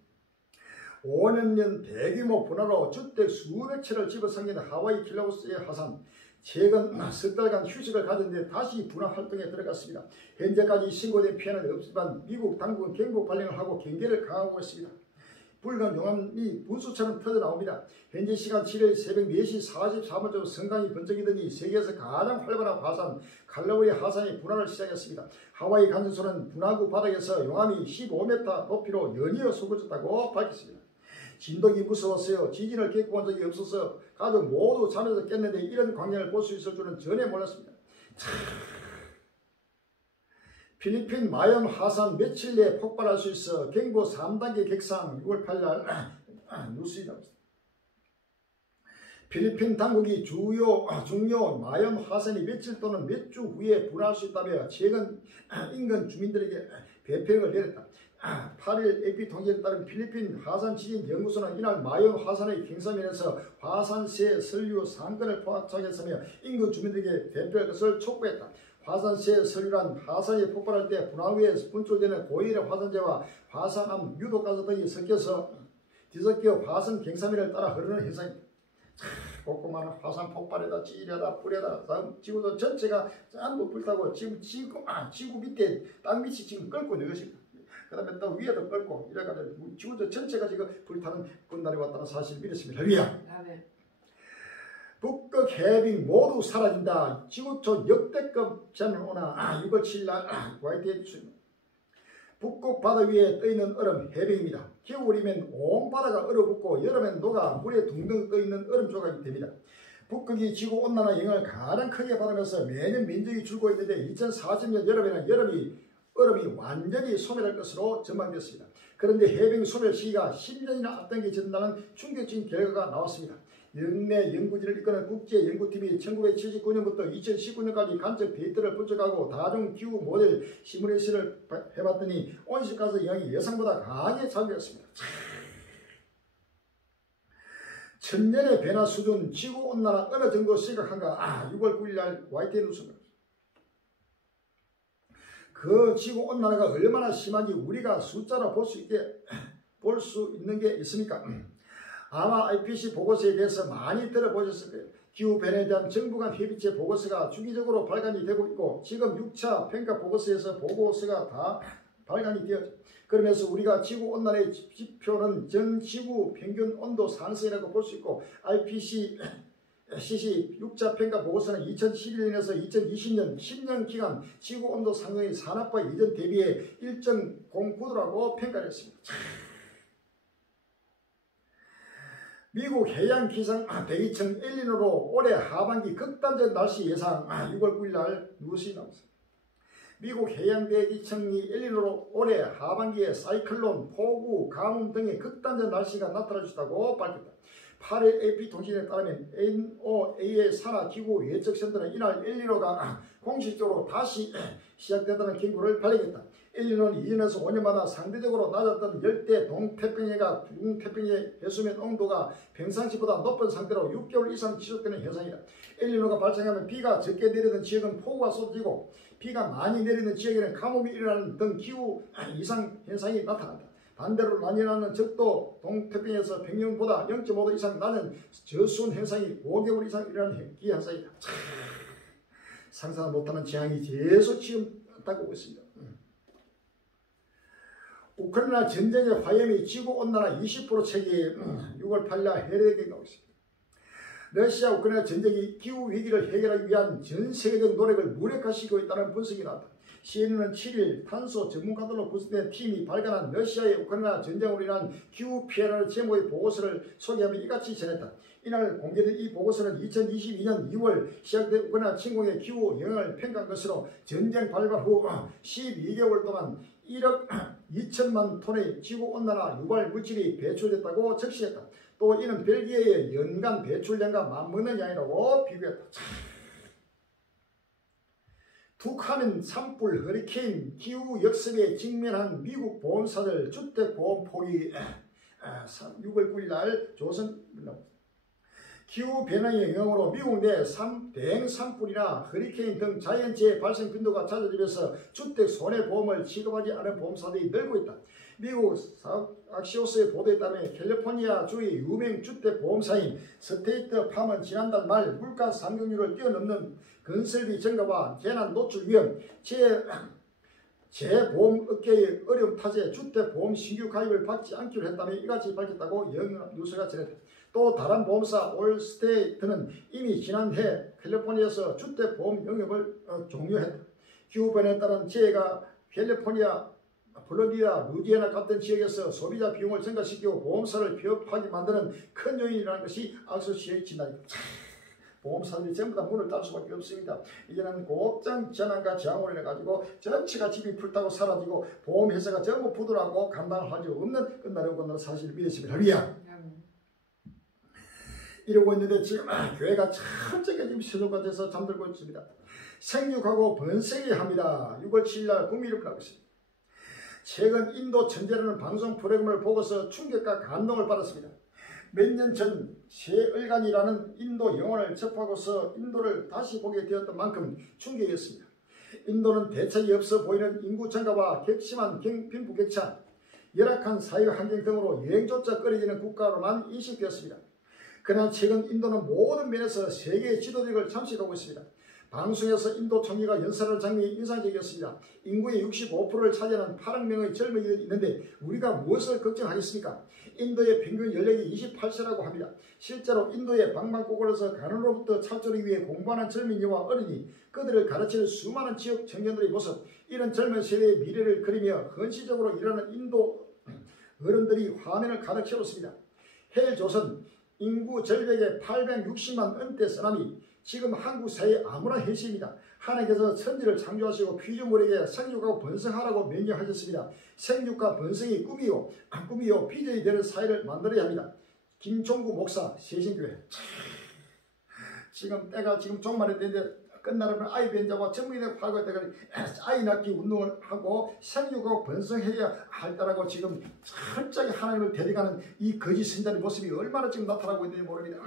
5년 대규모 분화로 주택 수백 채를 집어삼킨 하와이 kilaue의 화산 최근 석 달간 휴식을 가진 뒤 다시 분화 활동에 들어갔습니다. 현재까지 신고된 피해는 없지만 미국 당국은 경보 발령을 하고 경계를 강화하고 있습니다. 붉은 용암이 분수처럼 터져나옵니다. 현재 시간 7일 새벽 4시 44분쯤 성강이 번쩍이더니 세계에서 가장 활발한 화산 칼라우에 화산이 분화를 시작했습니다. 하와이 관청소는 분화구 바닥에서 용암이 15m 높이로 연이어 솟구쳤다고 밝혔습니다. 진동이 무서웠어요. 지진을 겪어본 적이 없어서 가족 모두 잠에서 깼는데 이런 광경을 볼 수 있을 줄은 전혀 몰랐습니다. 필리핀 마연 화산 며칠 내에 폭발할 수 있어 경보 3단계 격상 6월 8일 뉴스에 나왔습니다. 필리핀 당국이 중요 마연 화산이 며칠 또는 몇 주 후에 분화할 수 있다며 최근 인근 주민들에게 배표를 내렸다. 8일 AP통신에 따른 필리핀 화산지진연구소는 이날 마연 화산의 경사면에서 화산재 설류 상권을 포착했으며 인근 주민들에게 대표할 것을 촉구했다. 화산재 설류란 화산이 폭발할 때 분화 후에 분출되는 고열의 화산재와 화산암, 유독가스 등이 섞여서 뒤섞여 화산 경사면을 따라 흐르는 현상입니다. 꼼꼼한 화산 폭발에다 찌려다 불에다 지구도 전체가 전부 불타고 지금 지구 밑에 땅 밑이 지금 끓고 있는 것입니다. 그 다음에 또 위에도 끓고 이래가지고 지구도 전체가 지금 불타는 그날이 왔다는 사실을 믿었습니다. 할렐루야. 북극 해빙 모두 사라진다. 지구촌 역대급 재난 오나 6월 7일 YTN 주입니다. 북극 바다 위에 떠있는 얼음 해빙입니다. 겨울이면 온 바다가 얼어붙고 여름엔 녹아 물에 둥둥 떠있는 얼음 조각이 됩니다. 북극이 지구온난화 영향을 가장 크게 받으면서 매년 면적이 줄고 있는데 2040년 여름에는 얼음이 완전히 소멸할 것으로 전망됐습니다. 그런데 해빙 소멸 시기가 10년이나 앞당겨진다는 충격적인 결과가 나왔습니다. 영내 연구진을 이끄는 국제연구팀이 1979년부터 2019년까지 간접 데이터를 분석하고 다중기후 모델 시뮬레이션을 해봤더니 온실가스 영향이 예상보다 강하게 작용했습니다. 천년의 변화 수준 지구온난화 어느 정도 심각한가 6월 9일 날 YTN 뉴스입니다. 그 지구온난화가 얼마나 심한지 우리가 숫자로 볼 수 있는 게 있습니까? 아마 IPCC 보고서에 대해서 많이 들어보셨을 거예요. 기후변화에 대한 정부 간 협의체 보고서가 주기적으로 발간이 되고 있고 지금 6차 평가 보고서에서 보고서가 다 발간이 되었죠. 그러면서 우리가 지구온난화의 지표는 전 지구 평균 온도 상승이라고 볼 수 있고 IPCC 6차 평가 보고서는 2011년에서 2020년 10년 기간 지구온도 상승의 산업화 이전 대비해 1.09도라고 평가를 했습니다. 미국 해양기상 대기청 엘니노로 올해 하반기 극단적 날씨 예상 6월 9일 날 뉴스에 나왔습니다. 미국 해양대기청이 엘니노로 올해 하반기에 사이클론, 폭우, 가뭄 등의 극단적 날씨가 나타날 수 있다고 밝혔다. 8일 AP통신에 따르면 NOAA의 산하기후 예측센터는 이날 엘니노가 공식적으로 다시 시작된다는 경고를 발령했다. 엘니노는 2년에서 5년마다 상대적으로 낮았던 열대 동태평양과 중태평양 해수면 온도가 평상시보다 높은 상태로 6개월 이상 지속되는 현상이다. 엘니노가 발생하면 비가 적게 내리는 지역은 폭우가 쏟아지고 비가 많이 내리는 지역에는 가뭄이 일어나는 등 기후 이상 현상이 나타난다. 반대로 라니나는 적도 동태평양에서 평년보다 0.5도 이상 낮은 저수온 현상이 5개월 이상 일어나는 기현상이다. 상상 못하는 재앙이 계속 지금 다가오고 있습니다. 우크라이나 전쟁의 화염이 지구온난화 20% 책이 6월 8일 해외에게 나오고 있습니다. 러시아 우크라이나 전쟁이 기후위기를 해결하기 위한 전 세계적 노력을 무력화시키고 있다는 분석이 나왔다. CNN은 7일 탄소 전문가들로 구성된 팀이 발간한 러시아의 우크라이나 전쟁으로 인한 기후 피해라는 제목의 보고서를 소개하며 이같이 전했다. 이날 공개된 이 보고서는 2022년 2월 시작된 우크라이나 침공의 기후 영향을 평가한 것으로 전쟁 발발 후 12개월 동안 1억 2천만 톤의 지구온난화 유발 물질이 배출됐다고 적시했다. 또 이는 벨기에의 연간 배출량과 맞먹는 양이라고 비교했다. 툭하면 산불, 허리케인, 기후 역습에 직면한 미국 보험사들 주택보험 폭이 6월 9일 날 조선 기후변화의 영향으로 미국 내 대형 산불이나 허리케인 등 자연재해 발생 빈도가 잦아지면서 주택 손해보험을 지급하지 않은 보험사들이 늘고 있다. 미국 악시오스의 보도에 따르면 캘리포니아 주의 유명 주택보험사인 스테이트 팜은 지난달 말 물가 상승률을 뛰어넘는 건설비 증가와 재난 노출 위험, 재보험업계의 어려움 탓에 주택보험 신규 가입을 받지 않기로 했다며 이같이 밝혔다고 연합뉴스가 전했다. 또 다른 보험사 올스테이트는 이미 지난해 캘리포니아에서 주택보험 영업을 종료했다. 기후변화에 따른 재해가 캘리포니아, 플로리다, 루지애나 같은 지역에서 소비자 비용을 증가시키고 보험사를 비협하게 만드는 큰 요인이라는 것이 악소시에이트다. 보험사들이 전부 다 문을 닫을 수밖에 없습니다. 이제는 곡장 재난과 재앙으로 인해가지고 전체가 집이 불타고 사라지고 보험회사가 전부 부도나고 감당을 할 수 없는 끝나는 사실을 믿으시면 합니다. 이러고 있는데 지금 교회가 철저하게 지금 세조가 돼서 잠들고 있습니다. 생육하고 번성해야 합니다. 6월 7일날 국민을 하고 있습니다. 최근 인도 천재라는 방송 프로그램을 보고서 충격과 감동을 받았습니다. 몇 년 전 세얼간이라는 인도 영화를 접하고서 인도를 다시 보게 되었던 만큼 충격이었습니다. 인도는 대책이 없어 보이는 인구 증가와 격심한 빈부 격차, 열악한 사회 환경 등으로 여행조차 꺼려지는 국가로만 인식되었습니다. 그러나 최근 인도는 모든 면에서 세계의 지도력을 잠식하고 있습니다. 방송에서 인도 총리가 연설하는 장면이 인상적이었습니다. 인구의 65%를 차지하는 8억 명의 젊은이들이 있는데 우리가 무엇을 걱정하겠습니까? 인도의 평균 연령이 28세라고 합니다. 실제로 인도의 방방곡곡에서 가난으로부터 탈출하기 위해 공부하는 젊은이와 어린이, 그들을 가르치는 수많은 지역 청년들의 모습, 이런 젊은 세대의 미래를 그리며 헌신적으로 일하는 인도 어른들이 화면을 가득 채웠습니다. 헬조선 인구 절벽에 860만 은퇴 쓰나미, 지금 한국 사회의 아무런 현실입니다. 하나님께서 천지를 창조하시고 피조물에게 생육하고 번성하라고 명령하셨습니다. 생육과 번성이 꿈이요 비전이 되는 사회를 만들어야 합니다. 김종구 목사 세신교회. 지금 때가 지금 종말이 되는데 끝나려면 아이 변자와 전문인의 화가 때가 아이 낳기 운동을 하고 생육하고 번성해야 할다라고 지금 철저하게 하나님을 대적하는 이 거짓 선자의 모습이 얼마나 지금 나타나고 있는지 모릅니다.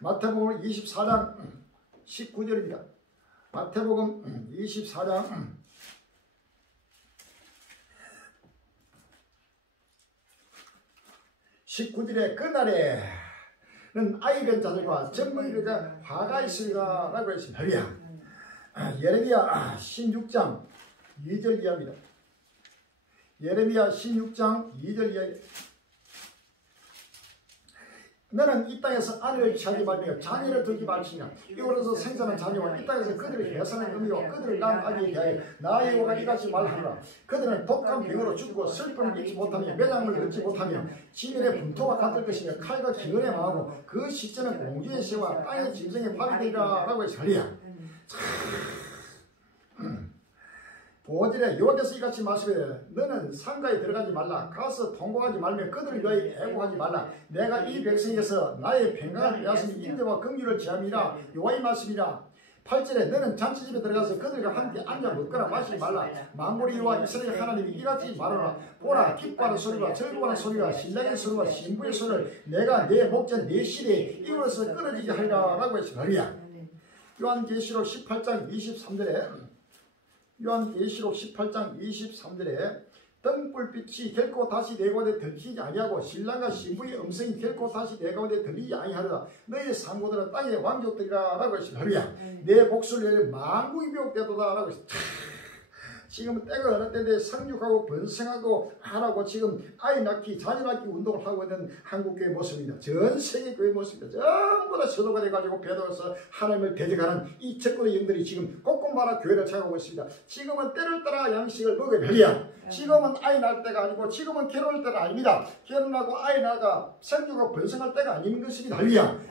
마태복음 24장 19절입니다. 마태복음 24장 19절에 그날에는 아이 된 자들과 전문인들의 화가 있으리라 라고 했습니다. 예레미야 16장 2절 이하입니다. 예레미야 16장 2절 이하입니다. 너는 이 땅에서 아내를 취하지 말며 자녀를 두지 말지냐. 이곳에서 생산한 자녀와 이 땅에서 그들을 해산한 의미와 그들을 낳은 아기에 대하여 나 여호와가 이같이 말하노라. 그들은 독한 병으로 죽고 슬픔을 잊지 못하며 매장을 얻지 못하며 지면에 분토가 같을 것이며 칼과 기근에 망하고 그 시체는 공주의 새와 땅의 짐승의 밥이되리라 라고 했으리야. 보호절에 여호와께서 이같이 말씀해 너는 상가에 들어가지 말라. 가서 통곡하지 말며 그들을 위하여 애곡하지 말라. 내가 이 백성에게서 나의 평강을 빼앗으니 인자와 긍휼을 제함이라. 여호와의 말씀이라. 8절에 너는 잔치집에 들어가서 그들과 함께 앉아 먹거나 마시지 말라. 만군의 여호와 이스라엘 하나님이 이같이 말하노라. 보라, 기뻐하는 소리와 즐거워하는 소리와 신랑의 소리와 신부의 소리를 내가 내 목전 내 시대에 이곳에서 끊어지게 하리라 라고 했습니다. 요한계시록 18장 23절에 요한계시록 18장 23절에 등불빛이 결코 다시 내 가운데 들리지 아니하고 신랑과 신부의 음성이 결코 다시 내 가운데 들리지 아니하리라. 너의 상고들은 땅의 왕족들이라 라고 했습니다. 내 목소리를 만국이 미혹되도다 라고 했습니다. 지금 때가 어느 때인데 생육하고 번성하고 하라고 지금 아이 낳기 자녀 낳기 운동을 하고 있는 한국교회 모습입니다. 전 세계 교회 모습입니다. 전부 다 서도가 돼가지고 배도해서 하나님을 대적하는 이 적군의 영들이 지금 곳곳마다 교회를 찾아오고 있습니다. 지금은 때를 따라 양식을 먹어야 됩니다. 지금은 아이 낳을 때가 아니고 지금은 결혼할 때가 아닙니다. 결혼하고 아이 낳아가 생육하고 번성할 때가 아닌 것입니다.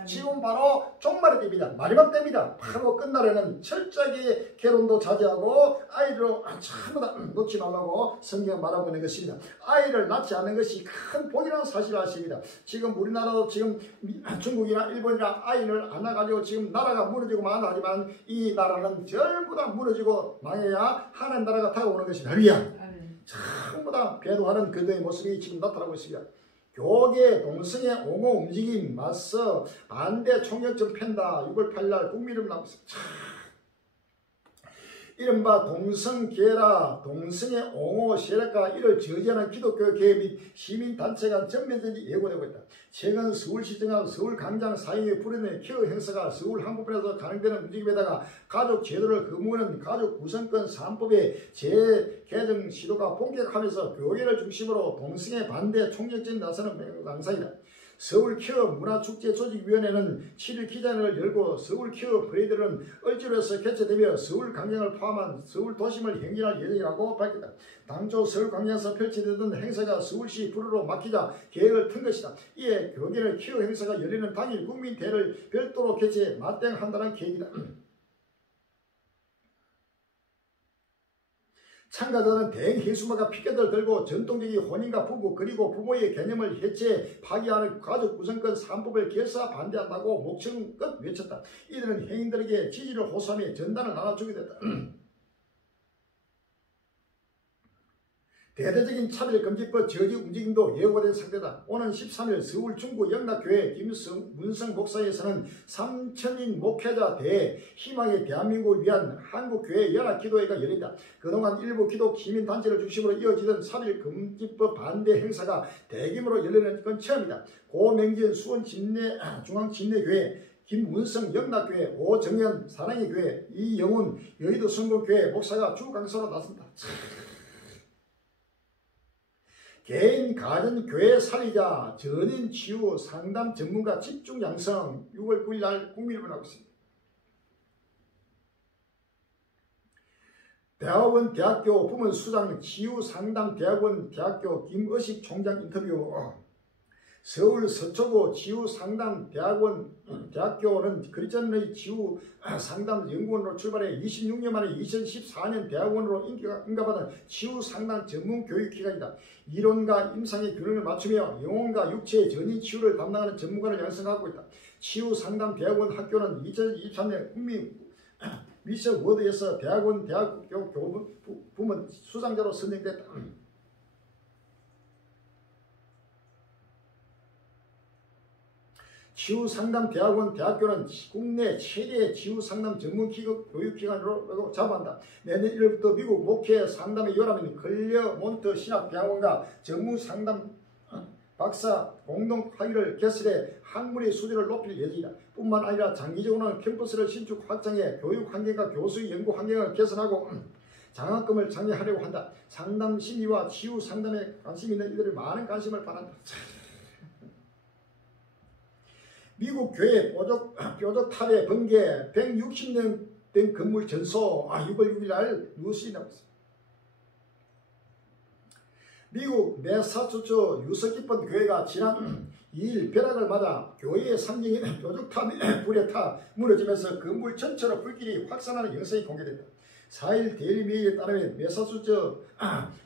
지금 바로 종말의 때입니다. 마지막 때입니다. 바로 끝날에는 철저하게 결혼도 자제하고 아이로 전부 다 놓지 말라고 성경 말하고 있는 것입니다. 아이를 낳지 않는 것이 큰 복이라는 사실을 아십니다. 지금 우리나라도 지금 중국이나 일본이나 아이를 안 낳아가지고 지금 나라가 무너지고 망하지만 이 나라는 전부 다 무너지고 망해야 하나님 나라가 다가오는 것입니다. 전부 다 배도하는 그들의 모습이 지금 나타나고 있습니다. 교계 동성애 옹호 움직임 맞서 반대 총력전 팬다. 6월 8일 국민이름 나오고 있습니다. 이른바 동성계라 동성애 옹호 세력과 이를 저지하는 기독교 계획 및 시민단체가 전면적인 예고되고 있다. 최근 서울시청과 서울광장 사이에 불어낸 케어 행사가 서울 한복판에서 가능되는 움직임에다가 가족 제도를 거부하는 가족 구성권 3법의 재개정 시도가 본격화하면서 교계를 중심으로 동성애 반대 총력전에 나서는 양상이다. 서울케어 문화축제조직위원회는 7일 기자회견을 열고 서울케어 프레이드는 을지로에서 개최되며 서울광장을 포함한 서울 도심을 행진할 예정이라고 밝혔다. 당초 서울광장에서 펼쳐지던 행사가 서울시 불우로 막히자 계획을 튼 것이다. 이에 교계는 케어 행사가 열리는 당일 국민대회를 별도로 개최해 맞대응한다는 계획이다. 참가자는 대행해수막과 피켓을 들고 전통적인 혼인과 부부 그리고 부모의 개념을 해체해 파기하는 가족 구성권 3법을 결사 반대한다고 목청껏 외쳤다. 이들은 행인들에게 지지를 호소하며 전단을 나눠주게 됐다. 대대적인 차별금지법 저지 움직임도 예고된 상태다. 오는 13일 서울 중구 영락교회 문성 목사에서는 3,000인 목회자 대회 희망의 대한민국을 위한 한국교회 연합기도회가 열린다. 그동안 일부 기독 시민단체를 중심으로 이어지던 차별금지법 반대 행사가 대규모로 열리는 건 처음이다. 고명진 수원 중앙진례교회 김문성 영락교회 오정현 사랑의 교회 이영훈 여의도 성공교회 목사가 주 강사로 나선다. 개인, 가정, 교회 살리자, 전인, 치유, 상담 전문가 집중 양성 6월 9일 날 국민일보 나오고 있습니다. 대학원 대학교 부문수장 치유 상담 대학원 대학교 김의식 총장 인터뷰. 서울 서초구 치유상담대학원 대학교는 그리전의 치유상담연구원으로 출발해 26년 만에 2014년 대학원으로 인가받은 치유상담 전문교육기관이다. 이론과 임상의 균형을 맞추며 영혼과 육체의 전인 치유를 담당하는 전문가를 양성하고 있다. 치유상담대학원 학교는 2023년 국민 미션 워드에서 대학원 대학교 부문 수상자로 선정됐다. 치유상담대학원 대학교는 국내 최대의 치유상담 전문 교육기관으로 자부한다. 내년 1월부터 미국 목회 상담의 요람인 클리어몬트 신학대학원과 전문상담 박사 공동학위를 개설해 학문의 수준을 높일 예정이다. 뿐만 아니라 장기적으로는 캠퍼스를 신축 확장해 교육 환경과 교수의 연구 환경을 개선하고 장학금을 장려하려고 한다. 상담 심리와 치유 상담에 관심 있는 이들의 많은 관심을 바란다. 미국 교회 뾰족탑의 번개 160년 된 건물 전소 6월 6일 날 뉴스에 나오고 있습니다. 미국 매사추세츠 유서 깊은 교회가 지난 2일 벼락을 맞아 교회의 상징인 뾰족탑이 불에 타 무너지면서 건물 전체로 불길이 확산하는 영상이 공개됐다. 4일 데일리 메일에 따르면 매사추세츠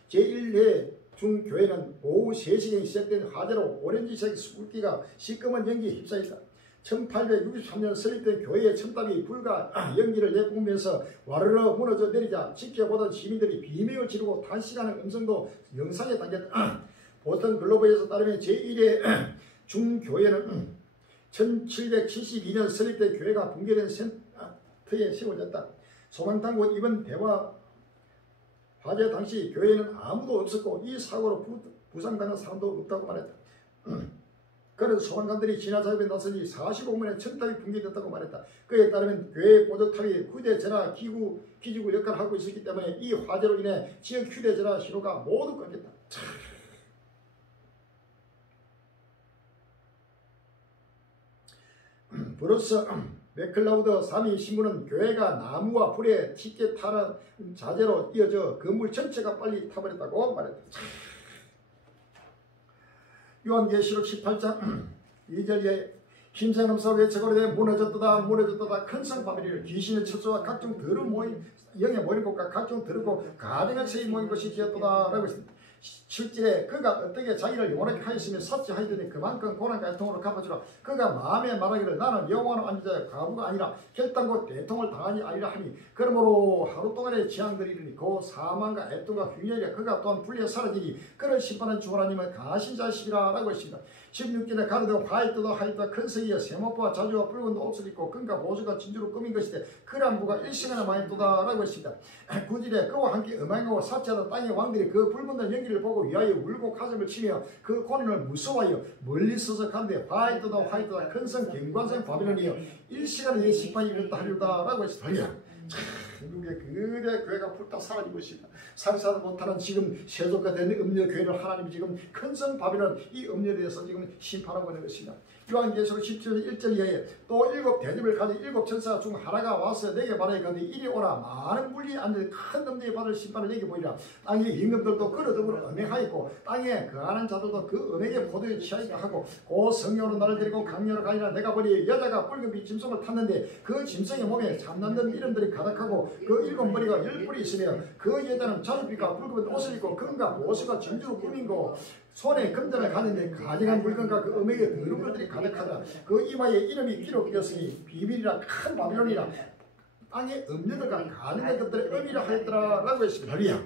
제1회 중교회는 오후 3시경에 시작된 화재로 오렌지색 불기가 시꺼먼 연기에 휩싸였다. 1863년 설립된 교회의 첨탑이 불과 연기를 내뿜으면서 와르르 무너져 내리자 지켜보던 시민들이 비명을 지르고 탄식하는 음성도 영상에 담겼다. 보스턴 글로벌에서 따르면 제1회 중교회는 1772년 설립된 교회가 붕괴된 센터에 세워졌다. 소방당국은 이번 대화 화재 당시 교회에는 아무도 없었고 이 사고로 부상당한 사람도 없다고 말했다. 그런 소방관들이 진화 작업에 나서니 45분에 첨탑이 붕괴됐다고 말했다. 그에 따르면 교회 보조탑이 휴대전화 기지구 역할을 하고 있었기 때문에 이 화재로 인해 지역 휴대전화 신호가 모두 끊겼다. 브루스 맥클라우드 3위 신부는 교회가 나무와 불에 짙게 타는 자재로 이어져 건물 전체가 빨리 타버렸다고 말했다. 요한계시록 18장 2절에 힘센 음성과 외쳐가 이르되 무너졌도다 무너졌도다 큰 성 바벨론을 귀신의 처소와 각종 더러운 모임 영의 모인 곳과 각종 더럽고 가증한 새의 모인 곳이 되었도다 라고 했습니다. 실제 그가 어떻게 자기를 영원하게 하였으며 삭제하였더니 그만큼 고난과 애통으로 갚아주라. 그가 마음에 말하기를 나는 영원한 안주자여 과부가 아니라 결단과 대통을 당하니 아니라 하니 그러므로 하루 동안의 재앙들이 이르니 그 사망과 애통과 흉년이라 그가 또한 불리에 사라지니 그를 심판한 주 하나님은 강하신 자시라 라고 했습니다. 16절에 가로되 화이트도 하이트와 큰 성이여 세모포와 자주와 붉은 옷을 입고 금과 보수가 진주로 꾸민 것이되 그러한 부가 일생하나 많이도다 라고 했습니다. 9절에 그와 함께 음행하고 사치하던 땅의 왕들이 그 불붙는 연기를 보고 위하여 울고 가슴을 치며 그 고난을 무서워하여 멀리 서서 간대 화이트도 화이트와 큰 성 경관성 바빌론이여 일시간에 심판이 이르다 하리로다 라고 했습니다. 누구의 그대 교회가 불타 사라지고 있습니다. 상상도 못하는 지금 세속화 된 음녀 교회를 하나님이 지금 큰 성 바빌론 이 음녀에 대해서 지금 심판하고 있는 것입니다. 요한계시록 17절 1절 이하에 또 7 대접을 가진 7 천사 중 하나가 와서 내게 말하여 가되 이리 오라. 많은 물이 앉은 큰 음녀에 받을 심판을 내게 보이라. 땅의 임금들도 그러므로 음행하였고 땅에 거하는 자들도 그 음행의 포도에 취하였다 하고 그 성령으로 나를 데리고 강렬로 가니라. 내가 보니 여자가 붉은빛 짐승을 탔는데 그 짐승의 몸에 참남는 이름들이 가득하고 그 7 머리가 10뿔이 있으며 그 여자는 자주빛과 붉은 옷을 입고 금과 보수가 진주로 꾸민 거 손에 금전을 가는데 가증한 물건과 그 음액의 더러운 것들이 가득하더라. 그 이마에 이름이 기록되었으니 비밀이라 큰 바빌론이라 땅의 음녀들과 가증한 것들의 의미라 하였더라 라고 했습니다. 할렐루야.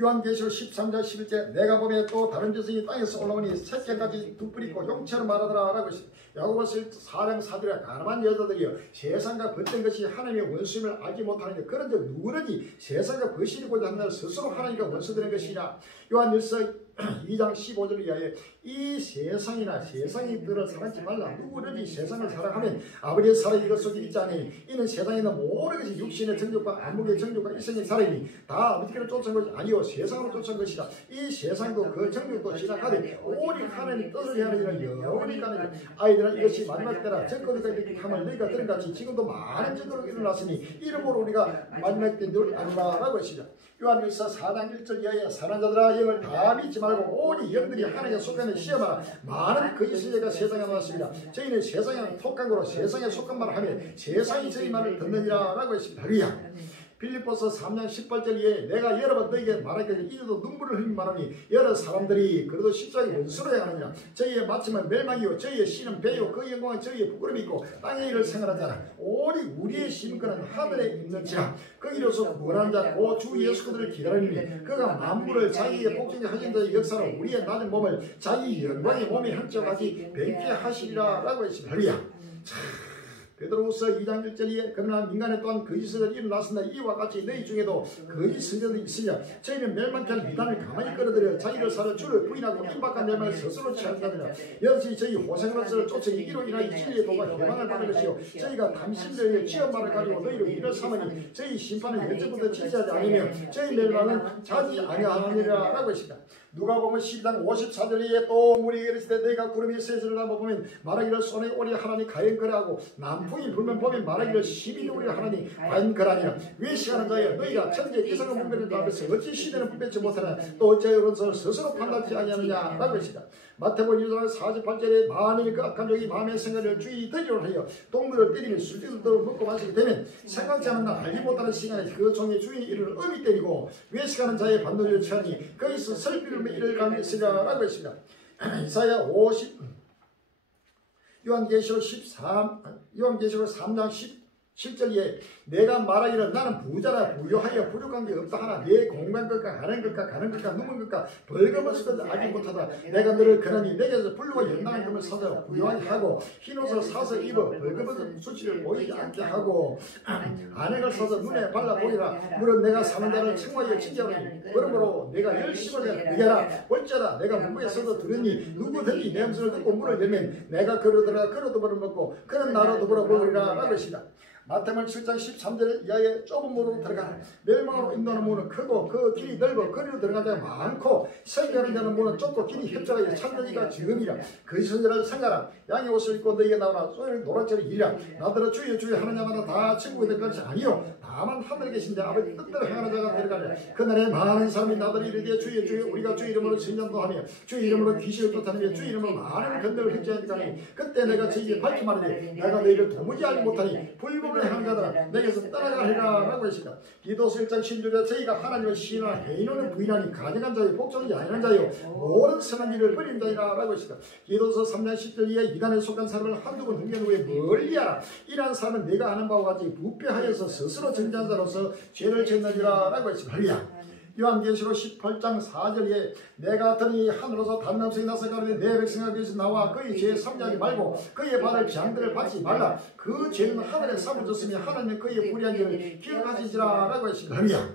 요한계시록 13장 11절 내가 보면 또 다른 저승이 땅에서 올라오니 새끼까지 두 뿔 있고 용처럼 말하더라 라고 했습니다. 야고보서 4장 4절에 가늠한 여자들이여 세상과 벗된 것이 하나님의 원수임을 알지 못하는데 그런 적 누구든지 세상과 거스리고자 하는 날 스스로 하나님과 원수되는 것이냐. 요한일서 2장 15절 이하에 이 세상이나 세상이들을 사랑하지 말라. 누구든지 세상을 사랑하면 아버지의 사랑이 이것 속에 있지 않으니 이는 세상에 있는 모든 것이 육신의 정욕과 안목의 정욕과 일생의 사랑이니 다 아버지께로 쫓은 것이 아니요 세상으로 쫓은 것이다. 이 세상도 그 정욕도 지나가되 오직 하나님 뜻을 행하는 이는 영원히 가느니라. 아이들아 이것이 마지막 때라 적그리스도의 함을 너희가 들은 같이 지금도 많은 적그리스도가 일어났으니 이러므로 우리가 마지막 때인 줄 아니라 라고 했습니다. 요한일서 4장 1절 이하에 선한 자들아 영을 다 믿지 말고 오직 영들이 하나님께 속하는 시험하라. 많은 거짓선지자가 세상에 나왔습니다. 저희는 세상에 속한 거로 세상에 속한 말을 하며 세상이 저희 말을 듣느니라 라고 했습니다. 할렐루야. 빌립보서 3장 18절 이에 내가 여러 번 너에게 말하기를 이제도 눈물을 흘리며 말하니 여러 사람들이 그래도 십자가의 원수로 행하느니라. 저희의 마침은 멸망이요 저희의 씨는 배요 그 영광은 저희의 부끄러움이 있고 땅의 일을 생활한 자라 오직 우리의 심근은 하늘에 있는지라. 거기로서 구원하는 자 고 주 예수 그들을 기다리니 그가 만물을 자기의 복종에 하신 자의 역사로 우리의 낮은 몸을 자기 영광의 몸에 한쪽까지 뵙게 하시리라 라고 했습니다. 할렐루야. 베드로후서 2장 1절에 그러나 민간에 또한 거짓 선지자들이 일어났으나 이와 같이 너희 중에도 거짓 선지자들이 있으냐. 저희는 멸망케 할 미단을 가만히 끌어들여 자기를 살아 주를 부인하고 임박한 멸망을 스스로 취한다느냐. 여전히 저희 호생으로서 쫓아 이기로 인하여 진리의 도가 해방을 받을 것이요 저희가 당신들의 취업말을 가지고 너희를 일을 삼으니 저희 심판은 여태부터 지지하지 않으며 저희 멸망은 자지 아니하느니라 라고 했습니다. 누가 보면 12장 54절에 또 우리에게 이르시되 너희가 구름이 세세를 나무 보면 말하기를 손에 오리 하나니 가연 거라고 남풍이 불면 보면 말하기를 12도리 하나니 가연 거라니라. 외식하는 자여 너희가 천재 이성의 분별을 다하면서 어찌 시대는 분별치 못하나 또 어찌하여 그런 스스로 판단하지 아니하느냐 라고 했습니다. 마태복음 1장 48절에 만일 그 악한 종이 마음의 생각을 주의 들이려 하여 동물을 때리며 술집들도 먹고 마시게 되면 생각지 않은 날 알지 못하는 시간에 그 종의 주인이 이를 엄히 때리고 외식하는 자의 반도를 취하니 거기서 설비를 이를 감했으리라 라고 했습니다. 이사야 50 요한계시록 3장 17절에 내가 말하기를 나는 부자라 부유하여 부족한 게 없다 하나 내 공간 것과 가는 것과 가는 것과 누문 것과 벌금없을 것을 알지 못하다. 내가 너를 그러니 내게서 불과 연단한 금을 사서 부유하게 하고 흰옷을 사서 입어 벌금없을 수치를 보이지 않게 하고 안액을 사서 눈에 발라 보이라. 물은 내가 사는 자를 청하여 칭찬하니 그러므로 내가 열심을 의하라. 볼지어다 내가 문부에서도 들으니 누구든지 내 음성을 듣고 문을 열면 내가 그러더라 그러도 벌을 먹고 그런 나라도 벌어 먹으리라 라고 했습니다. 마태복음 7장 13절 이하에 좁은 문으로 들어가 멸망으로 인도하는 문은 크고 그 길이 넓어 거리로 들어가는 자가 많고 설교하는 자는 문은 좁고 길이 협착하여 찾는 이가 지금이라. 그 선지자를 생각하라. 양의 옷을 입고 너희가 나오나 소리를 노랗처럼 이리라. 나더러 주여 주여 하는 자마다 다 친구가 될 것이 아니요 다만 하늘에 계신 자 아버지 뜻대로 행하는 자가 들어가리라. 그날에 많은 사람이 나더러 이르되 주여 주여 우리가 주 이름으로 선전도 하며 주 이름으로 귀신을 쫓아내며 주 이름으로 많은 견뎌를 획제하니까 그때 내가 저희에게 밝히 말하되 내가 너희를 도무지 알지 못하니 불법 불의를 하는 자들아 내게서 떠나가리라 라고 했습니다. 디도서 1장 16절에 저희가 하나님을 시인하나 해인하는 부인하니 가증한 자요 복종이 아니한 자요 모든 선한 일을 버린 자이라 라고 했습니다. 디도서 3장 10절 이에 이단에 속한 사람을 한두 번 등견 후에 멀리하라. 이러한 사람은 내가 아는 바와 같이 부패하여서 스스로 정죄한 자로서 죄를 짓느니라 라고 했습니다. 할렐루야. 요한계시록 18장 4절에 내가 들으니 하늘로서 다른 남성이 나서 가로되 내 백성아 위에서 나와 그의 죄에 참여하지 말고 그의 받을 재앙들을 받지 말라. 그 죄는 하늘에 사무졌으며 하나님은 그의 불의한 일을 기억하시지라 라고 했습니다. 할렐루야.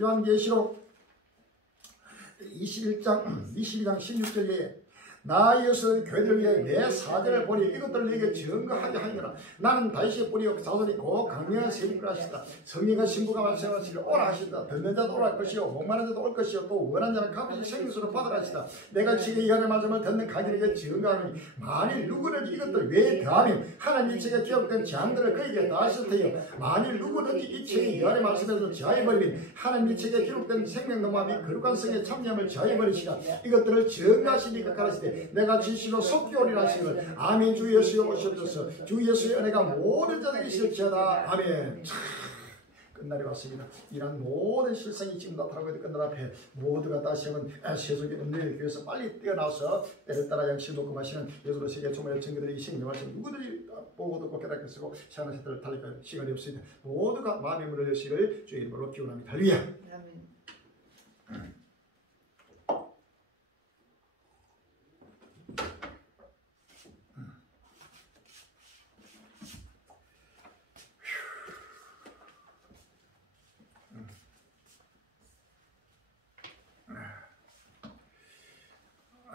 요한계시록 22장 16절에 나 예수 교회를 위해 내 사제를 보니 이것들을 내게 증거하게 하니라. 나는 다윗의 뿌리 자손이 곧 강력한 세력을 하시다. 성령과 신부가 말씀하시기를 오라 하신다. 듣는 자도 오라 할 것이요 목마른 자도 올 것이요 또 원하는 자는 값없이 생명수로 받으라 하시다. 내가 지금 이 하나님의 말씀을 듣는 가족에게 증거하니 만일 누구든지 이것들 외에 더하면 하나님 이 책에 기록된 재앙들을 그에게 다 하실 테요 만일 누구든지 이 책에 여호와의 말씀에서 제하여버리면 하나님 이 책에 기록된 생명과 및 거룩한 성에 참여함을 제하여버리시라. 이것들을 증거하시니까 가라시되 내가 진실로 속기오리라 하시는 아멘. 주 예수여 오시옵소서. 주 예수의 은혜가 모든 자들에게 있을지어다. 아멘. 끝날이 왔습니다. 이런 모든 실상이 지금 나타나고 있는 끝날 앞에 모두가 다시 한번 세속의 은혜를 위해서 빨리 뛰어나와서 때를 따라 양식을 놓고 마시는 예수로 세계 정말 증거들이 이 생명 말씀 누구들이 보고 듣고 깨닫게 쓰고 시간의 세대를 달리까 시간이 없습니다. 모두가 마음의 문을 여시기를 주의 이름으로 기원합니다. 할렐루야.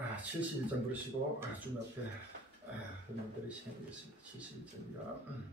아, 71장 부르시고 주 앞에 여러분들의 시간이 되겠습니다. 71장입니다.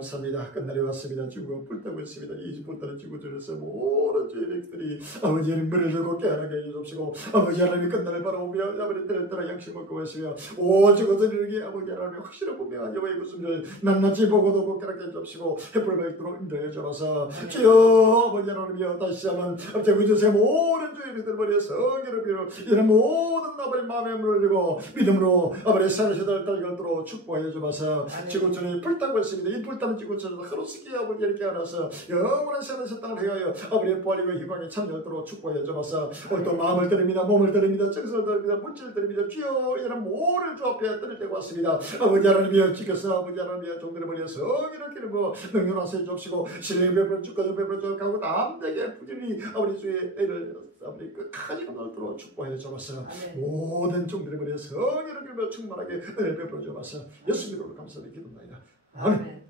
감사합니다. 끝날이 왔습니다. 주고 불타고 있습니다. 이 불타는 주고들에서 모든 죄인들이 아버지 하나님 문을 열고 깨어나게 해주옵시고 아버지 하나님 끝날을 바라보며 아버지 때를 따라 양식 먹고 마시며 오 주고들에게 아버지 하나님 확실한 분명한 여호와의 말씀을 낱낱이 보고도 못 깨닫게 해주옵시고 햇불을 밝도록 인도해 주옵소서. 주여 아버지 하나님이여 다시 한번 아버지 구주세 모든 죄인들 머리에 성결을 빌어 이런 모든 아버지 마음에 문을 열고 믿음으로 아버지 사르시들 딸들로 축복해 주옵소서. 지구촌이 불타고 있습니다. 이 불타는 지구촌에서 하루스키 아버지 이렇게 알아서 영원한 사르시 땅을 해하여 아버지의 부활과 희망에 참여하도록 축복해 주옵소서. 오늘도 마음을 드립니다. 몸을 드립니다. 정신을 드립니다. 물질을 드립니다. 주여 이런 모든 주 앞에 드릴 때가 왔습니다. 아버지 하나님이여 지켜서 아버지 하나님이여 종들의 머리에 성결을 기르고 능력하세 주옵시고 신뢰의 배부른 주까지 배부른 주가고 남되게 부지런히 아버지 주의 애를 아버지 끝까지 감당하도록 축복해 주옵소서. 모든 종들의 머리에 성결을 기르며 충만하게 은혜를 베풀어 주옵소서. 예수 이름으로 감사드리 기도합니다. 아멘.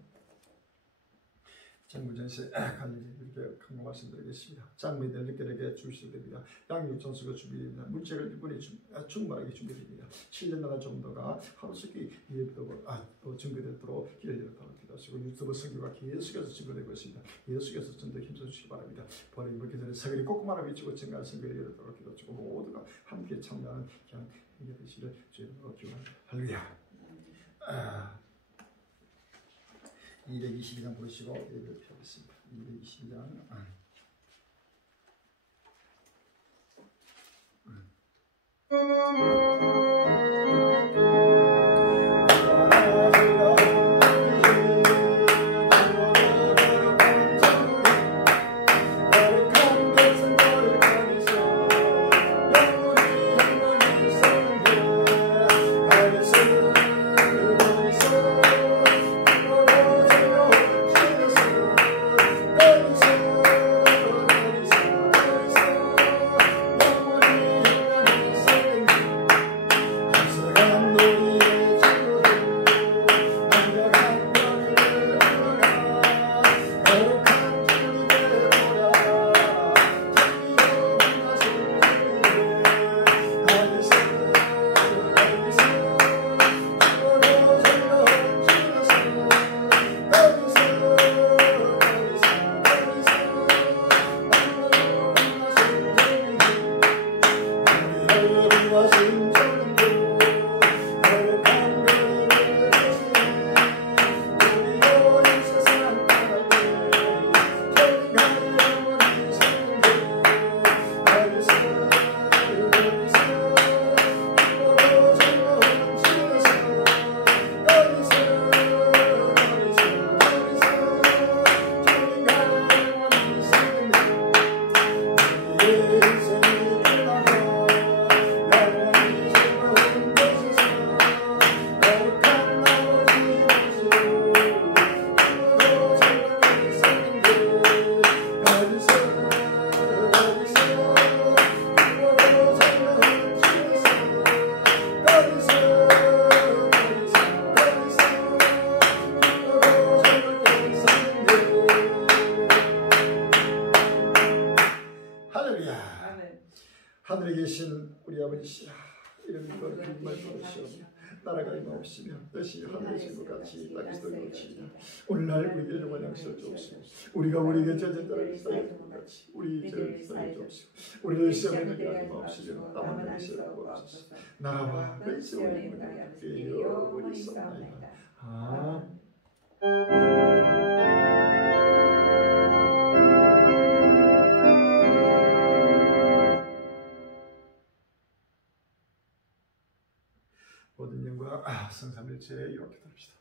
장무전세 간절히 이렇게 강조 말씀드리겠습니다. 장미들 늦게되게 주시게 됩니다. 양육 전수가 준비됩니다. 문책을 이번에 충분하게 준비됩니다. 7년 나라 정도가 하루씩 또 준비되도록 기회를 기도하시고 유튜브 선교가 계속해서 증거되고 있습니다. 계속해서 전도 힘써주시기 바랍니다. 버리기 전에 사기를 꼼꼼하게 외치고 증가할 선교를 이루도록 기도하시고 모두가 함께 참여하는 그냥 이게 되시를 주님으로 기원합니다. 할렐루야. 222장 보시고 예배를 펴겠습니다. 222장 하늘에 계신 우리 아버지시라, 이름과 정말 부르시옵며 나라가 임하옵시며 뜻이 하늘에서 같이 땅에서도 그렇지이다. 오늘날 우리에게 일용할 양식을 주옵시고 우리가 우리에게 죄진 자를 사하여 준 것 같이 우리 죄를 사하여 주옵시고 우리를 시험에 들게 하지 마옵시며 다만 너희 구하옵소서. 나라와 근세와 영광이 영원히 있사옵나이다. 아멘. 모든 영광 성삼일체에 이렇게 드립시다.